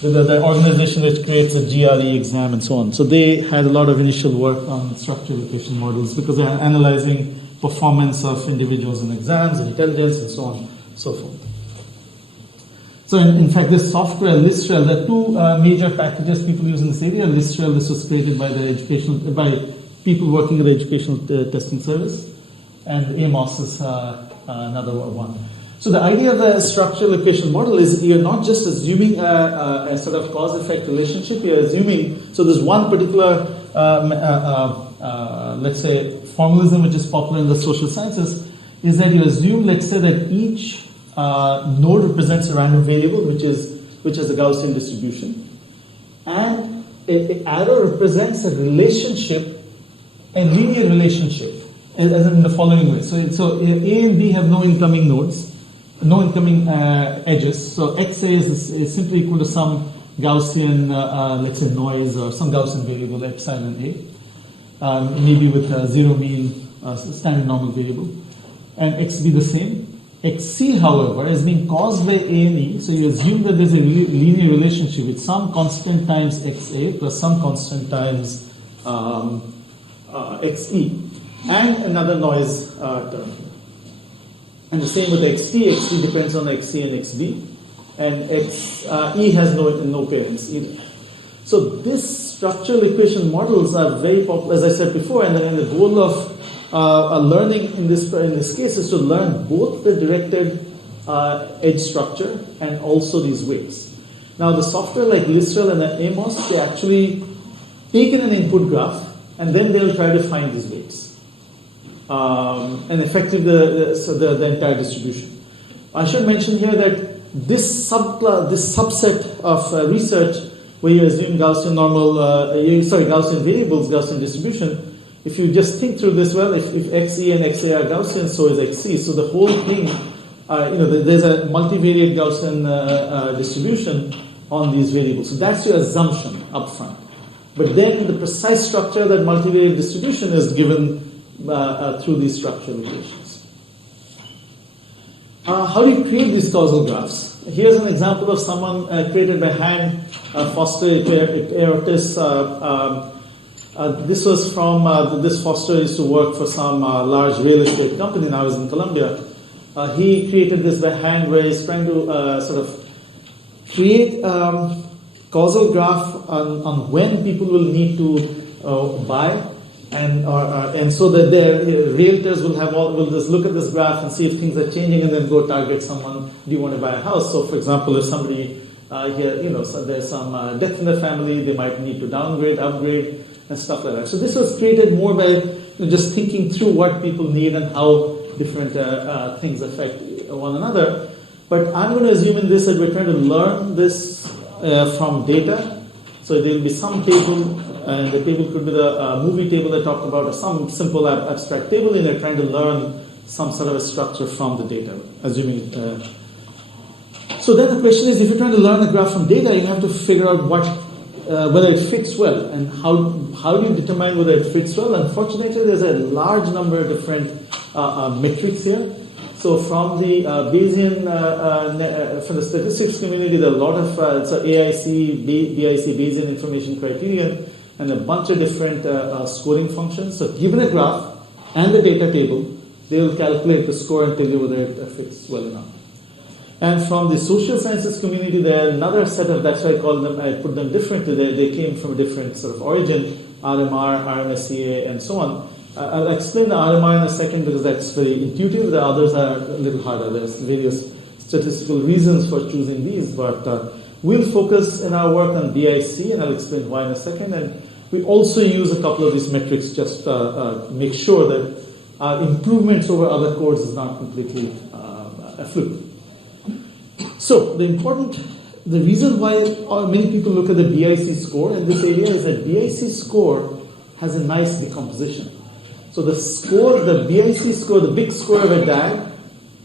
The organization which creates a GRE exam and so on. So they had a lot of initial work on structural equation models because they are analyzing performance of individuals in exams, intelligence, and so on and so forth. So in fact, this software, Listrel, there are two major packages people use in this area. Listrel, this was created by by people working at the Educational Testing Service, and AMOS is another one. So the idea of a structural equation model is you're not just assuming a sort of cause-effect relationship, you're assuming, so there's one particular, let's say, formalism which is popular in the social sciences, is that you assume, let's say, that each node represents a random variable which has a Gaussian distribution, and an arrow represents a relationship, a linear relationship, as in the following way. So A and B have no incoming nodes, no incoming edges. So XA is simply equal to some Gaussian, let's say, noise or some Gaussian variable, epsilon A, maybe with zero mean, standard normal variable, and XB the same. XC, however, is being caused by A and E, so you assume that there's a linear relationship with some constant times XA plus some constant times XE, and another noise term. And the same with XT. XT depends on XC and XB, and XE has no parents either. So these structural equation models are very popular, as I said before, and the goal of learning in this case is to learn both the directed edge structure and also these weights. Now the software like Listrel and AMOS, they actually take in an input graph and then they'll try to find these weights and effective the entire distribution. I should mention here that this subset of research where you assume Gaussian Gaussian variables, Gaussian distribution. If you just think through this well, if XE and XA are Gaussian, so is XC. So the whole thing, there's a multivariate Gaussian distribution on these variables. So that's your assumption up front. But then the precise structure of that multivariate distribution is given through these structural equations. How do you create these causal graphs? Here's an example of someone created by hand, Foster Erotis. This was from, this Foster used to work for some large real estate company, now he's in Colombia. He created this by hand where he's trying to sort of create causal graph on when people will need to buy, and so that their realtors will just look at this graph and see if things are changing and then go target someone. Do you want to buy a house? So for example, if somebody here, so there's some death in the family, they might need to downgrade, upgrade, and stuff like that. So this was created more by just thinking through what people need and how different things affect one another. But I'm going to assume in this that we're trying to learn this from data. So there will be some table, and the table could be the movie table I talked about, or some simple abstract table, and they're trying to learn some sort of a structure from the data, assuming. So then the question is, if you're trying to learn a graph from data, you have to figure out whether it fits well, and how do you determine whether it fits well? Unfortunately, there's a large number of different metrics here. So from the Bayesian, from the statistics community, there are a lot of AIC, BIC, Bayesian information criterion, and a bunch of different scoring functions. So given a graph and the data table, they will calculate the score and tell you whether it fits well enough. And from the social sciences community, there are another set of, that's why I put them differently. They came from a different sort of origin, RMR, RMSEA, and so on. I'll explain the RMR in a second because that's very intuitive. The others are a little harder. There's various statistical reasons for choosing these, but we'll focus in our work on BIC, and I'll explain why in a second. And we also use a couple of these metrics just to make sure that our improvements over other codes is not completely a fluke. So the reason why many people look at the BIC score in this area is that BIC score has a nice decomposition. So the score, the BIC score, the big score of a DAG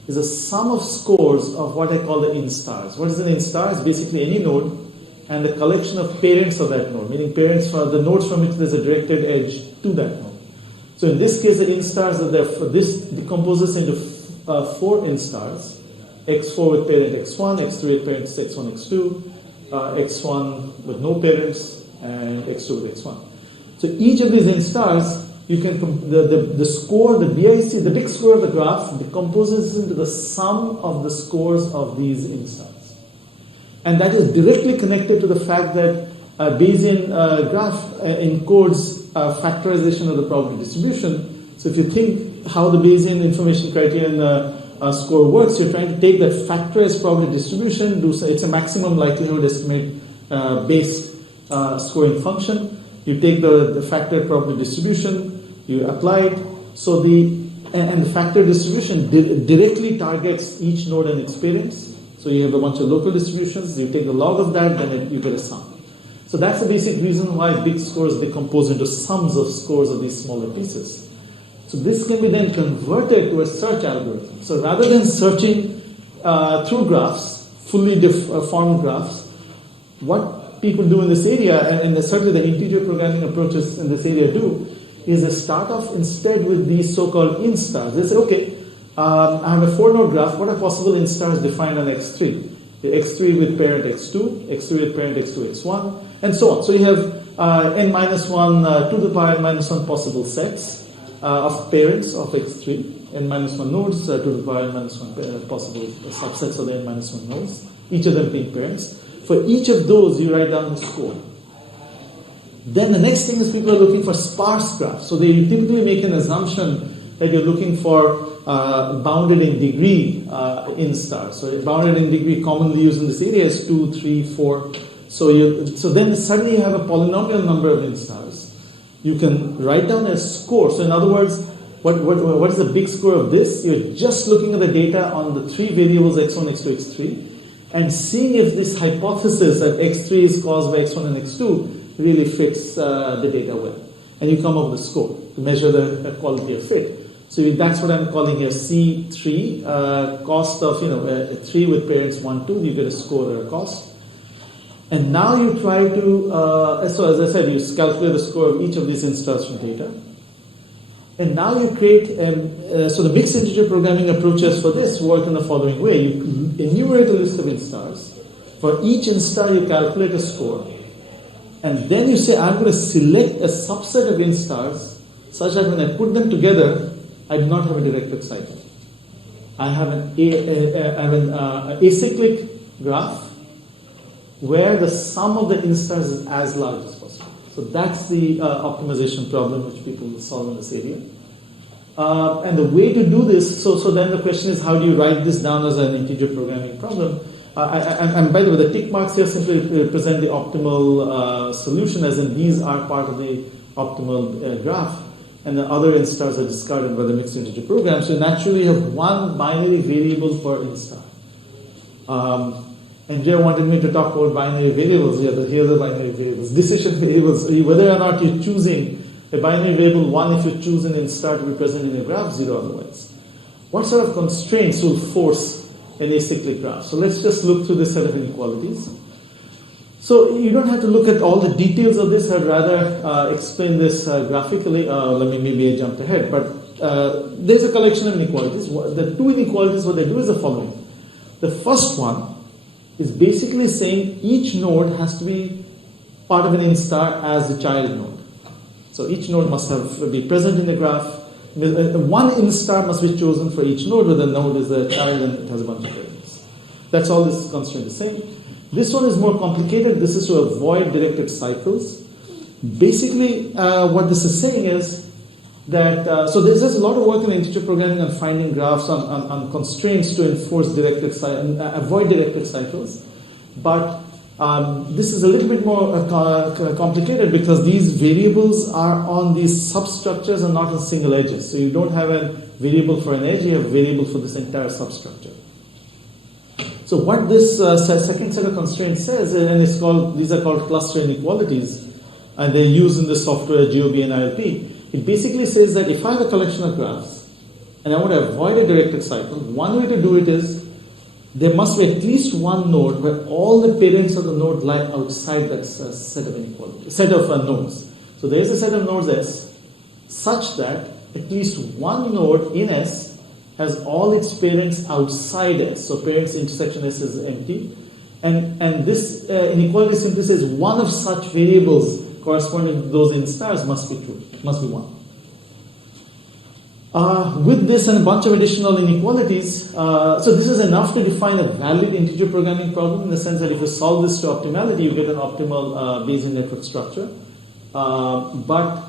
is a sum of scores of what I call the in stars. What is an in star? It's basically any node and the collection of parents of that node, meaning parents for the nodes from which there's a directed edge to that node. So So in this case, the instars this decomposes into 4 instars: x4 with parent x1, x3 with parents x1, x2, x1 with no parents, and x2 with x1. So each of these instars, you can the score, the BIC, the big score of the graph decomposes into the sum of the scores of these instars, and that is directly connected to the fact that Bayesian graph encodes factorization of the probability distribution. So if you think how the Bayesian information criterion score works, you're trying to take that factorized probability distribution, it's a maximum likelihood estimate based scoring function. You take the factored probability distribution, you apply it, so the factor distribution directly targets each node and its parents. So you have a bunch of local distributions, you take the log of that, then you get a sum. So that's the basic reason why big scores decompose into sums of scores of these smaller pieces. So this can be then converted to a search algorithm. So rather than searching through graphs, fully formed graphs, what people do in this area, and certainly the integer programming approaches in this area do, is they start off instead with these so-called instars. They say, okay, I have a 4-node graph. What are possible instars defined on x3? The x3 with parent x2, x3 with parent x2, x1, and so on. So you have n minus 1 to the power n minus 1 possible sets of parents of x3, n minus 1 nodes to the power n minus 1 possible subsets of the n minus 1 nodes, each of them being parents. For each of those, you write down the score. Then the next thing is people are looking for sparse graphs. So they typically make an assumption that you're looking for bounded in degree instars. So bounded in degree commonly used in this area is 2, 3, 4. So then suddenly you have a polynomial number of instars. You can write down a score. So in other words, what is the big score of this? You're just looking at the data on the 3 variables x1, x2, x3 and seeing if this hypothesis that x3 is caused by x1 and x2 really fits the data well. And you come up with a score to measure the quality of fit. So that's what I'm calling here C3, cost of 3 with parents 1, 2, you get a score or a cost. And now you try to, so as I said, you calculate the score of each of these instars from data. And now you create, so the mixed integer programming approaches for this work in the following way. You enumerate a list of instars. For each instar, you calculate a score. And then you say, I'm going to select a subset of instars such that when I put them together, I do not have a directed cycle. I have an acyclic graph where the sum of the instars is as large as possible. So that's the optimization problem which people solve in this area. And the way to do this, so then the question is, how do you write this down as an integer programming problem? And by the way, the tick marks here simply represent the optimal solution, as in these are part of the optimal graph, and the other instars are discarded by the mixed integer program. So naturally you have one binary variable per instar. And Jay wanted me to talk about binary variables. Here are the binary variables. Decision variables, whether or not you're choosing a binary variable 1 if you choose an instar to be present in your graph, 0 otherwise. What sort of constraints will force an acyclic graph? So let's just look through this set of inequalities. So you don't have to look at all the details of this. I'd rather explain this graphically. Maybe I jumped ahead, but there's a collection of inequalities. The 2 inequalities, what they do is the following. The first one is basically saying each node has to be part of an instar as the child node. So each node must be present in the graph. One instar must be chosen for each node, where the node is the child and it has a bunch of parents. That's all this constraint is saying. This one is more complicated. This is to avoid directed cycles. Basically, what this is saying is that, so there's a lot of work in integer programming on finding graphs on constraints to enforce avoid directed cycles. But this is a little bit more complicated because these variables are on these substructures and not on single edges. So you don't have a variable for an edge, you have a variable for this entire substructure. So what this second set of constraints says, and these are called cluster inequalities, and they're used in the software GOB and ILP. It basically says that if I have a collection of graphs and I want to avoid a directed cycle, one way to do it is there must be at least one node where all the parents of the node lie outside that set of nodes. So there is a set of nodes S such that at least one node in S has all its parents outside S. So parents intersection S is empty. And this inequality simply says one of such variables corresponding to those in stars must be true, must be 1. With this and a bunch of additional inequalities, so this is enough to define a valid integer programming problem in the sense that if you solve this to optimality, you get an optimal Bayesian network structure. But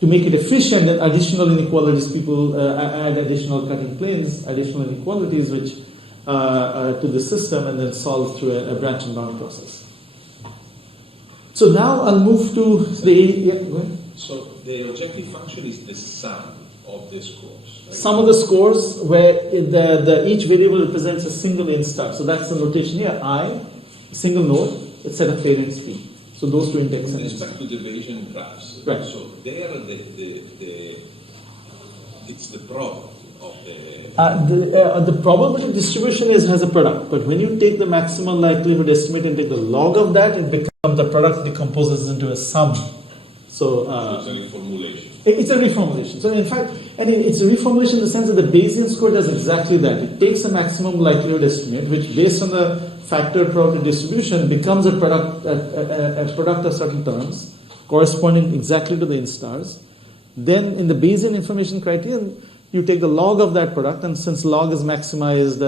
to make it efficient, then additional inequalities, people add additional cutting planes, additional inequalities which to the system and then solve through a branch and bound process. So now I'll move to the... So the objective function is the sum of the scores, right? Some of the scores where each variable represents a single instar. So that's the notation here. I, single node, a set of parents P. So those two indexes. With respect to the Bayesian graphs, right. So they are it's the product of the probability distribution has a product, but when you take the maximum likelihood estimate and take the log of that, it becomes the product decomposes into a sum. So it's a reformulation. It's a reformulation. So in fact, it's a reformulation in the sense that the Bayesian score does exactly that. It takes a maximum likelihood estimate, which based on the factor probability distribution becomes a product of certain terms corresponding exactly to the instars. Then in the Bayesian information criterion, you take the log of that product, and since log is maximized,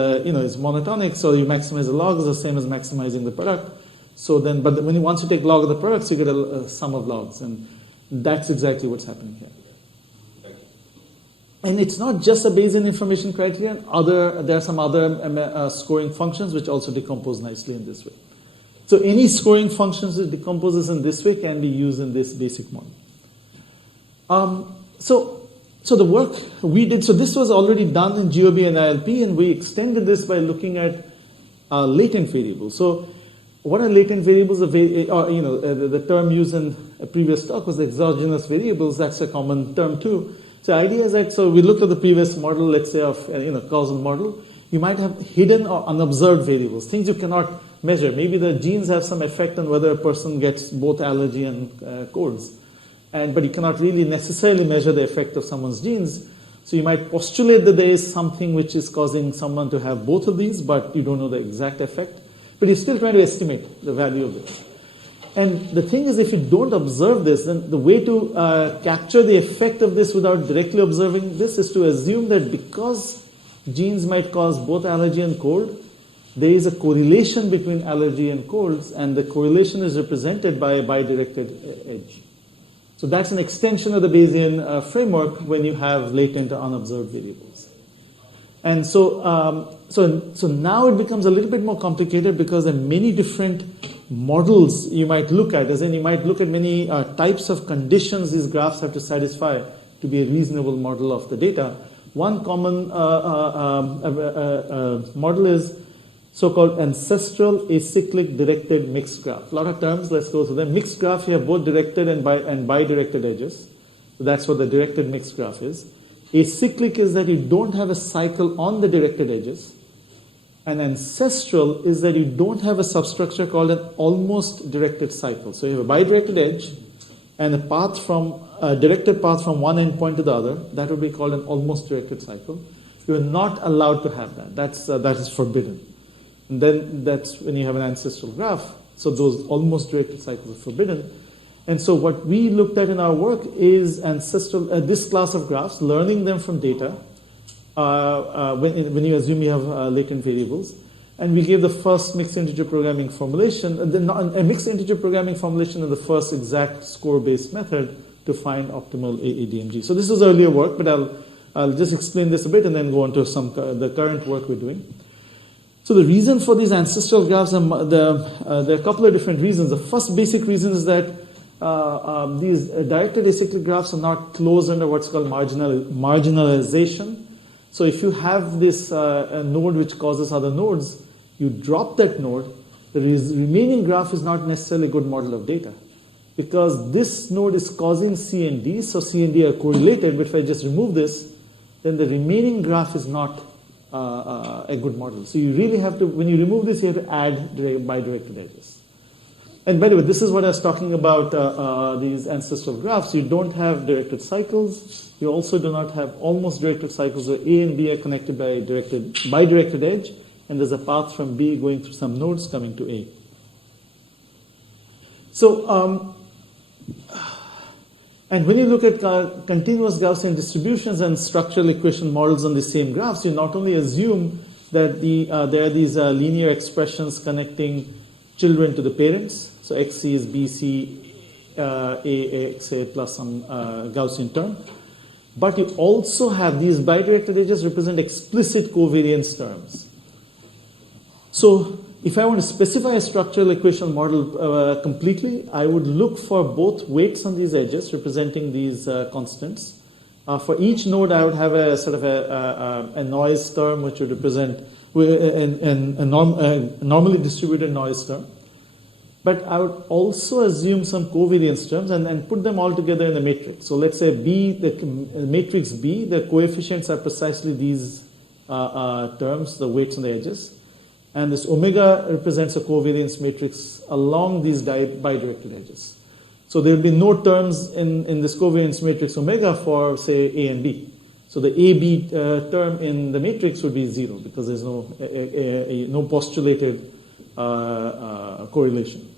is monotonic, so you maximize the log is the same as maximizing the product. So then, but once you take log of the products, you get a sum of logs, and that's exactly what's happening here. And it's not just a Bayesian information criterion. There are some other scoring functions which also decompose nicely in this way. So any scoring functions that decomposes in this way can be used in this basic model. So the work we did, so this was already done in GOB and ILP, and we extended this by looking at latent variables. So what are latent variables? The term used in a previous talk was exogenous variables. That's a common term too. So the idea is that, so we looked at the previous model, let's say of causal model. You might have hidden or unobserved variables, things you cannot measure. Maybe the genes have some effect on whether a person gets both allergy and colds. But you cannot really necessarily measure the effect of someone's genes. So you might postulate that there is something which is causing someone to have both of these, but you don't know the exact effect. But you're still trying to estimate the value of this. And the thing is, if you don't observe this, then the way to capture the effect of this without directly observing this is to assume that because genes might cause both allergy and cold, there is a correlation between allergy and colds, and the correlation is represented by a bidirected edge. So that's an extension of the Bayesian framework when you have latent or unobserved variables. And so now it becomes a little bit more complicated because there are many different models you might look at. As in, you might look at many types of conditions these graphs have to satisfy to be a reasonable model of the data. One common model is so-called ancestral acyclic directed mixed graph. A lot of terms, let's go through them. Mixed graph, you have both directed and bidirected edges. So that's what the directed mixed graph is. Acyclic is that you don't have a cycle on the directed edges. And ancestral is that you don't have a substructure called an almost directed cycle. So you have a bidirected edge and a directed path from one endpoint to the other. That would be called an almost directed cycle. You are not allowed to have that. That is forbidden. And then that's when you have an ancestral graph. So those almost directed cycles are forbidden. And so what we looked at in our work is this class of graphs, learning them from data, when you assume you have latent variables. And we gave the first mixed integer programming formulation, a mixed integer programming formulation in the first exact score-based method to find optimal ADMG. So this was earlier work, but I'll just explain this a bit and then go on to the current work we're doing. So the reason for these ancestral graphs, there are a couple of different reasons. The first basic reason is that these directed acyclic graphs are not closed under what's called marginalization. So if you have this node which causes other nodes, you drop that node, the remaining graph is not necessarily a good model of data. Because this node is causing C and D, so C and D are correlated, but if I just remove this, then the remaining graph is not a good model. So you really have to, when you remove this, you have to add bidirected edges. And by the way, this is what I was talking about, these ancestral graphs. You don't have directed cycles. You also do not have almost directed cycles where A and B are connected by directed edge, and there's a path from B going through some nodes coming to A. So, and when you look at continuous Gaussian distributions and structural equation models on the same graphs, you not only assume that there are these linear expressions connecting children to the parents, so XC is BC, AXA plus some Gaussian term, but you also have these bidirected edges represent explicit covariance terms. So if I want to specify a structural equation model completely, I would look for both weights on these edges representing these constants. For each node, I would have a sort of a noise term which would represent a normally distributed noise term. But I would also assume some covariance terms and put them all together in a matrix. So let's say B, the matrix B, the coefficients are precisely these terms, the weights on the edges. And this omega represents a covariance matrix along these bidirected edges. So there will be no terms in this covariance matrix omega for, say, A and B. So the AB term in the matrix would be 0 because there's no postulated correlation.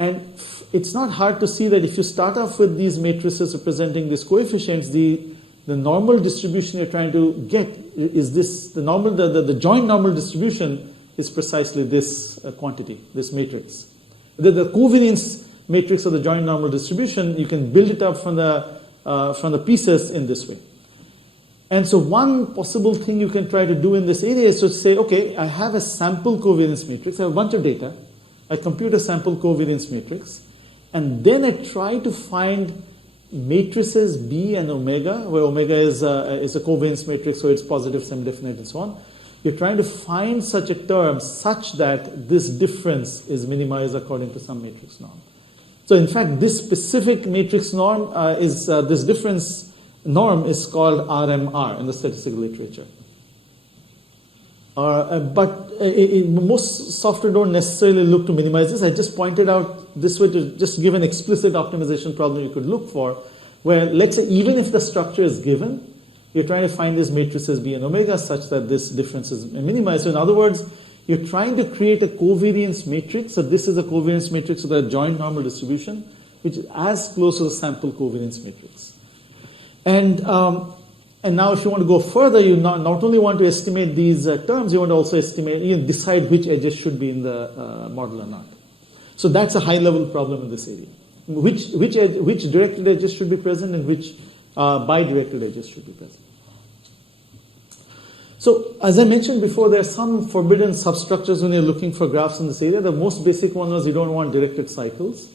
And it's not hard to see that if you start off with these matrices representing these coefficients, the normal distribution you're trying to get is this, the joint normal distribution is precisely this quantity, this matrix. The covariance matrix of the joint normal distribution, you can build it up from the pieces in this way. And so one possible thing you can try to do in this area is to say, okay, I have a sample covariance matrix, I have a bunch of data, I compute a sample covariance matrix, and then I try to find matrices B and omega, where omega is a covariance matrix, so it's positive, semi-definite, and so on. You're trying to find such a term such that this difference is minimized according to some matrix norm. So in fact, this specific matrix norm this difference norm is called RMR in the statistical literature. But most software don't necessarily look to minimize this. I just pointed out this way to just give an explicit optimization problem you could look for, where let's say even if the structure is given, you're trying to find these matrices B and omega such that this difference is minimized. So in other words, you're trying to create a covariance matrix. So this is a covariance matrix with a joint normal distribution, which is as close to the sample covariance matrix. And now if you want to go further, you not only want to estimate these terms, you want to also decide which edges should be in the model or not. So that's a high-level problem in this area. Which directed edges should be present and which bidirected edges should be present. So as I mentioned before, there are some forbidden substructures when you're looking for graphs in this area. The most basic one was you don't want directed cycles,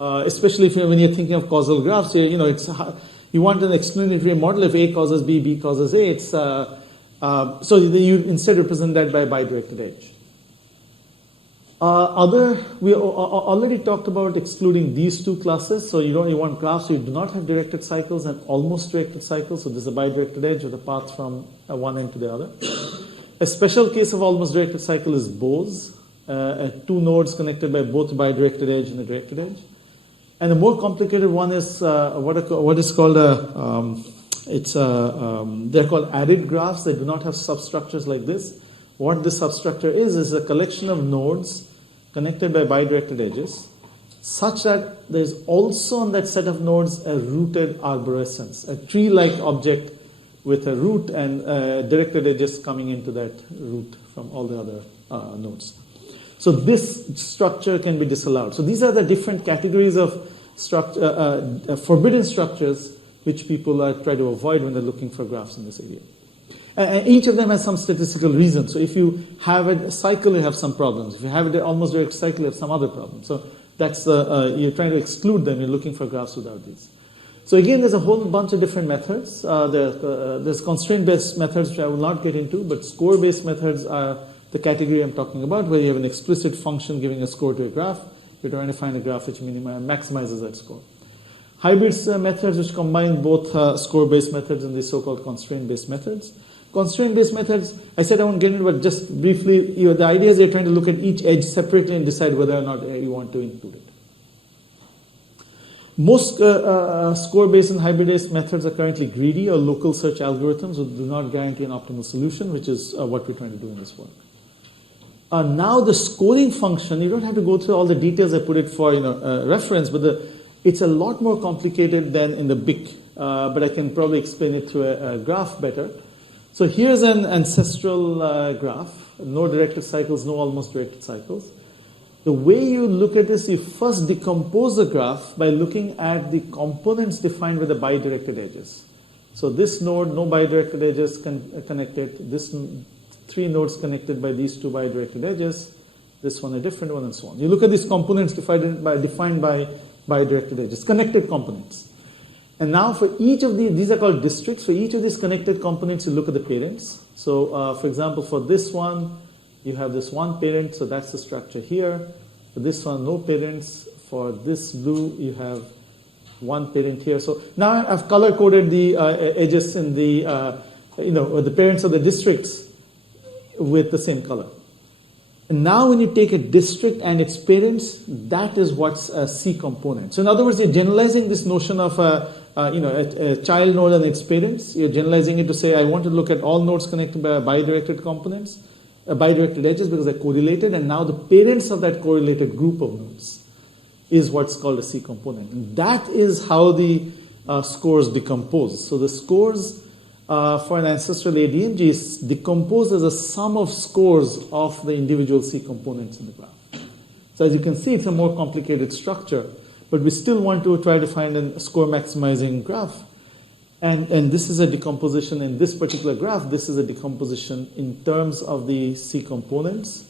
especially when you're thinking of causal graphs. You want an explanatory model. If A causes B, B causes A. So you instead represent that by a bidirected edge. We already talked about excluding these two classes. So you want graphs so you do not have directed cycles and almost directed cycles. So there's a bidirected edge with a path from one end to the other. A special case of almost directed cycle is Bose, two nodes connected by both bidirected edge and a directed edge. And a more complicated one is what is called they're called arid graphs. They do not have substructures like this. What this substructure is a collection of nodes connected by bidirected edges, such that there's also on that set of nodes a rooted arborescence, a tree-like object with a root and directed edges coming into that root from all the other nodes. So this structure can be disallowed. So these are the different categories of forbidden structures which people try to avoid when they're looking for graphs in this area. And each of them has some statistical reason. So if you have a cycle, you have some problems. If you have an almost direct cycle, you have some other problems. So that's you're trying to exclude them. You're looking for graphs without these. So again, there's a whole bunch of different methods. There's constraint-based methods, which I will not get into, but score-based methods are the category I'm talking about, where you have an explicit function giving a score to a graph. You're trying to find a graph which maximizes that score. Hybrid methods, which combine both score-based methods and the so-called constraint-based methods. constraint-based methods, I said I won't get into it, but just briefly, the idea is you're trying to look at each edge separately and decide whether or not you want to include it. Most score-based and hybrid-based methods are currently greedy or local search algorithms which do not guarantee an optimal solution, which is what we're trying to do in this work. Now the scoring function, you don't have to go through all the details. I put it for reference, but it's a lot more complicated than in the BIC, but I can probably explain it through a graph better. So here's an ancestral graph, no directed cycles, no almost directed cycles. The way you look at this, you first decompose the graph by looking at the components defined with the bidirected edges. So this node, no bidirected edges connected. This 3 nodes connected by these 2 bidirected edges. This one a different one, and so on. You look at these components defined by bidirected edges, connected components. And now for each of these are called districts. For each of these connected components, you look at the parents. So for example, for this one, you have this one parent, so that's the structure here. For this one, no parents. For this blue, you have one parent here. So now I've color-coded the edges in the, the parents of the districts with the same color. And now when you take a district and its parents, that is what's a C component. So in other words, you're generalizing this notion of a child node and its parents. You're generalizing it to say, I want to look at all nodes connected by bidirected components. Bidirected edges because they're correlated, and now the parents of that correlated group of nodes is what's called a C component. And that is how the scores decompose. So the scores for an ancestral ADMG is decomposed as a sum of scores of the individual C components in the graph. So as you can see, it's a more complicated structure, but we still want to try to find a score maximizing graph. And this is a decomposition in this particular graph. This is a decomposition in terms of the C components,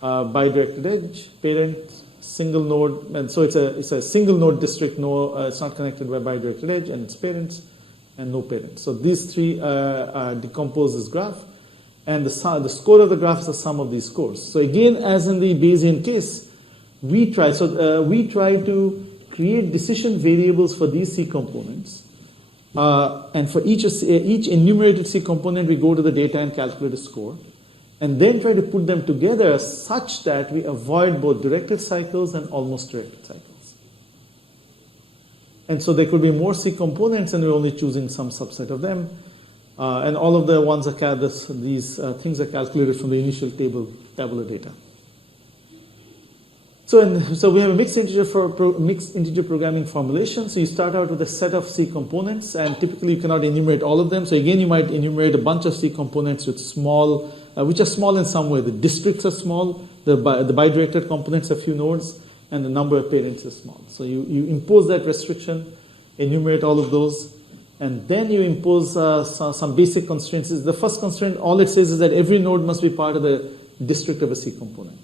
bidirected edge, parent, single node, and so it's a single node district. No, it's not connected by bidirected edge, and its parents, and no parents. So these 3 decompose this graph, and the score of the graph is the sum of these scores. So again, as in the Bayesian case, we try to create decision variables for these C components. And for each enumerated C component, we go to the data and calculate a score, and then try to put them together such that we avoid both directed cycles and almost directed cycles. And so there could be more C components, and we're only choosing some subset of them. And all of the ones these things are calculated from the initial tabular data. So we have a mixed integer programming formulation. So you start out with a set of C components, and typically you cannot enumerate all of them. So again, you might enumerate a bunch of C components with which are small in some way. The districts are small, the bidirected components are few nodes, and the number of parents is small. So you impose that restriction, enumerate all of those, and then you impose some basic constraints. The first constraint, all it says is that every node must be part of the district of a C component.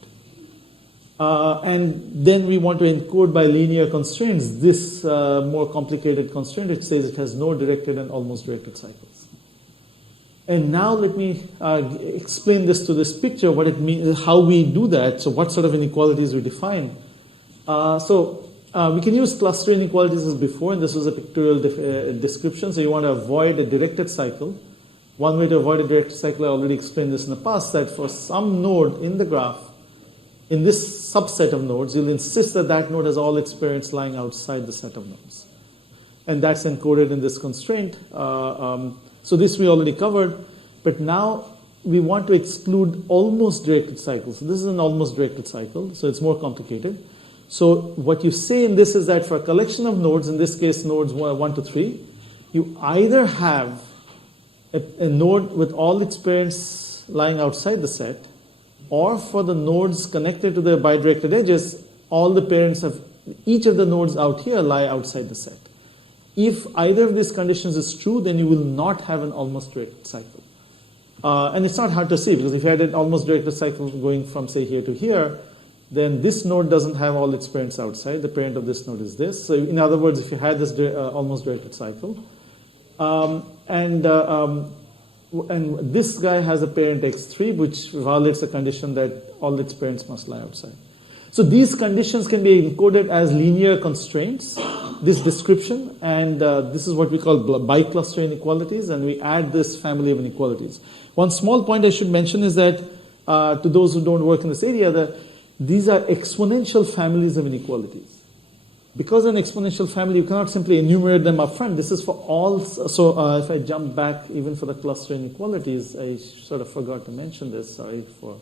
And then we want to encode by linear constraints this more complicated constraint, which says it has no directed and almost directed cycles. And now let me explain this to this picture, what it means, how we do that, so what sort of inequalities we define. We can use cluster inequalities as before, and this was a pictorial description. So you want to avoid a directed cycle. One way to avoid a directed cycle, I already explained this in the past, that for some node in the graph, in this subset of nodes, you'll insist that that node has all its parents lying outside the set of nodes. And that's encoded in this constraint. So this we already covered, but now we want to exclude almost directed cycles. So this is an almost directed cycle, so it's more complicated. So what you say in this is that for a collection of nodes, in this case nodes 1 to 3, you either have a node with all its parents lying outside the set, or for the nodes connected to the bidirected edges, all the parents of each of the nodes out here lie outside the set. If either of these conditions is true, then you will not have an almost directed cycle. And it's not hard to see, because if you had an almost directed cycle going from, say, here to here, then this node doesn't have all its parents outside. The parent of this node is this. So in other words, if you had this almost directed cycle, and this guy has a parent x3, which violates the condition that all its parents must lie outside. So these conditions can be encoded as linear constraints, this description, and this is what we call bicluster inequalities, and we add this family of inequalities. One small point I should mention is that to those who don't work in this area, that these are exponential families of inequalities. Because an exponential family, you cannot simply enumerate them up front. This is for all. So if I jump back even for the cluster inequalities, I sort of forgot to mention this. Sorry for.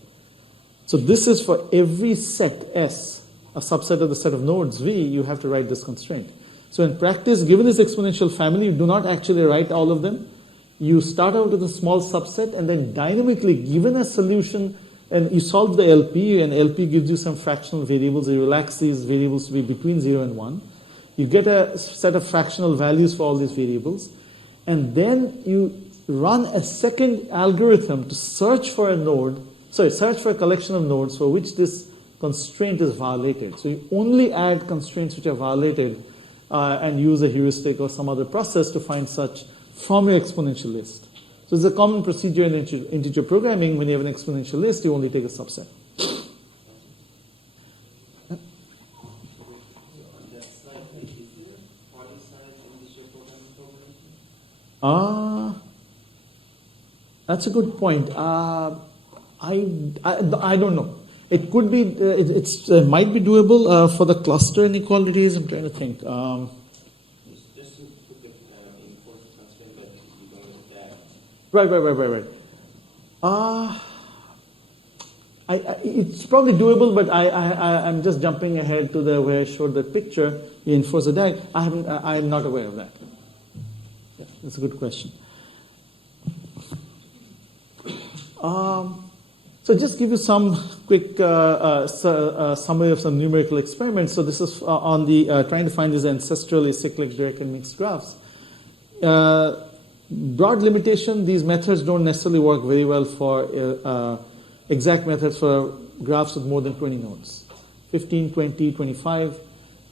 So this is for every set S, a subset of the set of nodes V, you have to write this constraint. So in practice, given this exponential family, you do not actually write all of them. You start out with a small subset and then dynamically, given a solution, and you solve the LP, and LP gives you some fractional variables. You relax these variables to be between 0 and 1. You get a set of fractional values for all these variables. And then you run a second algorithm to search for a collection of nodes for which this constraint is violated. So you only add constraints which are violated and use a heuristic or some other process to find such from your exponential list. So it's a common procedure in integer programming. When you have an exponential list, you only take a subset. That's a good point. I don't know. It could be. It might be doable for the cluster inequalities. I'm trying to think. Just to put the enforce the constraint, but you don't know that. Right. It's probably doable, but I'm just jumping ahead to the where I showed the picture. You enforce a DAG. I'm not aware of that. Yeah, that's a good question. So just give you some quick summary of some numerical experiments. So this is on the trying to find these ancestral acyclic direct and mixed graphs. Broad limitation, these methods don't necessarily work very well for exact methods for graphs with more than 20 nodes. 15, 20, 25.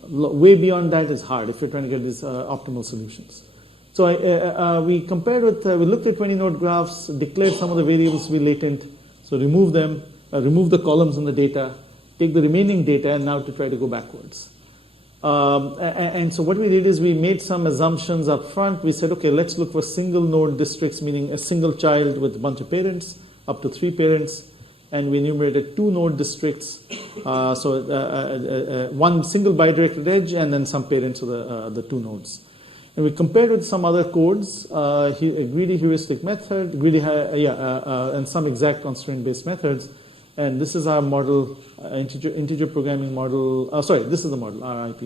Way beyond that is hard if you're trying to get these optimal solutions. So we compared with, we looked at 20 node graphs, declared some of the variables to be latent. So remove them, remove the columns in the data, take the remaining data, and now to try to go backwards. And so what we did is we made some assumptions up front. We said, okay, let's look for single node districts, meaning a single child with a bunch of parents, up to 3 parents. And we enumerated 2 node districts. One single bidirected edge and then some parents of the 2 nodes. And we compared with some other codes, a greedy heuristic method, and some exact constraint-based methods. And this is our model, integer programming model. This is the model, our IP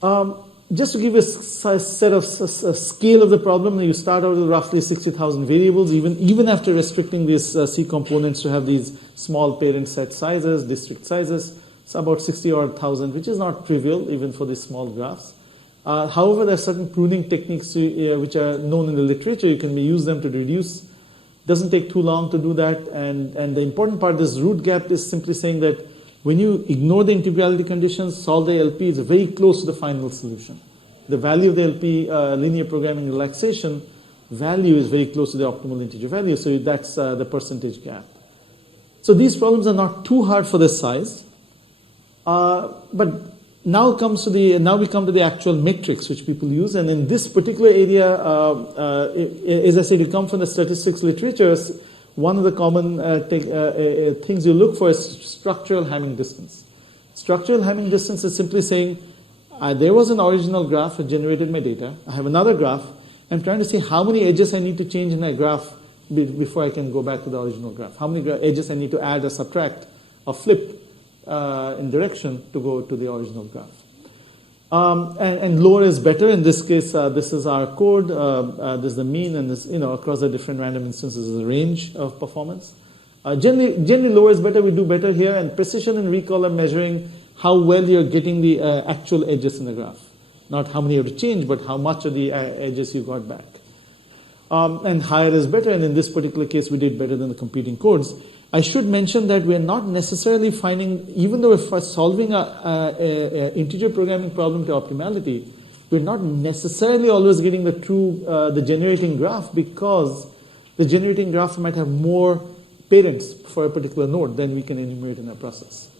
model. Just to give you a set of scale of the problem, you start out with roughly 60,000 variables, even after restricting these C components to have these small parent set sizes, district sizes. It's about 60,000, which is not trivial, even for these small graphs. However, there are certain pruning techniques which are known in the literature. You can use them to reduce. Doesn't take too long to do that. And the important part of this root gap is simply saying that when you ignore the integrality conditions, solve the LP, it's very close to the final solution. The value of the LP linear programming relaxation value is very close to the optimal integer value. So that's the percentage gap. So these problems are not too hard for this size. But now we come to the actual metrics which people use, and in this particular area, as I said, you come from the statistics literature. One of the common things you look for is structural Hamming distance. Structural Hamming distance is simply saying there was an original graph that generated my data. I have another graph. I'm trying to see how many edges I need to change in my graph before I can go back to the original graph. How many edges I need to add or subtract or flip in direction to go to the original graph. And lower is better. In this case, this is our code. This is the mean, and this, across the different random instances is a range of performance. Generally lower is better. We do better here. And precision and recall are measuring how well you're getting the actual edges in the graph. Not how many you have to change, but how much of the edges you got back. And higher is better. And in this particular case, we did better than the competing codes. I should mention that we're not necessarily finding, even though we're solving an integer programming problem to optimality, we're not necessarily always getting the true, the generating graph, because the generating graph might have more parents for a particular node than we can enumerate in our process.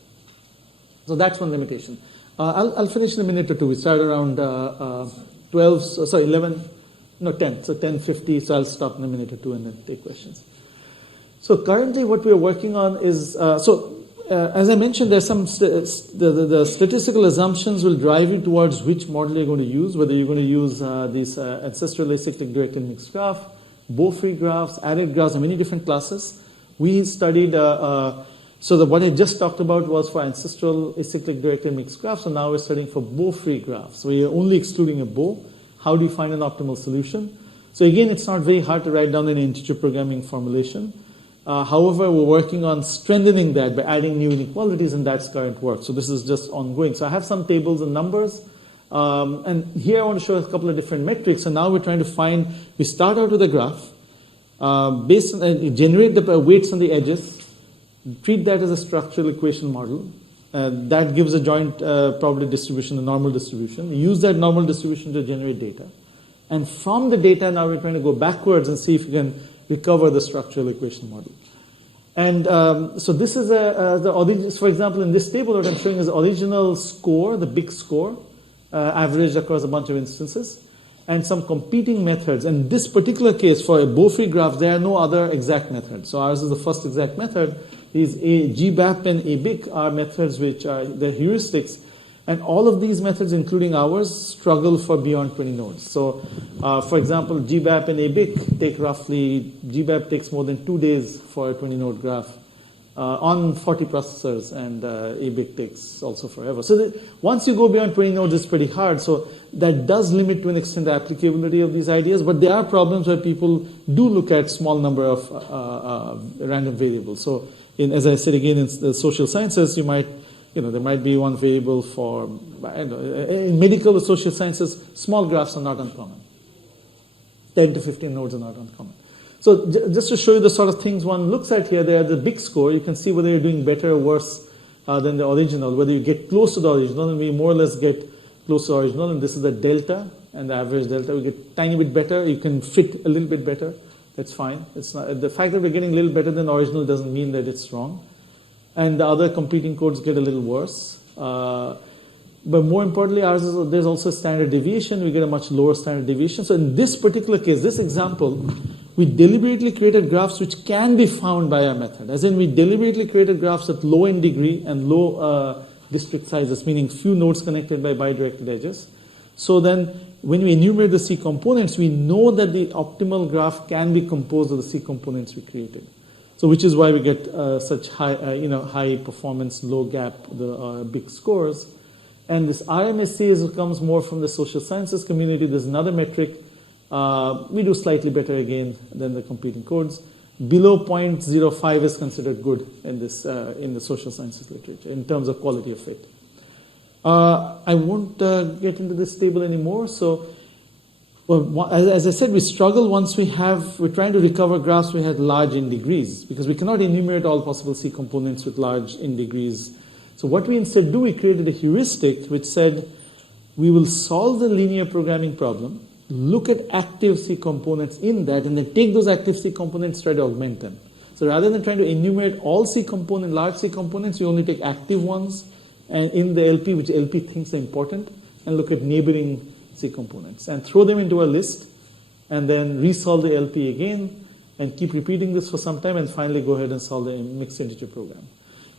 So that's one limitation. I'll finish in a minute or two. We start around 11. No, 10. So 10:50. So I'll stop in a minute or two and then take questions. So currently, what we're working on is as I mentioned, there's some the statistical assumptions will drive you towards which model you're going to use. Whether you're going to use these ancestral acyclic directed mixed graph, bow-free graphs, added graphs, and many different classes. We studied. What I just talked about was for ancestral acyclic directed mixed graphs. So now we're studying for bow-free graphs. So you're only excluding a bow. How do you find an optimal solution? So again, it's not very hard to write down an integer programming formulation. However, we're working on strengthening that by adding new inequalities, and that's current work. So this is just ongoing. So I have some tables and numbers. And here I want to show a couple of different metrics. So now we're trying to we start out with a graph, generate the weights on the edges, treat that as a structural equation model. That gives a joint probability distribution, a normal distribution. Use that normal distribution to generate data. And from the data, now we're trying to go backwards and see if we can recover the structural equation model. And so this is for example, in this table, what I'm showing is the original score, the big score, averaged across a bunch of instances, and some competing methods. In this particular case, for a bow-free graph, there are no other exact methods. So ours is the first exact method. These GBAP and ABIC are methods which are the heuristics. And all of these methods, including ours, struggle for beyond 20 nodes. So, for example, GBAP and ABIC GBAP takes more than 2 days for a 20-node graph on 40 processors, and ABIC takes also forever. So once you go beyond 20 nodes, it's pretty hard. So that does limit to an extent the applicability of these ideas, but there are problems where people do look at small number of random variables. So as I said again, in the social sciences, there might be one variable for, in medical or social sciences, small graphs are not uncommon. 10 to 15 nodes are not uncommon. So just to show you the sort of things one looks at here, there are the big score. You can see whether you're doing better or worse than the original, whether you get close to the original, and we more or less get close to the original, and this is the delta, and the average delta. We get a tiny bit better. You can fit a little bit better. That's fine. It's not, the fact that we're getting a little better than the original doesn't mean that it's wrong. And the other competing codes get a little worse. But more importantly, there's also a standard deviation. We get a much lower standard deviation. So in this particular case, this example, we deliberately created graphs which can be found by our method. As in, we deliberately created graphs at low in degree and low district sizes, meaning few nodes connected by bidirected edges. So then, when we enumerate the C components, we know that the optimal graph can be composed of the C components we created. So, which is why we get such high performance, low gap, the big scores. And this RMSE comes more from the social sciences community. There's another metric. We do slightly better again than the competing codes. Below 0.05 is considered good in this in the social sciences literature in terms of quality of fit. I won't get into this table anymore. So, as I said, we struggle once we're trying to recover graphs we had large in degrees, because we cannot enumerate all possible C components with large in degrees. So what we instead do, we created a heuristic which said we will solve the linear programming problem, look at active C components in that, and then take those active C components, try to augment them. So rather than trying to enumerate all large C components, we only take active ones and in the LP, which LP thinks are important, and look at neighboring C components and throw them into a list, and then resolve the LP again and keep repeating this for some time, and finally go ahead and solve the mixed integer program.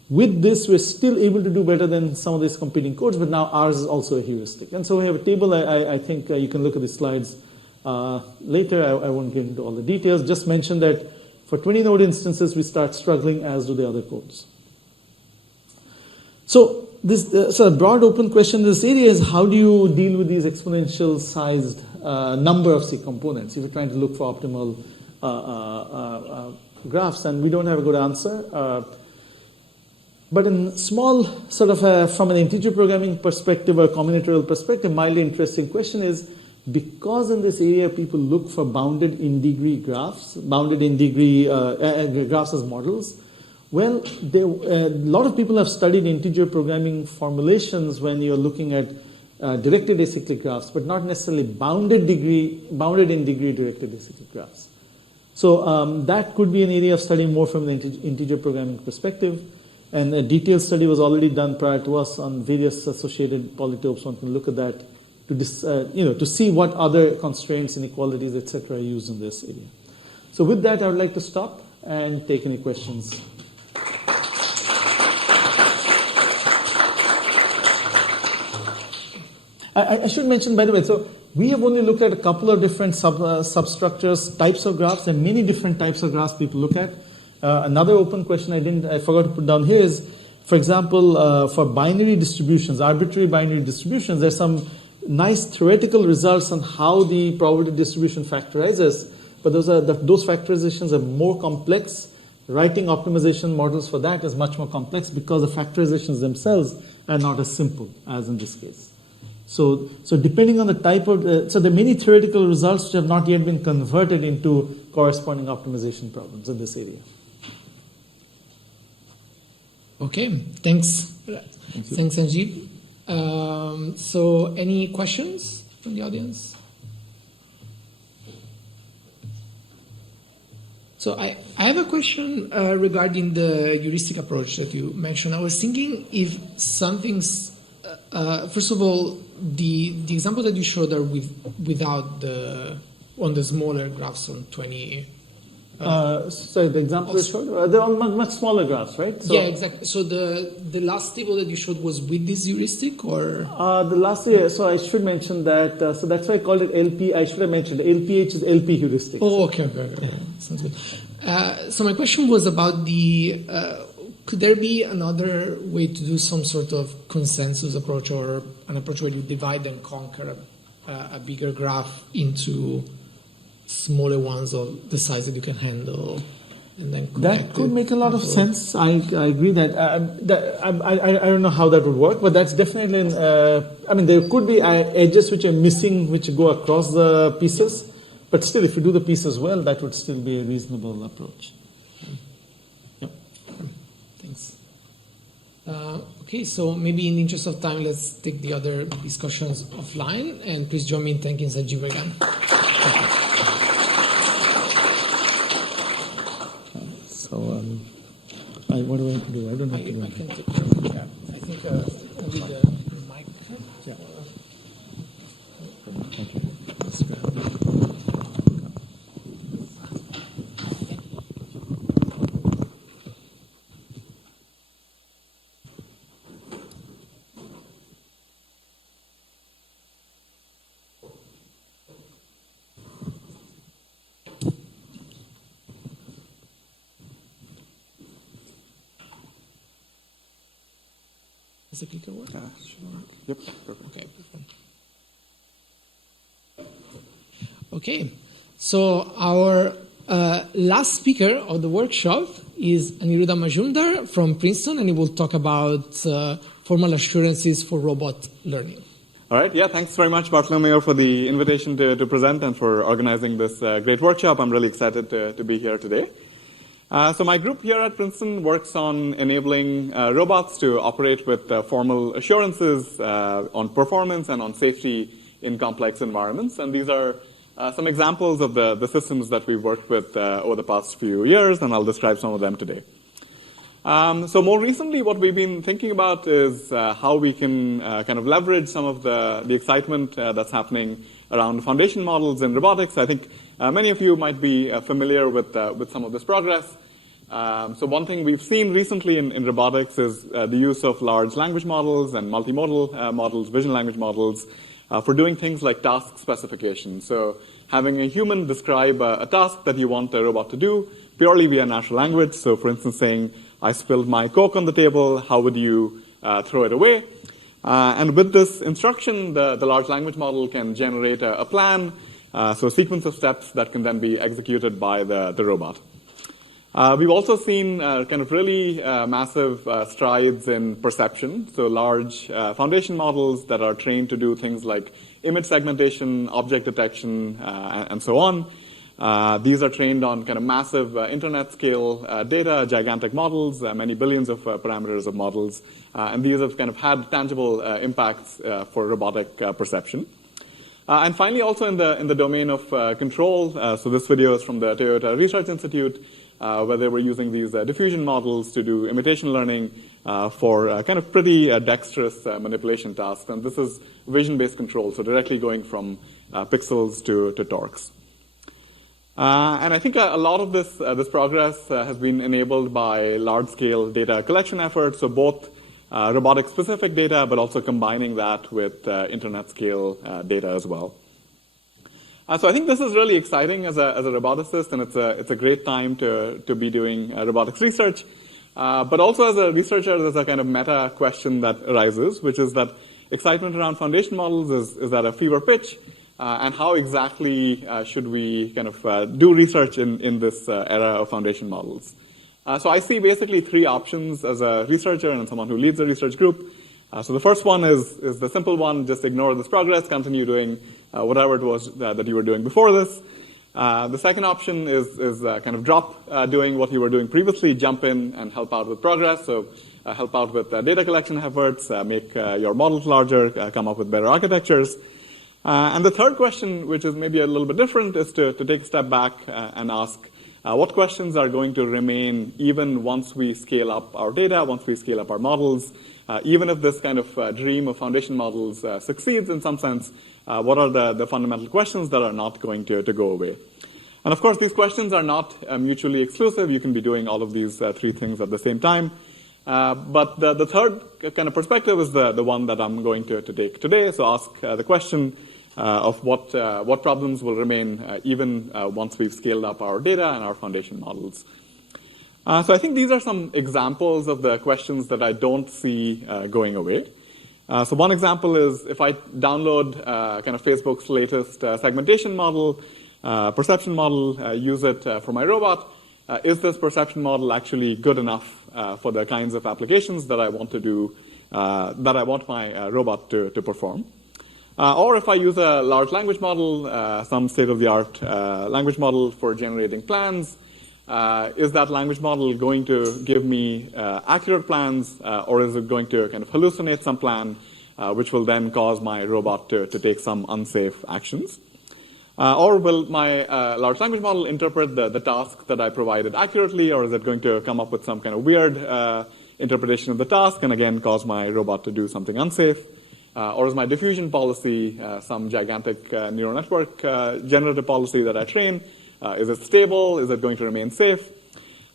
With this, we're still able to do better than some of these competing codes, but now ours is also a heuristic. And so we have a table. I think you can look at the slides later. I won't get into all the details. Just mention that for 20 node instances, we start struggling, as do the other codes. So a broad open question in this area is, how do you deal with these exponential sized number of C components if you're trying to look for optimal graphs? And we don't have a good answer. But in small, from an integer programming perspective or combinatorial perspective, mildly interesting question is, because in this area people look for bounded in degree graphs, graphs as models. Well, a lot of people have studied integer programming formulations when you're looking at directed acyclic graphs, but not necessarily bounded in degree directed acyclic graphs. So that could be an area of study more from the integer programming perspective. And a detailed study was already done prior to us on various associated polytopes. One can look at that to see what other constraints, inequalities, etc. are used in this area. So with that, I would like to stop and take any questions. I should mention, by the way, so we have only looked at a couple of different substructures, types of graphs, and many different types of graphs people look at. Another open question I forgot to put down here is, for example, for binary distributions, arbitrary binary distributions, there's some nice theoretical results on how the probability distribution factorizes, but those factorizations are more complex. Writing optimization models for that is much more complex because the factorizations themselves are not as simple as in this case. So depending on the type of, so there are many theoretical results which have not yet been converted into corresponding optimization problems in this area. Okay, thanks. Thanks, Sanjeev. So any questions from the audience? So I have a question regarding the heuristic approach that you mentioned. I was thinking if something's, first of all, the example that you showed are without on the smaller graphs on 20. So the example you showed, they're on much smaller graphs, right? So, yeah, exactly. So the last table that you showed was with this heuristic, or the last year. So I should mention that. So that's why I called it LP. I should have mentioned LPH is LP heuristic. Oh, okay. Sounds good. So my question was about the. Could there be another way to do some sort of consensus approach, or an approach where you divide and conquer a bigger graph into smaller ones of the size that you can handle, and then that could make a lot of sense. I agree that I don't know how that would work, but that's definitely. I mean, there could be edges which are missing, which go across the pieces, but still, if you do the pieces well, that would still be a reasonable approach. Thanks. Okay, so maybe in the interest of time, let's take the other discussions offline, and please join me in thanking Sanjeev again. So, what do I have to do? I don't have to do anything. I think only the mic. Yeah. Okay. Let's grab it. Does the clicker work? Yep. Perfect. Okay. Okay. So our last speaker of the workshop is Aniruddha Majumdar from Princeton, and he will talk about formal assurances for robot learning. All right. Yeah. Thanks very much, Bartolomeo, for the invitation to present and for organizing this great workshop. I'm really excited to be here today. So my group here at Princeton works on enabling robots to operate with formal assurances on performance and on safety in complex environments. And these are some examples of the systems that we've worked with over the past few years, and I'll describe some of them today. So more recently, what we've been thinking about is how we can kind of leverage some of the excitement that's happening around foundation models in robotics. I think many of you might be familiar with some of this progress. So one thing we've seen recently in robotics is the use of large language models and multimodal models, vision language models, for doing things like task specification. So having a human describe a task that you want a robot to do purely via natural language. So for instance, saying, I spilled my Coke on the table, how would you throw it away? And with this instruction, the large language model can generate a plan, so a sequence of steps that can then be executed by the robot. We've also seen kind of really massive strides in perception, so large foundation models that are trained to do things like image segmentation, object detection, and so on. These are trained on kind of massive internet scale data, gigantic models, many billions of parameters of models, and these have kind of had tangible impacts for robotic perception. And finally, also in the domain of control, so this video is from the Toyota Research Institute. where they were using these diffusion models to do imitation learning for kind of pretty dexterous manipulation tasks. And this is vision-based control, so directly going from pixels to torques. And I think a lot of this progress has been enabled by large-scale data collection efforts, so both robotic-specific data, but also combining that with internet-scale data as well. So I think this is really exciting as a roboticist, and it's a great time to be doing robotics research. But also as a researcher, there's a kind of meta question that arises, which is that excitement around foundation models is at a fever pitch, and how exactly should we kind of do research in this era of foundation models? So I see basically three options as a researcher and someone who leads a research group. So the first one is the simple one, just ignore this progress, continue doing whatever it was that you were doing before this. The second option is kind of drop doing what you were doing previously, jump in and help out with progress. So help out with data collection efforts, make your models larger, come up with better architectures. And the third question, which is maybe a little bit different, is to take a step back and ask what questions are going to remain even once we scale up our data, once we scale up our models. Even if this kind of dream of foundation models succeeds in some sense, what are the fundamental questions that are not going to go away? And of course, these questions are not mutually exclusive. You can be doing all of these three things at the same time. But the third kind of perspective is the one that I'm going to take today. So ask the question of what problems will remain even once we've scaled up our data and our foundation models. So I think these are some examples of the questions that I don't see going away. So one example is if I download kind of Facebook's latest segmentation model, perception model, use it for my robot, is this perception model actually good enough for the kinds of applications that I want to do, that I want my robot to perform? Or if I use a large language model, some state-of-the-art language model for generating plans, is that language model going to give me accurate plans, or is it going to kind of hallucinate some plan, which will then cause my robot to take some unsafe actions? Or will my large language model interpret the task that I provided accurately, or is it going to come up with some kind of weird interpretation of the task and again cause my robot to do something unsafe? Or is my diffusion policy some gigantic neural network generative policy that I train? Is it stable? Is it going to remain safe?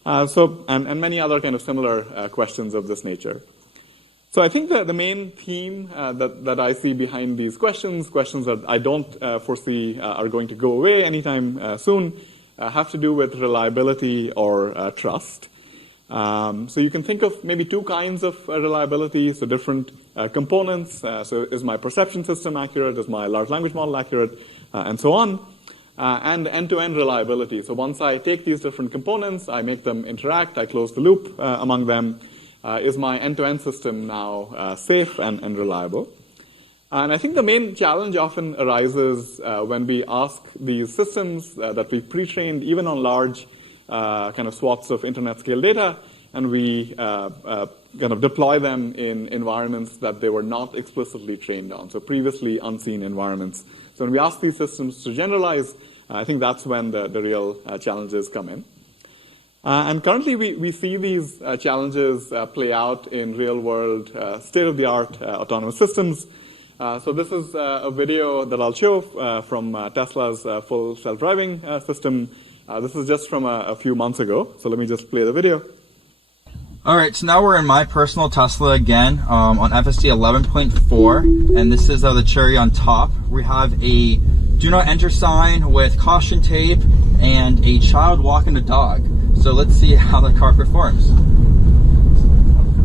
And many other kind of similar questions of this nature. So I think that the main theme that I see behind these questions that I don't foresee are going to go away anytime soon, have to do with reliability or trust. So you can think of maybe two kinds of reliability, so different components. So is my perception system accurate? Is my large language model accurate? And so on. And end-to-end reliability. So once I take these different components, I make them interact, I close the loop among them. Is my end-to-end system now safe and reliable? And I think the main challenge often arises when we ask these systems that we pre-trained, even on large kind of swaths of internet-scale data, and we kind of deploy them in environments that they were not explicitly trained on, so previously unseen environments. So when we ask these systems to generalize, I think that's when the real challenges come in. And currently we see these challenges play out in real-world, state-of-the-art autonomous systems. So this is a video that I'll show from Tesla's full self-driving system. This is just from a few months ago. So let me just play the video. All right, so now we're in my personal Tesla again on FSD 11.4, and this is the cherry on top. We have a do not enter sign with caution tape and a child walking a dog. So let's see how the car performs.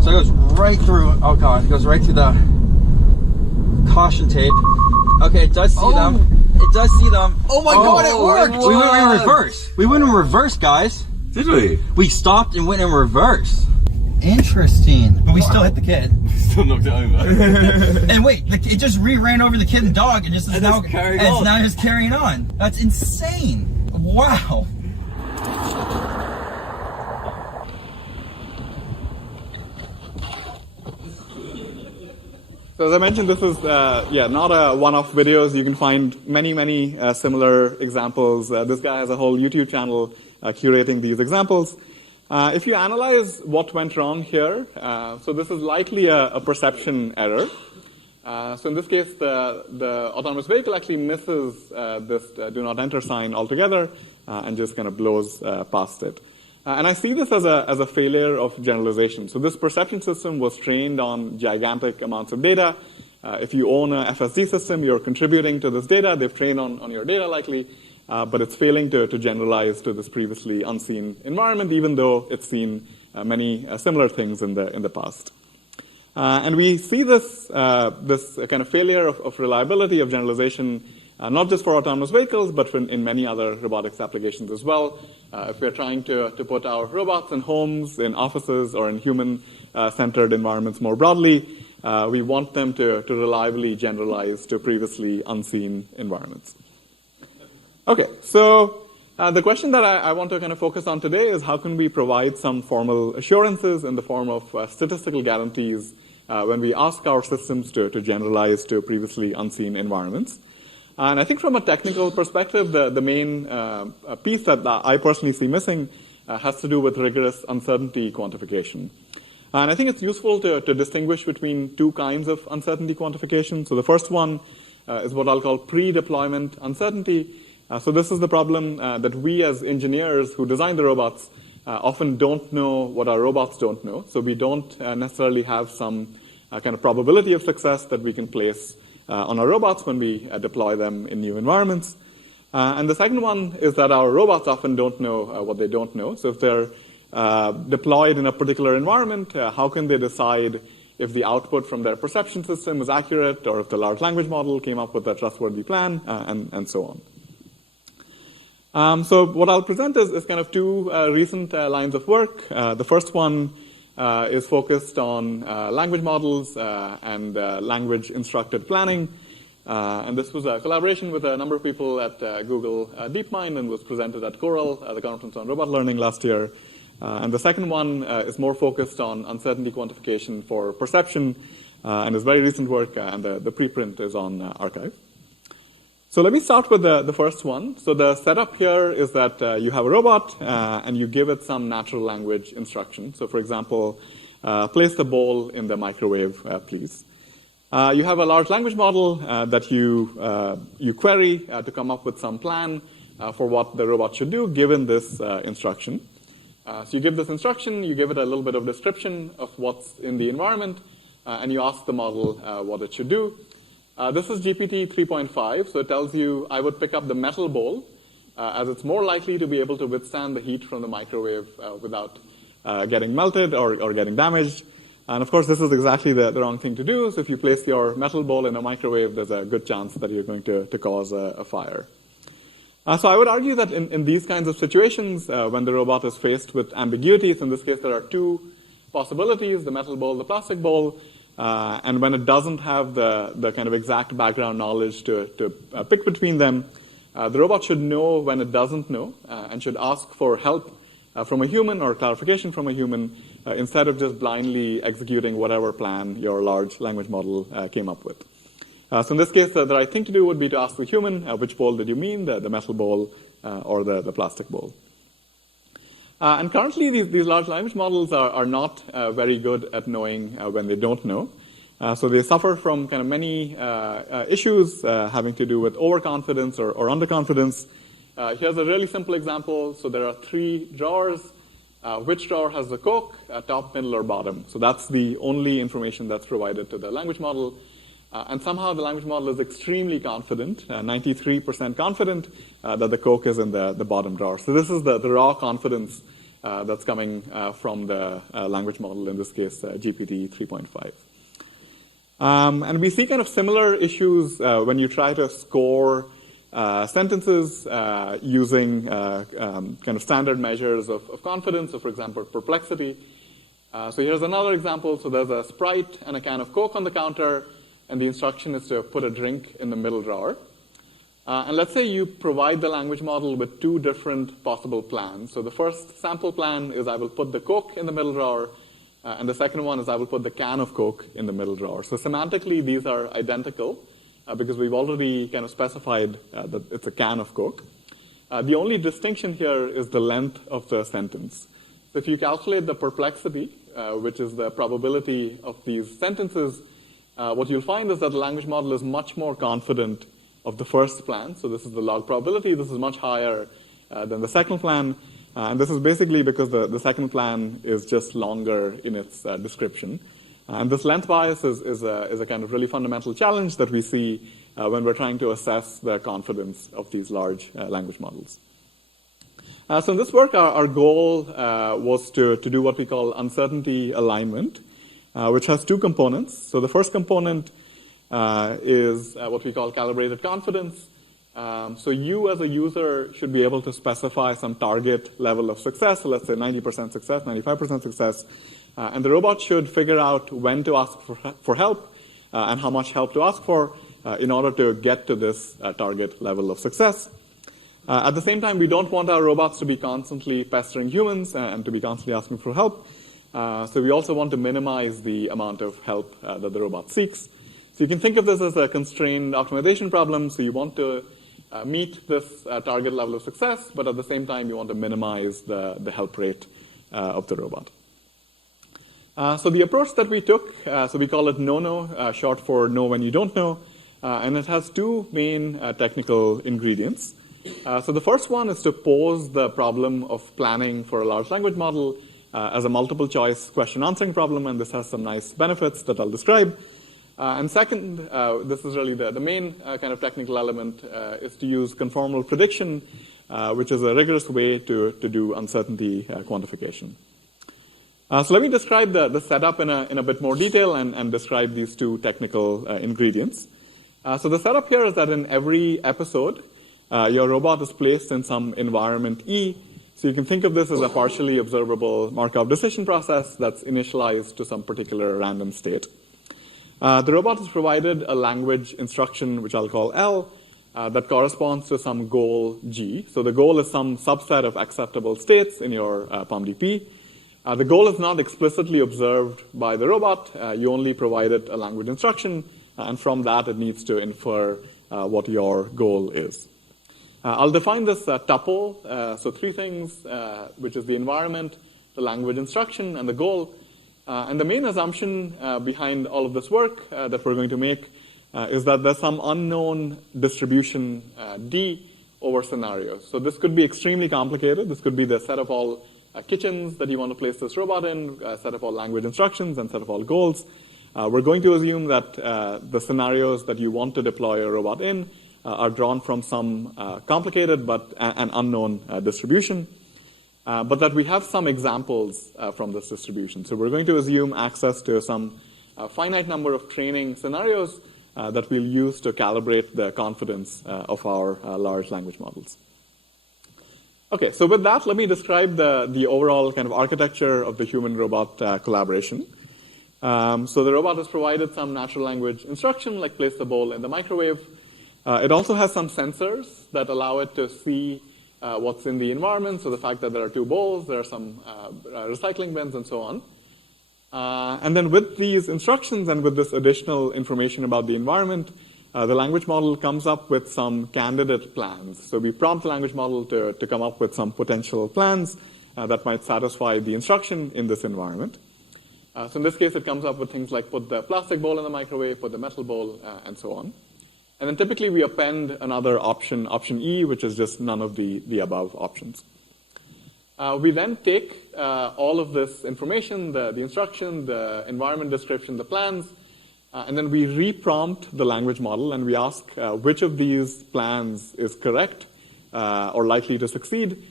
So it goes right through, oh god, it goes right through the caution tape. Okay, it does see them. It does see them. Oh my god, it worked! We went in reverse. We went in reverse, guys. Did we? We stopped and went in reverse. Interesting. But we still hit the kid. Still knocked it over. And wait, it just re-ran over the kid and dog and just is now carrying on. Now just carrying on. That's insane. Wow. So as I mentioned, this is not a one-off videos. You can find many similar examples. This guy has a whole YouTube channel curating these examples. If you analyze what went wrong here, so this is likely a perception error. So in this case, the autonomous vehicle actually misses this do not enter sign altogether and just kind of blows past it. And I see this as a failure of generalization. So this perception system was trained on gigantic amounts of data. If you own a FSD system, you're contributing to this data. They've trained on your data likely, but it's failing to generalize to this previously unseen environment, even though it's seen many similar things in the past. And we see this kind of failure of reliability of generalization, not just for autonomous vehicles, but in many other robotics applications as well. If we're trying to put our robots in homes, in offices, or in human-centered environments more broadly, we want them to reliably generalize to previously unseen environments. Okay, so the question that I want to kind of focus on today is how can we provide some formal assurances in the form of statistical guarantees when we ask our systems to generalize to previously unseen environments. And I think from a technical perspective, the main piece that I personally see missing has to do with rigorous uncertainty quantification. And I think it's useful to distinguish between two kinds of uncertainty quantification. So the first one is what I'll call pre-deployment uncertainty. So this is the problem that we as engineers who design the robots often don't know what our robots don't know. So we don't necessarily have some kind of probability of success that we can place on our robots when we deploy them in new environments. And the second one is that our robots often don't know what they don't know. So if they're deployed in a particular environment, how can they decide if the output from their perception system is accurate or if the large language model came up with a trustworthy plan, and so on. So what I'll present is kind of two recent lines of work. The first one is focused on language models and language instructed planning. And this was a collaboration with a number of people at Google DeepMind and was presented at Coral, the conference on robot learning last year. And the second one is more focused on uncertainty quantification for perception and is very recent work, and the preprint is on arXiv. So let me start with the first one. So the setup here is that you have a robot and you give it some natural language instruction. So for example, place the bowl in the microwave, please. You have a large language model that you query to come up with some plan for what the robot should do given this instruction. So you give this instruction, you give it a little bit of description of what's in the environment, and you ask the model what it should do. This is GPT 3.5, so it tells you I would pick up the metal bowl, as it's more likely to be able to withstand the heat from the microwave without getting melted or getting damaged. And of course, this is exactly the wrong thing to do. So if you place your metal bowl in a microwave, there's a good chance that you're going to cause a fire. So I would argue that in these kinds of situations, when the robot is faced with ambiguities, in this case there are two possibilities, the metal bowl, the plastic bowl, and when it doesn't have the kind of exact background knowledge to pick between them, the robot should know when it doesn't know and should ask for help from a human or clarification from a human instead of just blindly executing whatever plan your large language model came up with. So in this case, the right thing to do would be to ask the human, which bowl did you mean, the metal bowl or the plastic bowl? And currently, these large language models are not very good at knowing when they don't know. So they suffer from kind of many issues having to do with overconfidence or underconfidence. Here's a really simple example. So there are 3 drawers. Which drawer has the Coke, top, middle, or bottom? So that's the only information that's provided to the language model. And somehow the language model is extremely confident, 93% confident that the Coke is in the bottom drawer. So this is the raw confidence that's coming from the language model, in this case, GPT 3.5. And we see kind of similar issues when you try to score sentences using kind of standard measures of confidence. So for example, perplexity. So here's another example. So there's a Sprite and a can of Coke on the counter, and the instruction is to put a drink in the middle drawer. And let's say you provide the language model with 2 different possible plans. So the first sample plan is I will put the Coke in the middle drawer, and the second one is I will put the can of Coke in the middle drawer. So semantically, these are identical because we've already kind of specified that it's a can of Coke. The only distinction here is the length of the sentence. So if you calculate the perplexity, which is the probability of these sentences, what you'll find is that the language model is much more confident of the first plan. So this is the log probability. This is much higher than the second plan. And this is basically because the second plan is just longer in its description. And this length bias is a kind of really fundamental challenge that we see when we're trying to assess the confidence of these large language models. So in this work, our goal was to do what we call uncertainty alignment, which has two components. So the first component is what we call calibrated confidence. So you as a user should be able to specify some target level of success, so let's say 90% success, 95% success, and the robot should figure out when to ask for help and how much help to ask for in order to get to this target level of success. At the same time, we don't want our robots to be constantly pestering humans and to be constantly asking for help. So we also want to minimize the amount of help that the robot seeks. So you can think of this as a constrained optimization problem. So you want to meet this target level of success, but at the same time, you want to minimize the help rate of the robot. So the approach that we took, so we call it no-no, short for know when you don't know, and it has two main technical ingredients. So the first one is to pose the problem of planning for a large language model as a multiple choice question answering problem, and this has some nice benefits that I'll describe. And second, this is really the main kind of technical element, is to use conformal prediction, which is a rigorous way to do uncertainty quantification. So let me describe the setup in a bit more detail and describe these two technical ingredients. So the setup here is that in every episode, your robot is placed in some environment E. So you can think of this as a partially observable Markov decision process that's initialized to some particular random state. The robot is provided a language instruction, which I'll call L, that corresponds to some goal G. So the goal is some subset of acceptable states in your POMDP. The goal is not explicitly observed by the robot. You only provide it a language instruction, and from that it needs to infer what your goal is. I'll define this tuple, so three things, which is the environment, the language instruction, and the goal. And the main assumption behind all of this work that we're going to make is that there's some unknown distribution D over scenarios. So this could be extremely complicated. This could be the set of all kitchens that you want to place this robot in, set of all language instructions, and set of all goals. We're going to assume that the scenarios that you want to deploy a robot in are drawn from some complicated but an unknown distribution, but that we have some examples from this distribution. So we're going to assume access to some finite number of training scenarios that we'll use to calibrate the confidence of our large language models. Okay, so with that, let me describe the overall kind of architecture of the human-robot collaboration. So the robot is provided some natural language instruction, like place the bowl in the microwave. It also has some sensors that allow it to see what's in the environment. So the fact that there are two bowls, there are some recycling bins, and so on. And then with these instructions and with this additional information about the environment, the language model comes up with some candidate plans. So we prompt the language model to come up with some potential plans that might satisfy the instruction in this environment. So in this case, it comes up with things like put the plastic bowl in the microwave, put the metal bowl, and so on. And then typically we append another option, option E, which is just none of the above options. We then take all of this information, the instruction, the environment description, the plans, and then we re-prompt the language model, and we ask which of these plans is correct or likely to succeed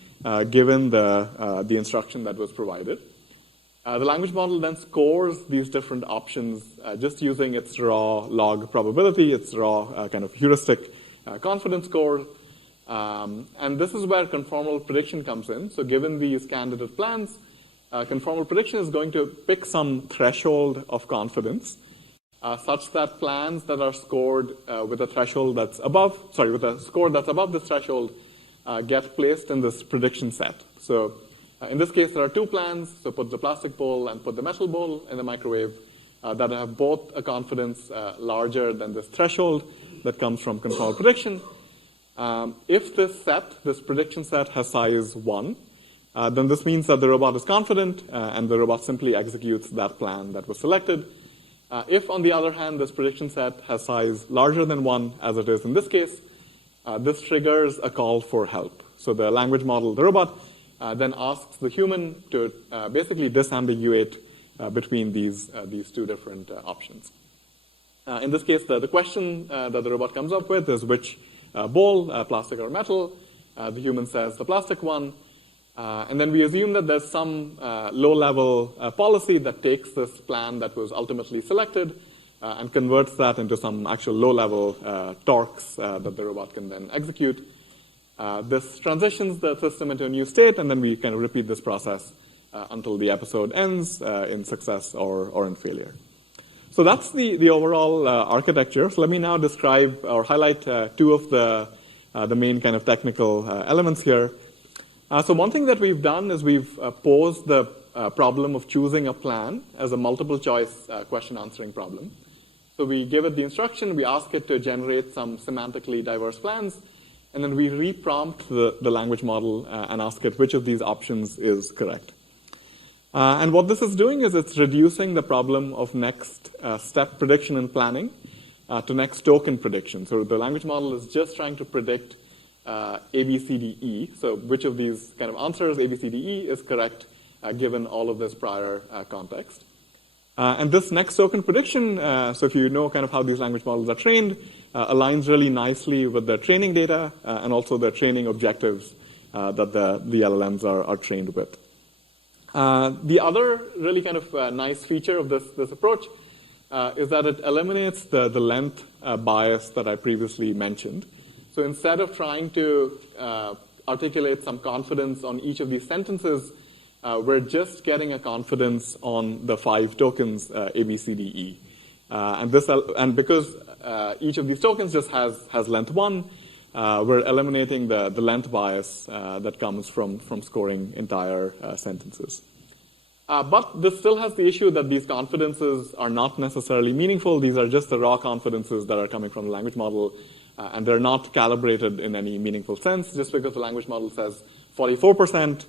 given the instruction that was provided. The language model then scores these different options just using its raw log probability, its raw kind of heuristic confidence score. And this is where conformal prediction comes in. So given these candidate plans, conformal prediction is going to pick some threshold of confidence such that plans that are scored with a threshold that's above, with a score that's above this threshold get placed in this prediction set. So in this case, there are two plans, so put the plastic bowl and put the metal bowl in the microwave that have both a confidence larger than this threshold that comes from conformal prediction. If this prediction set has size 1, then this means that the robot is confident, and the robot simply executes that plan that was selected. If, on the other hand, this prediction set has size larger than 1, as it is in this case, this triggers a call for help. So the language model, the robot, then asks the human to basically disambiguate between these two different options. In this case, the question that the robot comes up with is which bowl, plastic or metal. The human says the plastic one. And then we assume that there's some low-level policy that takes this plan that was ultimately selected and converts that into some actual low-level torques that the robot can then execute. This transitions the system into a new state, and then we kind of repeat this process until the episode ends in success or in failure. So that's the overall architecture. So let me now describe or highlight two of the main kind of technical elements here. So one thing that we've done is we've posed the problem of choosing a plan as a multiple choice question answering problem. So we give it the instruction, we ask it to generate some semantically diverse plans, and then we reprompt the language model and ask it which of these options is correct. And what this is doing is it's reducing the problem of next step prediction and planning to next token prediction. So the language model is just trying to predict A, B, C, D, E. So which of these kind of answers, A, B, C, D, E, is correct given all of this prior context. And this next token prediction, so if you know kind of how these language models are trained, aligns really nicely with the training data and also the training objectives that the LLMs are trained with. The other really kind of nice feature of this approach is that it eliminates the length bias that I previously mentioned. So instead of trying to articulate some confidence on each of these sentences, we're just getting a confidence on the 5 tokens, A, B, C, D, E. And because each of these tokens just has length 1, we're eliminating the length bias that comes from scoring entire sentences. But this still has the issue that these confidences are not necessarily meaningful. These are just the raw confidences that are coming from the language model, and they're not calibrated in any meaningful sense. Just because the language model says 44%,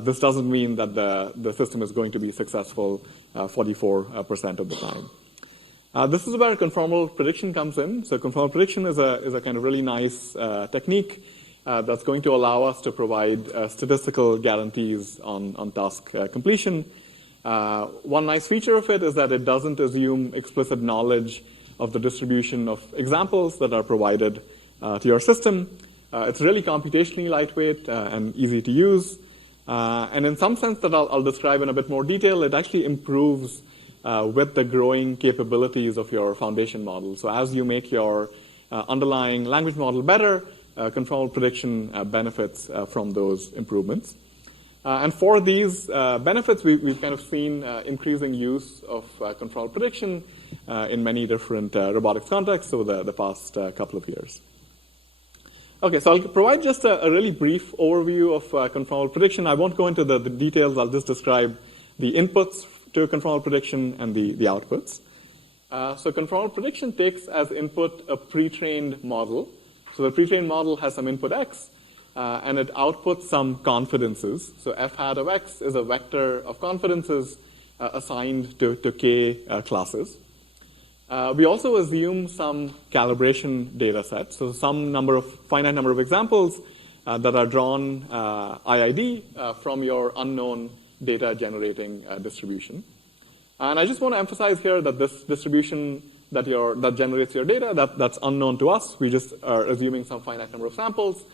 this doesn't mean that the system is going to be successful 44% of the time. This is where conformal prediction comes in. So conformal prediction is a kind of really nice technique that's going to allow us to provide statistical guarantees on task completion. One nice feature of it is that it doesn't assume explicit knowledge of the distribution of examples that are provided to your system. It's really computationally lightweight and easy to use. And in some sense that I'll describe in a bit more detail, it actually improves with the growing capabilities of your foundation model. So as you make your underlying language model better, conformal prediction benefits from those improvements. And for these benefits, we've kind of seen increasing use of conformal prediction in many different robotics contexts over the past couple of years. Okay, so I'll provide just a really brief overview of conformal prediction. I won't go into the details. I'll just describe the inputs to conformal prediction and the outputs. So conformal prediction takes as input a pre-trained model. So the pre-trained model has some input x, and it outputs some confidences. So f hat of x is a vector of confidences assigned to k classes. We also assume some calibration data sets, so some finite number of examples that are drawn IID from your unknown data generating distribution. And I just want to emphasize here that this distribution that generates your data, that's unknown to us. We just are assuming some finite number of samples.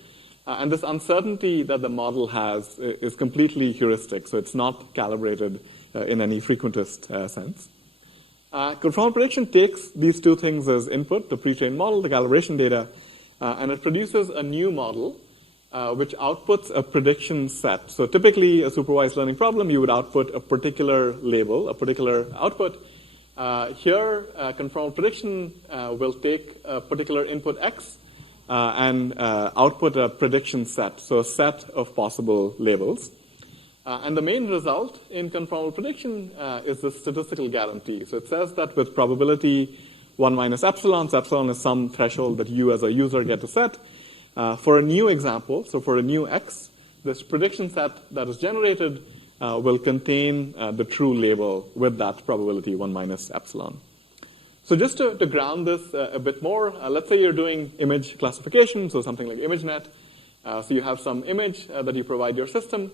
And this uncertainty that the model has is completely heuristic, so it's not calibrated in any frequentist sense. Conformal prediction takes these two things as input, the pre-trained model, the calibration data, and it produces a new model which outputs a prediction set. So typically, a supervised learning problem, you would output a particular label, a particular output. Here, conformal prediction will take a particular input x and output a prediction set, so a set of possible labels. And the main result in conformal prediction is the statistical guarantee. So it says that with probability 1 minus epsilon, so epsilon is some threshold that you as a user get to set. For a new example, so for a new x, this prediction set that is generated will contain the true label with that probability 1 minus epsilon. So just to ground this a bit more, let's say you're doing image classification, so something like ImageNet. So you have some image that you provide your system.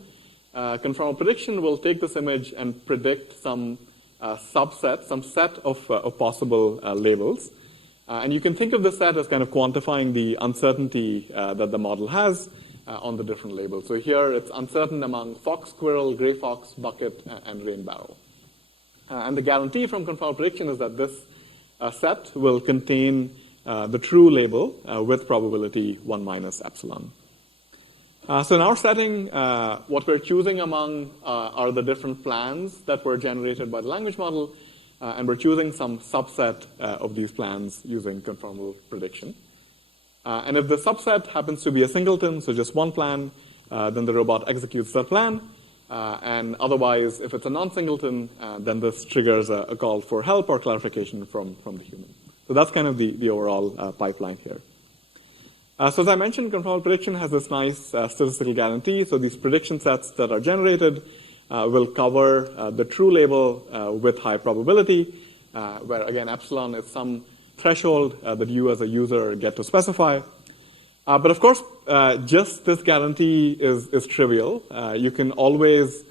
Conformal prediction will take this image and predict some subset, some set of possible labels. And you can think of this set as kind of quantifying the uncertainty that the model has on the different labels. So here it's uncertain among fox, squirrel, gray fox, bucket, and rain barrel. And the guarantee from conformal prediction is that this set will contain the true label with probability 1 minus epsilon. So in our setting, what we're choosing among are the different plans that were generated by the language model, and we're choosing some subset of these plans using conformal prediction. And if the subset happens to be a singleton, so just one plan, then the robot executes that plan. And otherwise, if it's a non-singleton, then this triggers a call for help or clarification from the human. So that's kind of the overall pipeline here. So as I mentioned, conformal prediction has this nice statistical guarantee. So these prediction sets that are generated will cover the true label with high probability, where again, epsilon is some threshold that you as a user get to specify. But of course, just this guarantee is trivial. You can always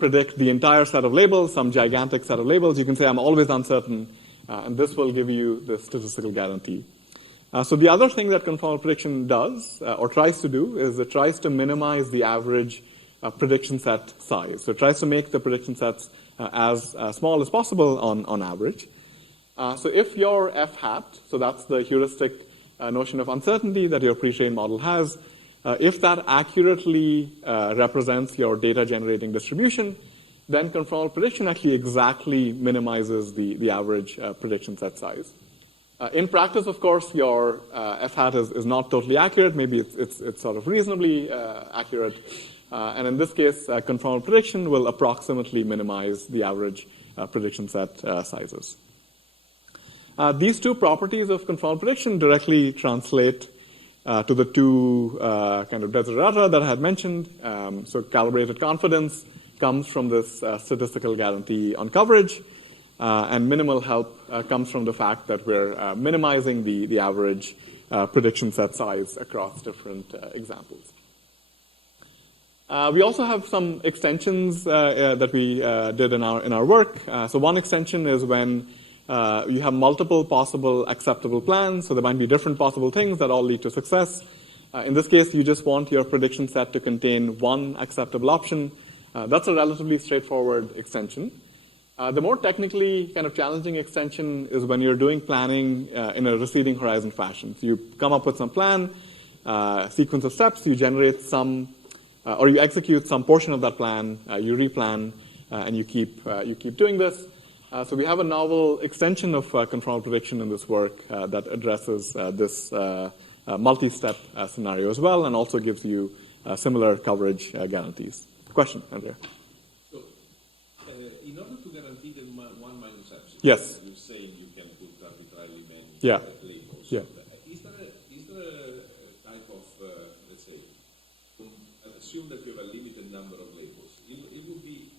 predict the entire set of labels, some gigantic set of labels. You can say, I'm always uncertain, and this will give you the statistical guarantee. So the other thing that conformal prediction does, or tries to do, is it tries to minimize the average prediction set size. So it tries to make the prediction sets as small as possible on average. So if your f hat, so that's the heuristic notion of uncertainty that your pre-trained model has, if that accurately represents your data generating distribution, then conformal prediction actually exactly minimizes the average prediction set size. In practice, of course, your f hat is not totally accurate. Maybe it's sort of reasonably accurate. And in this case, conformal prediction will approximately minimize the average prediction set sizes. These two properties of conformal prediction directly translate to the two kind of desiderata that I had mentioned. So calibrated confidence comes from this statistical guarantee on coverage, and minimal help comes from the fact that we're minimizing the average prediction set size across different examples. We also have some extensions that we did in our work. So one extension is when you have multiple possible acceptable plans, so there might be different possible things that all lead to success. In this case, you just want your prediction set to contain one acceptable option. That's a relatively straightforward extension. The more technically kind of challenging extension is when you're doing planning in a receding horizon fashion. So you come up with some plan, sequence of steps, you generate some, or you execute some portion of that plan, you replan, and you keep doing this. So we have a novel extension of conformal prediction in this work that addresses this multi-step scenario as well, and also gives you similar coverage guarantees. Question, Andrea? So, in order to guarantee the 1 minus epsilon, yes, you're saying you can put arbitrarily many labels. Yeah. Is there a type of, let's say, assume that you have a limited number of labels. It would be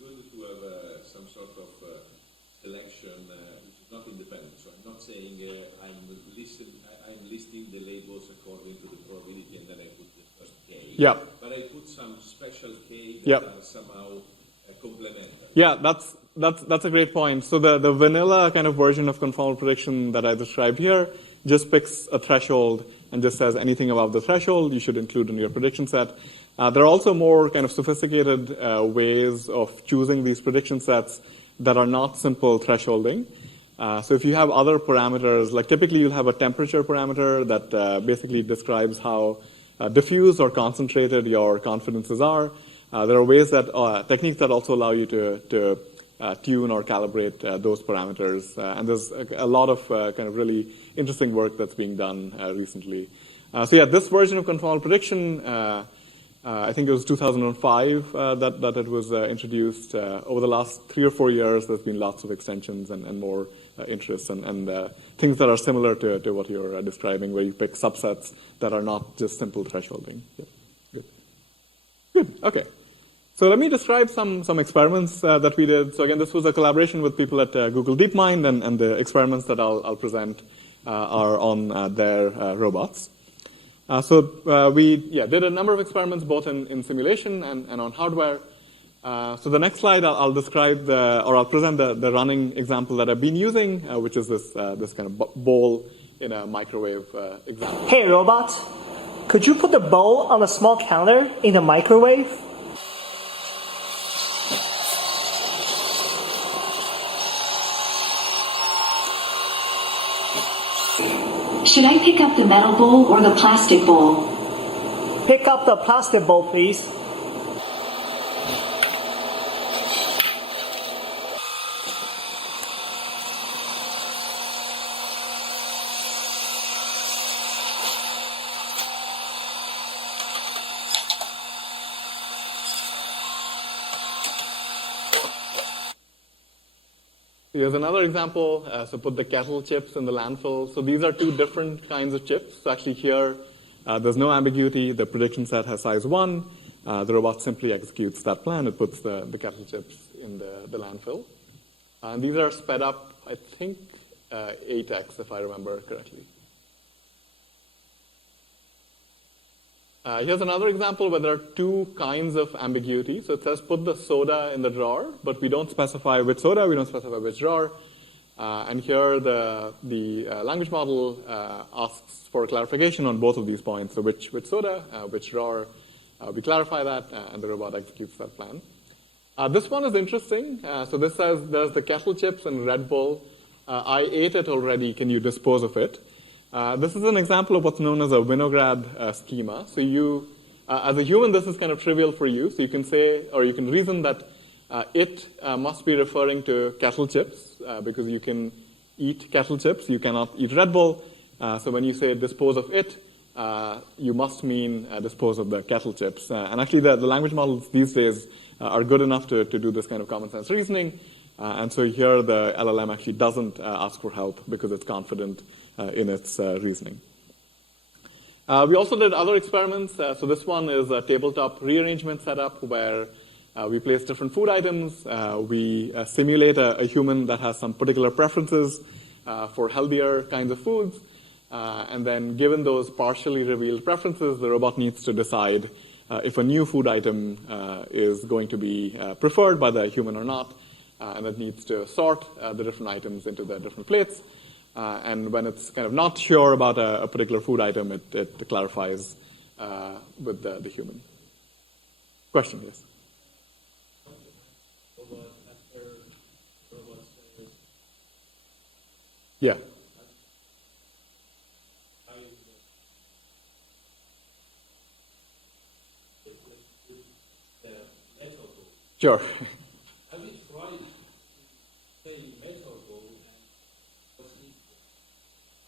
good to have some sort of selection which is not independent. So I'm not saying I'm listing the labels according to the probability and then I put the first K. Yeah. But I put some special K that are somehow complementary. Yeah, that's a great point. So the vanilla kind of version of conformal prediction that I described here just picks a threshold and just says anything above the threshold you should include in your prediction set. There are also more kind of sophisticated ways of choosing these prediction sets that are not simple thresholding. So if you have other parameters, like typically you'll have a temperature parameter that basically describes how diffuse or concentrated your confidences are. There are ways that techniques that also allow you to tune or calibrate those parameters. And there's a lot of kind of really interesting work that's being done recently. So yeah, this version of conformal prediction I think it was 2005 that it was introduced. Over the last 3 or 4 years, there's been lots of extensions and more interests and things that are similar to what you're describing, where you pick subsets that are not just simple thresholding. Yeah. Good. Okay. So let me describe some experiments that we did. So again, this was a collaboration with people at Google DeepMind, and the experiments that I'll present are on their robots. So we did a number of experiments both in simulation and on hardware. So the next slide, I'll describe I'll present the running example that I've been using, which is this kind of bowl in a microwave example. Hey, robot. Could you put the bowl on a small counter in the microwave? Should I pick up the metal bowl or the plastic bowl? Pick up the plastic bowl, please. Here's another example. So put the kettle chips in the landfill. So these are two different kinds of chips. So actually here, there's no ambiguity. The prediction set has size 1. The robot simply executes that plan. It puts the kettle chips in the landfill. And these are sped up, I think, 8x, if I remember correctly. Here's another example where there are two kinds of ambiguity. So it says put the soda in the drawer, but we don't specify which soda, we don't specify which drawer. And here the language model asks for clarification on both of these points. So which soda, which drawer, we clarify that, and the robot executes that plan. This one is interesting. So this says there's the kettle chips and Red Bull. I ate it already, can you dispose of it? This is an example of what's known as a Winograd schema. So you, as a human, this is kind of trivial for you. So you can say, or you can reason that it must be referring to kettle chips, because you can eat kettle chips, you cannot eat Red Bull. So when you say dispose of it, you must mean dispose of the kettle chips. And actually the language models these days are good enough to do this kind of common sense reasoning. And so here the LLM actually doesn't ask for help because it's confident in its reasoning. We also did other experiments. So this one is a tabletop rearrangement setup where we place different food items. We simulate a human that has some particular preferences for healthier kinds of foods. And then given those partially revealed preferences, the robot needs to decide if a new food item is going to be preferred by the human or not. And it needs to sort the different items into the different plates. And when it's kind of not sure about a particular food item, it clarifies with the human. Question, yes? Yeah. Sure.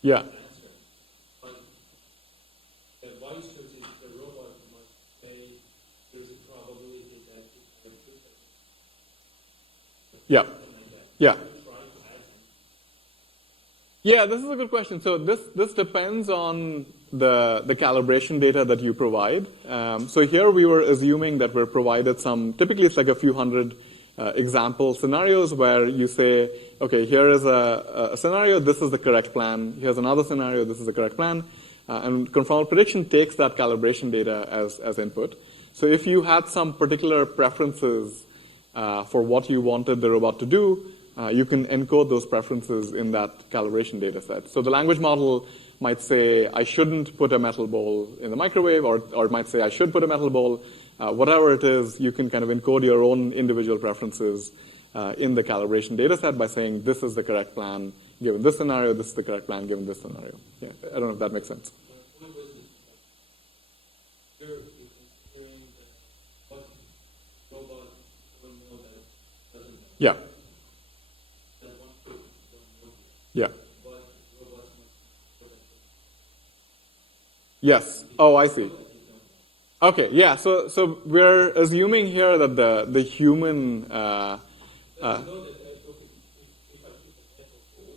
Yeah. Yeah. Yeah. Yeah, this is a good question. So this depends on the calibration data that you provide. So here we were assuming that we're provided typically it's like a few hundred example scenarios where you say, okay, here is a scenario, this is the correct plan. Here's another scenario, this is the correct plan. And conformal prediction takes that calibration data as input. So if you had some particular preferences for what you wanted the robot to do, you can encode those preferences in that calibration data set. So the language model might say, I shouldn't put a metal bowl in the microwave, or it might say, I should put a metal bowl. Whatever it is, you can kind of encode your own individual preferences in the calibration data set by saying, this is the correct plan given this scenario, this is the correct plan given this scenario. Yeah, I don't know if that makes sense. Yeah. Yeah. Yes. Oh, I see. Okay, yeah. So we're assuming here that the human.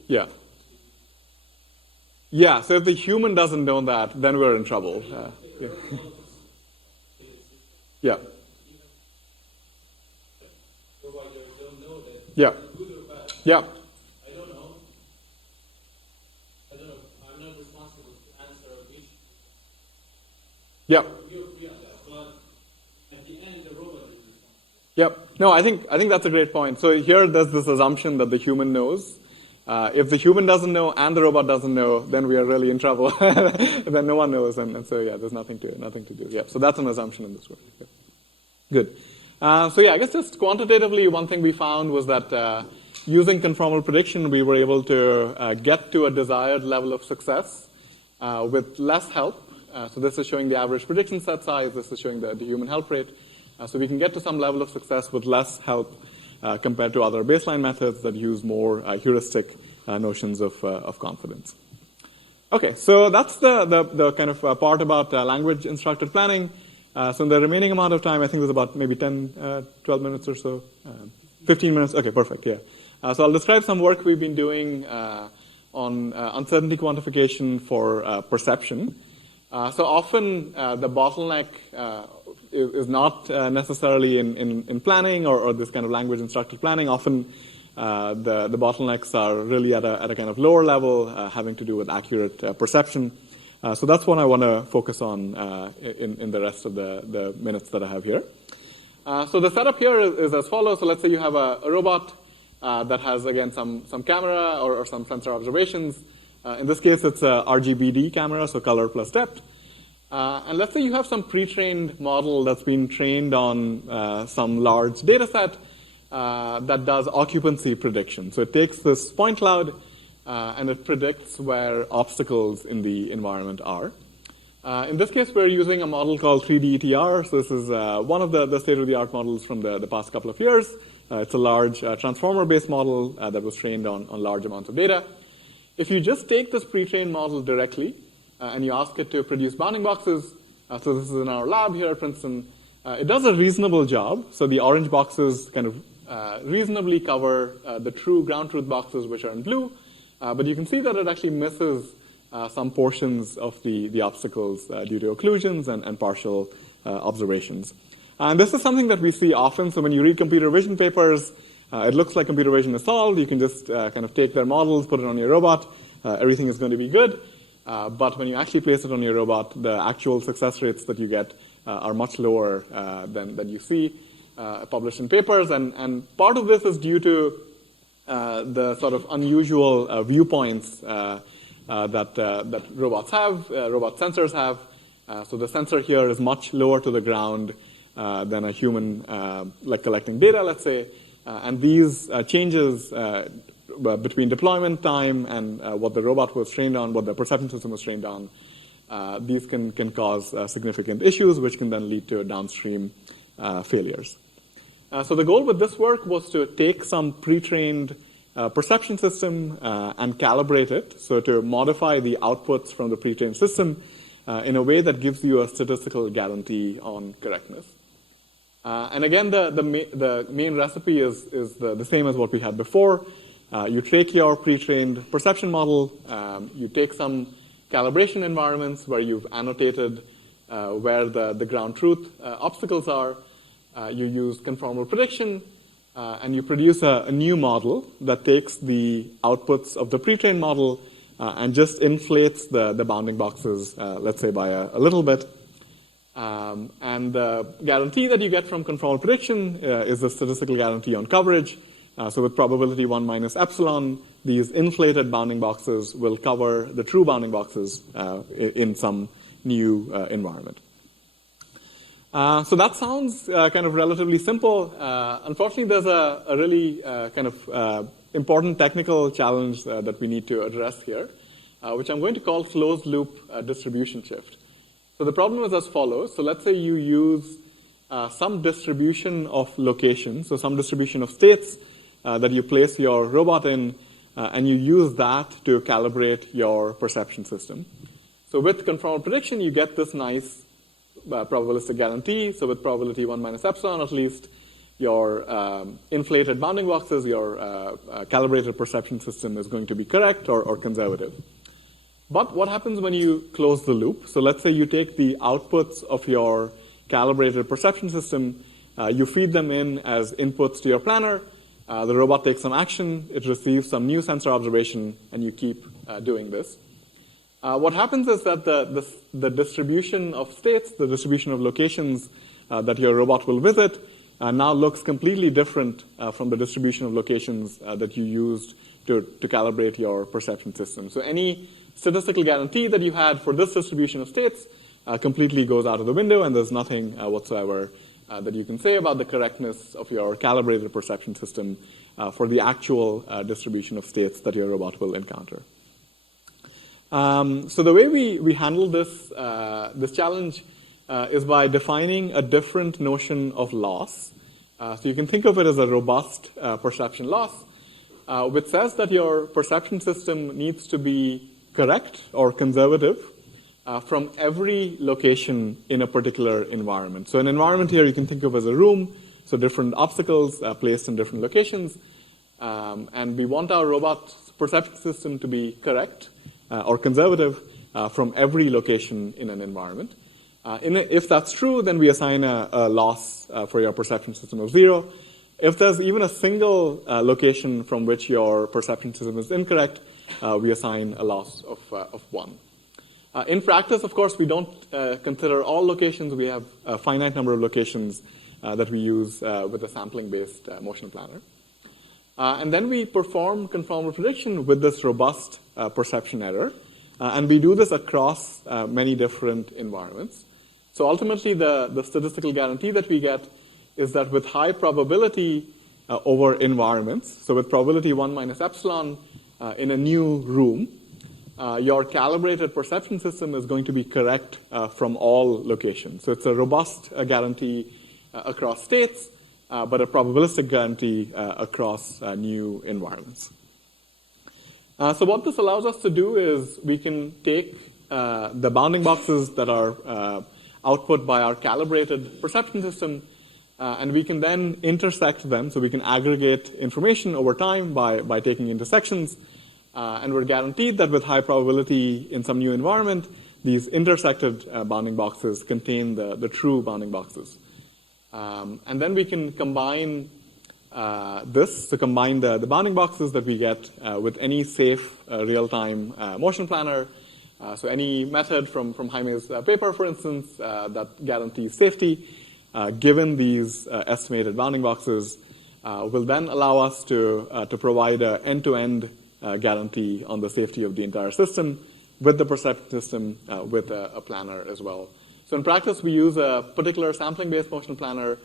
Yeah. Yeah. So if the human doesn't know that, then we're in trouble. Yeah. Yeah. Yeah. Yeah. Yep. Yep. No, I think that's a great point. So here there's this assumption that the human knows. If the human doesn't know and the robot doesn't know, then we are really in trouble. Then no one knows, and so yeah, there's nothing to do. Yeah. So that's an assumption in this work. Yeah. Good. So yeah, I guess just quantitatively, one thing we found was that using conformal prediction, we were able to get to a desired level of success with less help. So this is showing the average prediction set size. This is showing the human help rate. So we can get to some level of success with less help compared to other baseline methods that use more heuristic notions of confidence. Okay, so that's the kind of part about language instructed planning. So in the remaining amount of time, I think there's about maybe 10, 12 minutes or so. 15 minutes, okay, perfect, yeah. So I'll describe some work we've been doing on uncertainty quantification for perception. So often the bottleneck is not necessarily in planning or this kind of language instructed planning. Often the bottlenecks are really at a kind of lower level, having to do with accurate perception. So that's what I want to focus on in the rest of the minutes that I have here. So the setup here is as follows. So let's say you have a robot that has, again, some camera or some sensor observations. In this case, it's a RGBD camera, so color plus depth. And let's say you have some pre-trained model that's been trained on some large data set that does occupancy prediction. So it takes this point cloud and it predicts where obstacles in the environment are. In this case, we're using a model called 3D-ETR. So this is one of the state-of-the-art models from the past couple of years. It's a large transformer-based model that was trained on large amounts of data. If you just take this pre-trained model directly and you ask it to produce bounding boxes, so this is in our lab here at Princeton, it does a reasonable job. So the orange boxes kind of reasonably cover the true ground truth boxes, which are in blue. But you can see that it actually misses some portions of the obstacles due to occlusions and partial observations. And this is something that we see often. So when you read computer vision papers, it looks like computer vision is solved. You can just kind of take their models, put it on your robot. Everything is going to be good. But when you actually place it on your robot, the actual success rates that you get are much lower than you see published in papers. And part of this is due to the sort of unusual viewpoints that robots have, robot sensors have. So the sensor here is much lower to the ground than a human, like collecting data, let's say. And these changes between deployment time and what the robot was trained on, what the perception system was trained on, these can cause significant issues, which can then lead to downstream failures. So the goal with this work was to take some pre-trained perception system and calibrate it, so to modify the outputs from the pre-trained system in a way that gives you a statistical guarantee on correctness. And again, the main recipe is the same as what we had before. You take your pre-trained perception model, you take some calibration environments where you've annotated where the ground truth obstacles are. You use conformal prediction, and you produce a new model that takes the outputs of the pre-trained model and just inflates the bounding boxes, let's say by a little bit. And the guarantee that you get from conformal prediction is the statistical guarantee on coverage. So with probability 1 minus epsilon, these inflated bounding boxes will cover the true bounding boxes in some new environment. So that sounds kind of relatively simple. Unfortunately, there's a really kind of important technical challenge that we need to address here, which I'm going to call closed loop distribution shift. So the problem is as follows. So let's say you use some distribution of locations, so some distribution of states that you place your robot in, and you use that to calibrate your perception system. So with conformal prediction, you get this nice probabilistic guarantee. So with probability 1 minus epsilon, at least, your inflated bounding boxes, your calibrated perception system is going to be correct or conservative. But what happens when you close the loop? So let's say you take the outputs of your calibrated perception system, you feed them in as inputs to your planner, the robot takes some action, it receives some new sensor observation, and you keep doing this. What happens is that the distribution of states, the distribution of locations that your robot will visit, now looks completely different from the distribution of locations that you used to calibrate your perception system. So any statistical guarantee that you had for this distribution of states completely goes out of the window, and there's nothing whatsoever that you can say about the correctness of your calibrated perception system for the actual distribution of states that your robot will encounter. So the way we handle this challenge is by defining a different notion of loss. So you can think of it as a robust perception loss, which says that your perception system needs to be correct or conservative from every location in a particular environment. So an environment here you can think of as a room, so different obstacles placed in different locations. And we want our robot perception system to be correct or conservative from every location in an environment. If that's true, then we assign a loss for your perception system of 0. If there's even a single location from which your perception system is incorrect, we assign a loss of 1. In practice, of course, we don't consider all locations. We have a finite number of locations that we use with a sampling-based motion planner. And then we perform conformal prediction with this robust perception error. And we do this across many different environments. So ultimately, the statistical guarantee that we get is that with high probability over environments, so with probability 1 minus epsilon in a new room, your calibrated perception system is going to be correct from all locations. So it's a robust guarantee across states, but a probabilistic guarantee across new environments. So what this allows us to do is we can take the bounding boxes that are output by our calibrated perception system, and we can then intersect them. So we can aggregate information over time by taking intersections. And we're guaranteed that with high probability in some new environment, these intersected bounding boxes contain the true bounding boxes. And then we can combine combine the bounding boxes that we get with any safe real-time motion planner. So any method from Jaime's paper, for instance, that guarantees safety, given these estimated bounding boxes, will then allow us to provide an end-to-end guarantee on the safety of the entire system with the perception system with a planner as well. So in practice, we use a particular sampling-based motion planner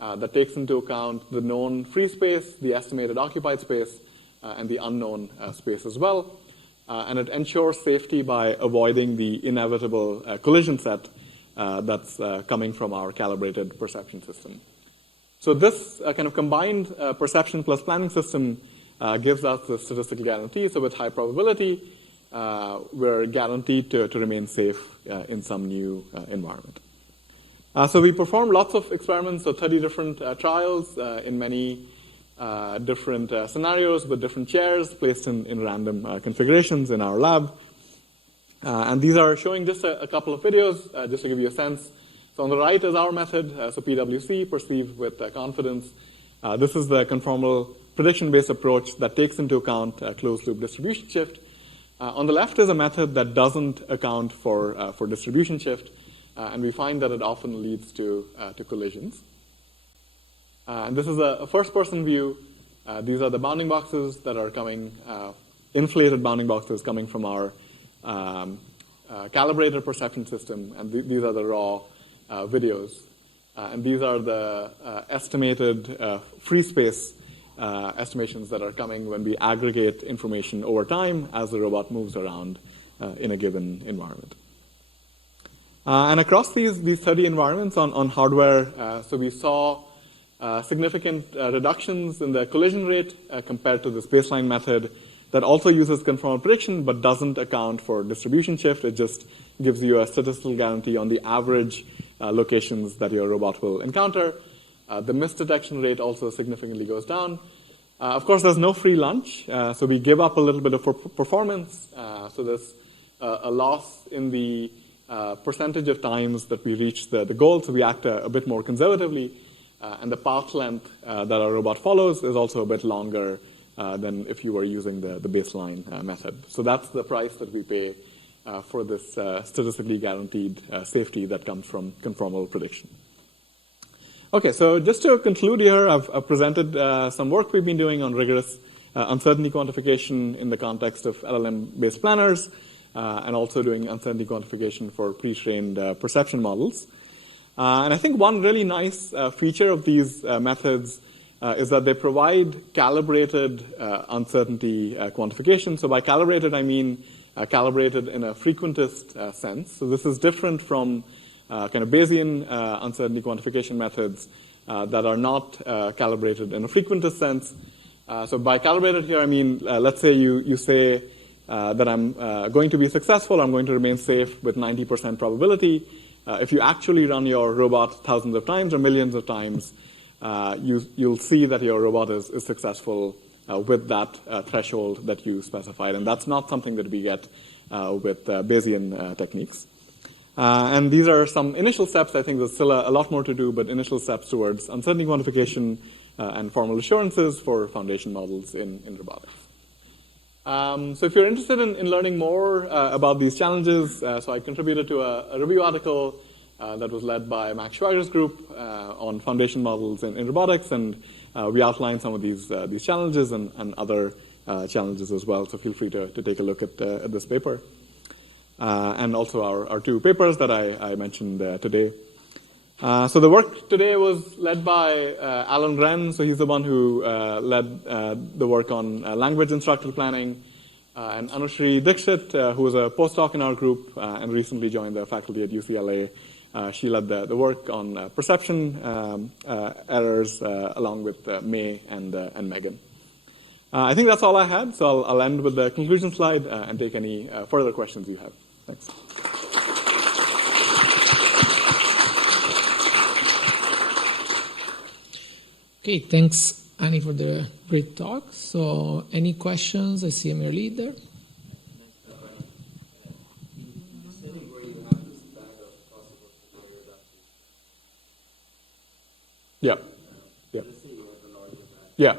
that takes into account the known free space, the estimated occupied space, and the unknown space as well. And it ensures safety by avoiding the inevitable collision set that's coming from our calibrated perception system. So this kind of combined perception plus planning system gives us the statistical guarantee. So with high probability, we're guaranteed to remain safe in some new environment. So we perform lots of experiments, so 30 different trials in many different scenarios with different chairs placed in random configurations in our lab. And these are showing just a couple of videos, just to give you a sense. So on the right is our method, so PwC, perceived with confidence. This is the conformal prediction-based approach that takes into account closed-loop distribution shift. On the left is a method that doesn't account for distribution shift, and we find that it often leads to collisions. And this is a first-person view. These are the bounding boxes that are coming, inflated bounding boxes coming from our calibrated perception system, and these are the raw videos. And these are the estimated free space estimations that are coming when we aggregate information over time as the robot moves around in a given environment. And across these 30 environments on hardware, so we saw significant reductions in the collision rate compared to this baseline method that also uses conformal prediction but doesn't account for distribution shift. It just gives you a statistical guarantee on the average locations that your robot will encounter. The misdetection rate also significantly goes down. Of course, there's no free lunch, so we give up a little bit of performance. So there's a loss in the percentage of times that we reach the goal, so we act a bit more conservatively. And the path length that our robot follows is also a bit longer than if you were using the baseline method. So that's the price that we pay for this statistically guaranteed safety that comes from conformal prediction. Okay, so just to conclude here, I've presented some work we've been doing on rigorous uncertainty quantification in the context of LLM-based planners, and also doing uncertainty quantification for pre-trained perception models. And I think one really nice feature of these methods is that they provide calibrated uncertainty quantification. So by calibrated, I mean calibrated in a frequentist sense. So this is different from kind of Bayesian uncertainty quantification methods that are not calibrated in a frequentist sense. So by calibrated here, I mean, let's say you say that I'm going to be successful, I'm going to remain safe with 90% probability. If you actually run your robot thousands of times or millions of times, you'll see that your robot is successful with that threshold that you specified. And that's not something that we get with Bayesian techniques. And these are some initial steps. I think there's still a lot more to do, but initial steps towards uncertainty quantification and formal assurances for foundation models in robotics. So if you're interested in learning more about these challenges, so I contributed to a review article that was led by Max Schwager's group on foundation models in robotics, and we outlined some of these challenges and other challenges as well. So feel free to take a look at this paper. And also our two papers that I mentioned today. So the work today was led by Alan Wren. So he's the one who led the work on language instructor planning. And Anushri Dixit, who was a postdoc in our group and recently joined the faculty at UCLA. She led the work on perception errors along with May and Megan. I think that's all I had. So I'll end with the conclusion slide and take any further questions you have. Thanks. Okay, thanks, Annie, for the great talk. So, any questions? I see Amir lead there. Yeah. Yeah.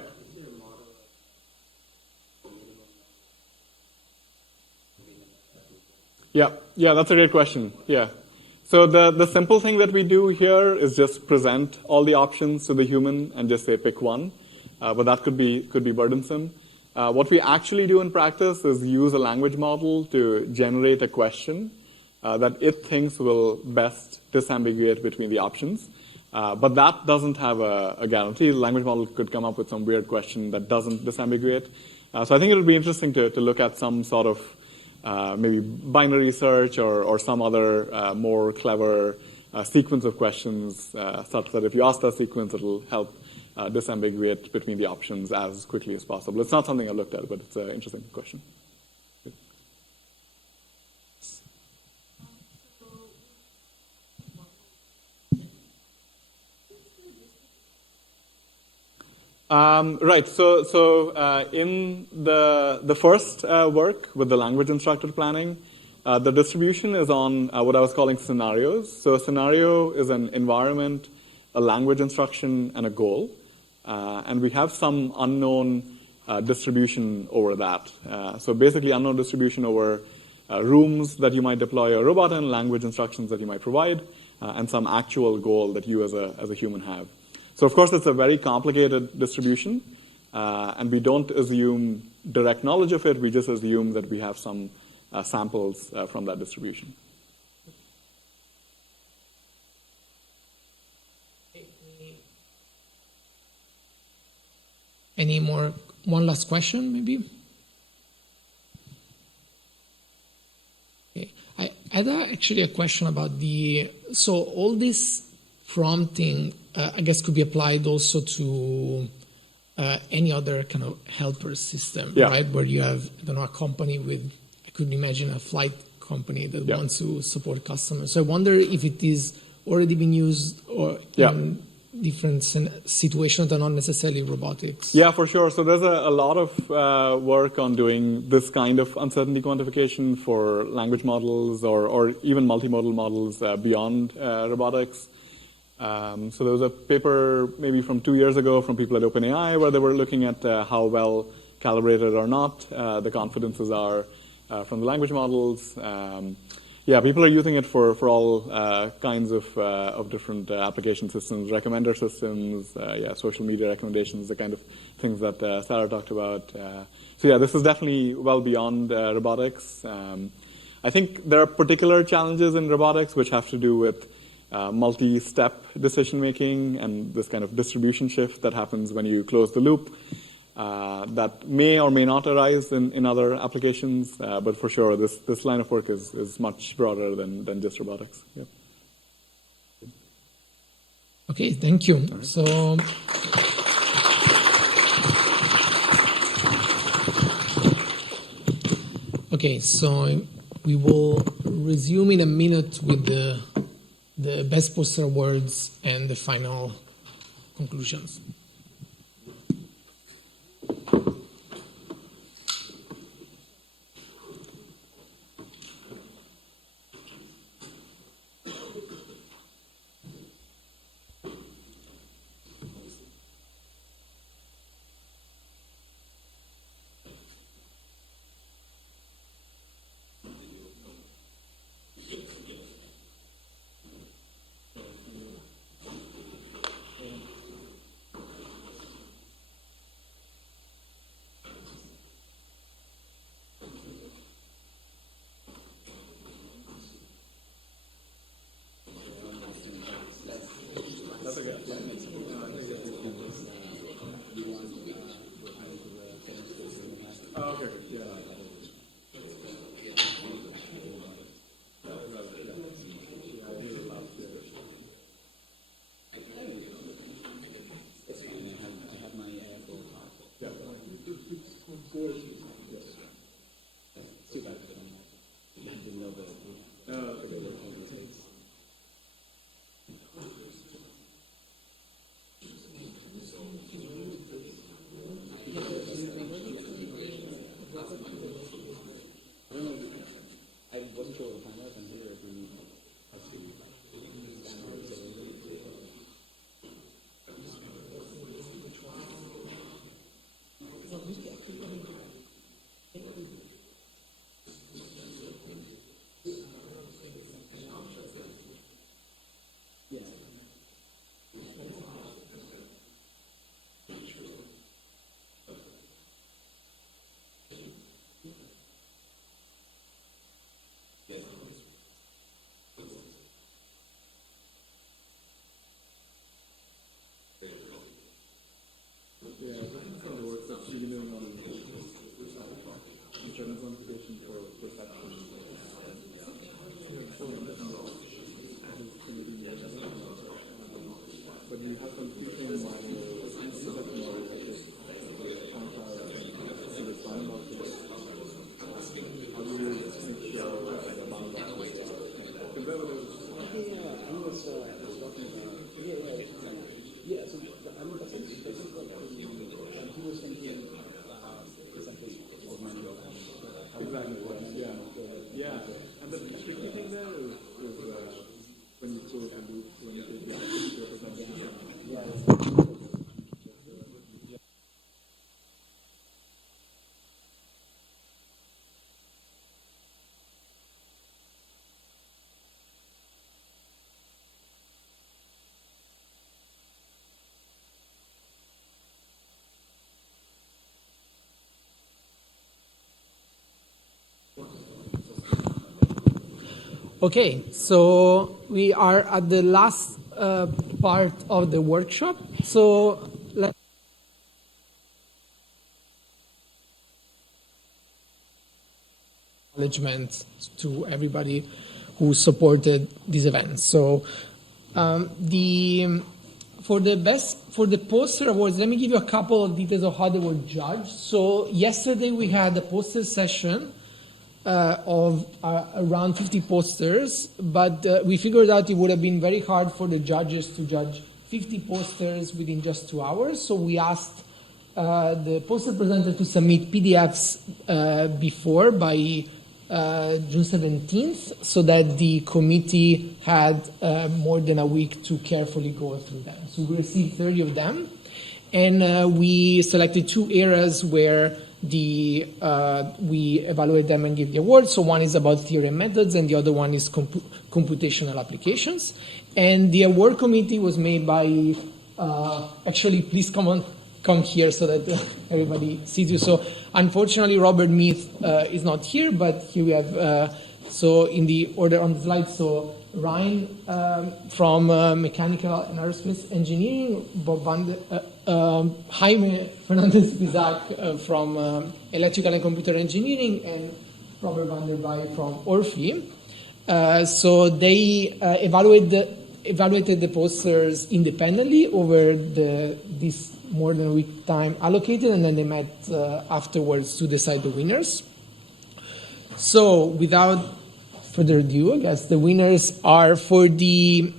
Yeah. Yeah, that's a great question. Yeah. So the simple thing that we do here is just present all the options to the human and just say pick one, but that could be burdensome. What we actually do in practice is use a language model to generate a question that it thinks will best disambiguate between the options. But that doesn't have a guarantee. The language model could come up with some weird question that doesn't disambiguate. So I think it would be interesting to look at some sort of maybe binary search or some other more clever sequence of questions such that if you ask that sequence, it'll help disambiguate between the options as quickly as possible. It's not something I looked at, but it's an interesting question. Right. So in the first work with the language instructor planning, the distribution is on what I was calling scenarios. So a scenario is an environment, a language instruction, and a goal. And we have some unknown distribution over that. So basically unknown distribution over rooms that you might deploy a robot in, language instructions that you might provide, and some actual goal that you as a human have. So of course it's a very complicated distribution, and we don't assume direct knowledge of it, we just assume that we have some samples from that distribution. Any more? One last question, maybe? Okay. I had actually a question about so all this prompting, I guess, could be applied also to any other kind of helper system, right? Where you have, I don't know, a company with, I could imagine a flight company that wants to support customers. So I wonder if it is already been used or in different situations that are not necessarily robotics? Yeah, for sure. So there's a lot of work on doing this kind of uncertainty quantification for language models or even multimodal models beyond robotics. So there was a paper maybe from 2 years ago from people at OpenAI where they were looking at how well calibrated or not the confidences are from the language models. People are using it for all kinds of different application systems, recommender systems, social media recommendations, the kind of things that Sarah talked about. This is definitely well beyond robotics. I think there are particular challenges in robotics which have to do with multi-step decision making and this kind of distribution shift that happens when you close the loop. That may or may not arise in other applications, but for sure, this line of work is much broader than just robotics. Yep. Okay, thank you. Right. So, we will resume in a minute with the best poster awards and the final conclusions. Okay, so we are at the last part of the workshop. So let's acknowledgement to everybody who supported this event. So for the poster awards, let me give you a couple of details of how they were judged. So yesterday we had a poster session of around 50 posters, but we figured out it would have been very hard for the judges to judge 50 posters within just 2 hours. So we asked the poster presenter to submit PDFs before by June 17th, so that the committee had more than a week to carefully go through them. So we received 30 of them, and we selected 2 areas where we evaluate them and give the award. So one is about theory and methods, and the other one is computational applications. And the award committee was made by, actually, please come here so that everybody sees you. So unfortunately, Robert Meath is not here, but here we have, so in the order on the slide, so Ryan from Mechanical and Aerospace Engineering, Jaime Fernandez-Pizac from Electrical and Computer Engineering, and Robert van der Bij from Orphy. So they evaluated the posters independently over this more than a week time allocated, and then they met afterwards to decide the winners. So without further ado, I guess the winners are for the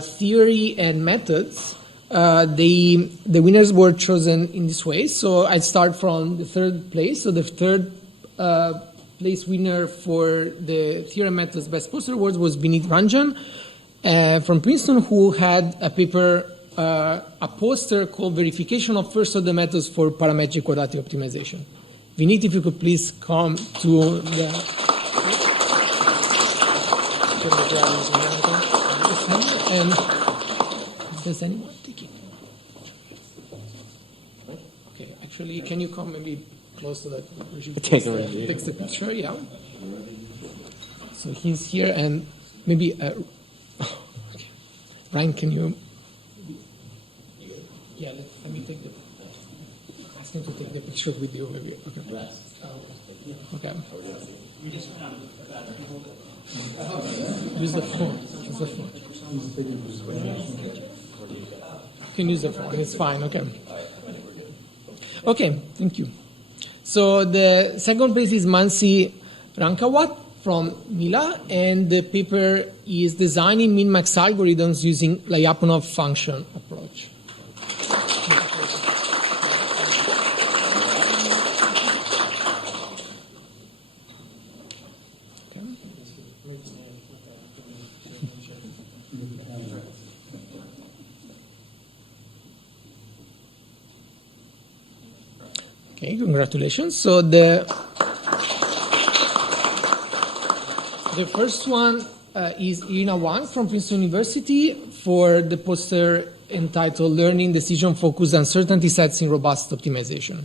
theory and methods. The winners were chosen in this way. So I start from the third place. So the third place winner for the theory and methods best poster awards was Vineet Ranjan from Princeton, who had a paper, a poster called Verification of First Order Methods for Parametric Quadratic Optimization. Vineet, if you could please come to the... And if there's anyone taking. Okay, actually, can you come maybe close to that? Takes the picture, yeah. So he's here, and maybe okay. Ryan, can you? Yeah, let me take the. Ask him to take the picture with you, maybe. Okay. Okay. Use the phone. Use the phone. You can use the phone. It's fine. Okay. Okay. Thank you. So the second place is Mansi Rankawat from Mila, and the paper is designing min-max algorithms using Lyapunov function approach. Okay, congratulations. So the first one is Irina Wang from Princeton University for the poster entitled Learning Decision Focused Uncertainty Sets in Robust Optimization.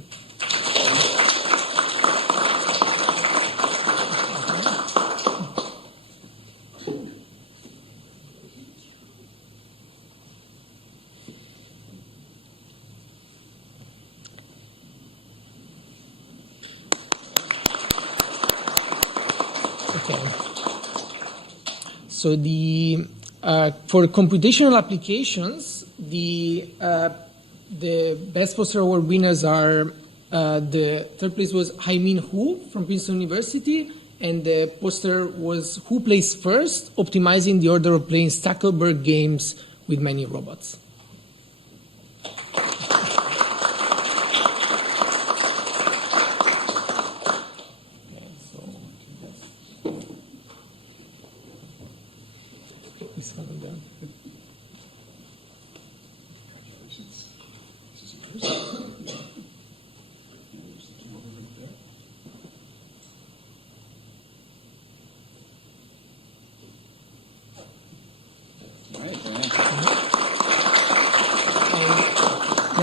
So the for computational applications, the best poster award winners are the third place was Haimin Hu from Princeton University, and the poster was Who Plays First, Optimizing the Order of Playing Stackelberg Games with Many Robots.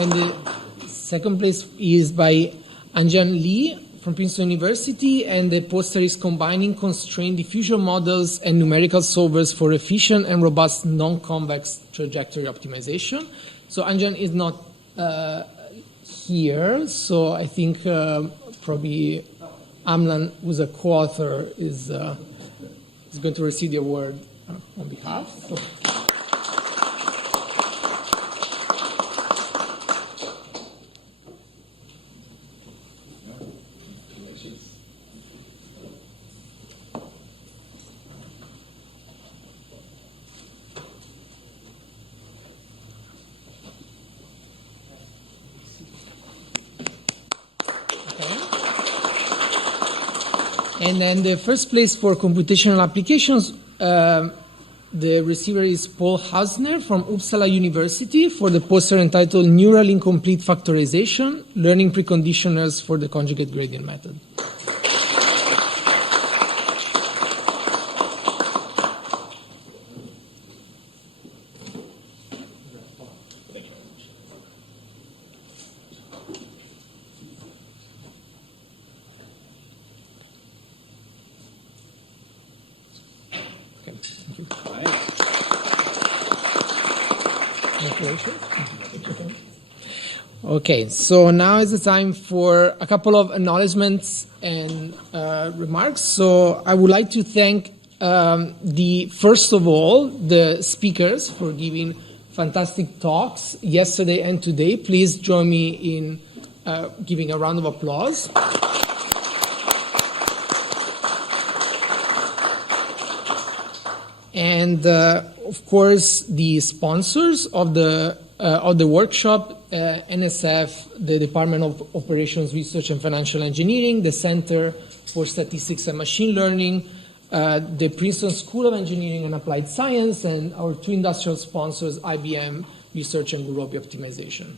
And the second place is by Anjan Lee from Princeton University, and the poster is combining constrained diffusion models and numerical solvers for efficient and robust non-convex trajectory optimization. So Anjan is not here, so I think probably Amlan, who's a co-author, is going to receive the award on behalf. So. And then the first place for computational applications, the receiver is Paul Hausner from Uppsala University for the poster entitled Neural Incomplete Factorization, Learning Preconditioners for the Conjugate Gradient Method. Okay, so now is the time for a couple of acknowledgements and remarks. So I would like to thank first of all, the speakers for giving fantastic talks yesterday and today. Please join me in giving a round of applause. And of course, the sponsors of the workshop, NSF, the Department of Operations Research and Financial Engineering, the Center for Statistics and Machine Learning, the Princeton School of Engineering and Applied Science, and our two industrial sponsors, IBM Research and Gurobi Optimization.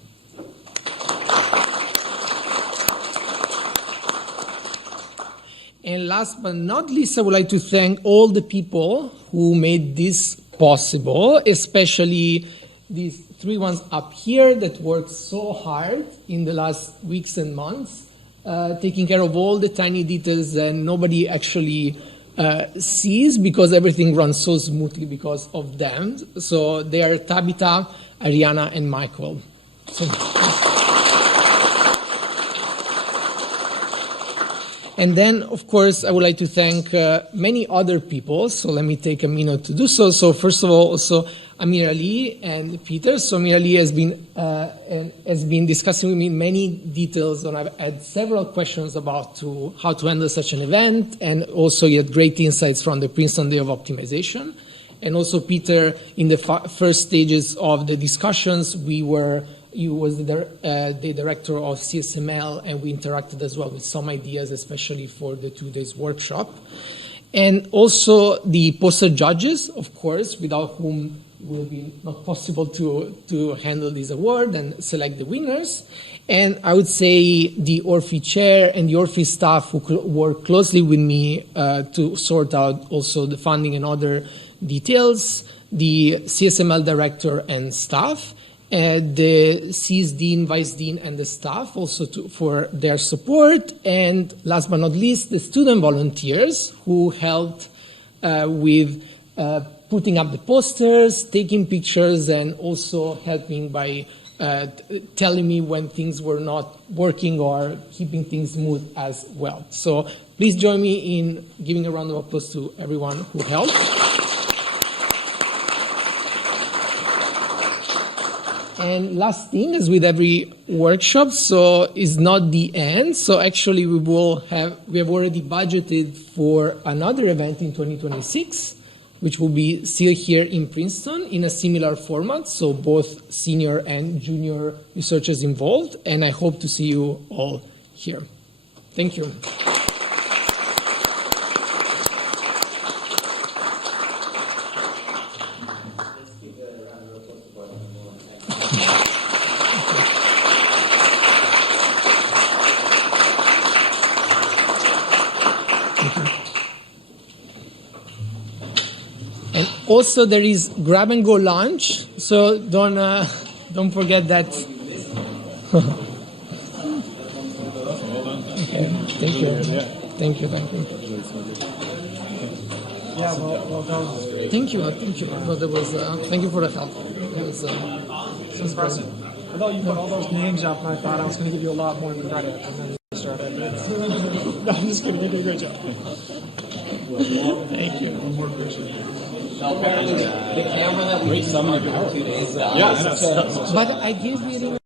And last but not least, I would like to thank all the people who made this possible, especially these three ones up here that worked so hard in the last weeks and months, taking care of all the tiny details that nobody actually sees because everything runs so smoothly because of them. So they are Tabitha, Ariana, and Michael. And then, of course, I would like to thank many other people. So let me take a minute to do so. So first of all, also Amir Ali and Peter. So Amir Ali has been discussing with me many details, and I've had several questions about how to handle such an event, and also he had great insights from the Princeton Day of Optimization. And also Peter, in the first stages of the discussions, he was the director of CSML, and we interacted as well with some ideas, especially for the 2 days workshop. And also the poster judges, of course, without whom it will be not possible to handle this award and select the winners. And I would say the Orphe chair and the Orphe staff who work closely with me to sort out also the funding and other details, the CSML director and staff, the CS Dean, Vice Dean, and the staff also for their support. And last but not least, the student volunteers who helped with putting up the posters, taking pictures, and also helping by telling me when things were not working or keeping things smooth as well. So please join me in giving a round of applause to everyone who helped. And last thing, as with every workshop, so is not the end. So actually, we have already budgeted for another event in 2026, which will be still here in Princeton in a similar format. So both senior and junior researchers involved, and I hope to see you all here. Thank you. Also, there is grab and go lunch, so don't forget that. Okay. Thank you. Thank you. Yeah, well done. Thank you. No, there was. Thank you for the help. It was impressive. I thought you put all those names up, and I thought I was going to give you a lot more than credit, and then you started. No, I'm just kidding. You did a great job. Thank you. One more question. The camera that we used on 2 days. Yeah, I know. But I gave you.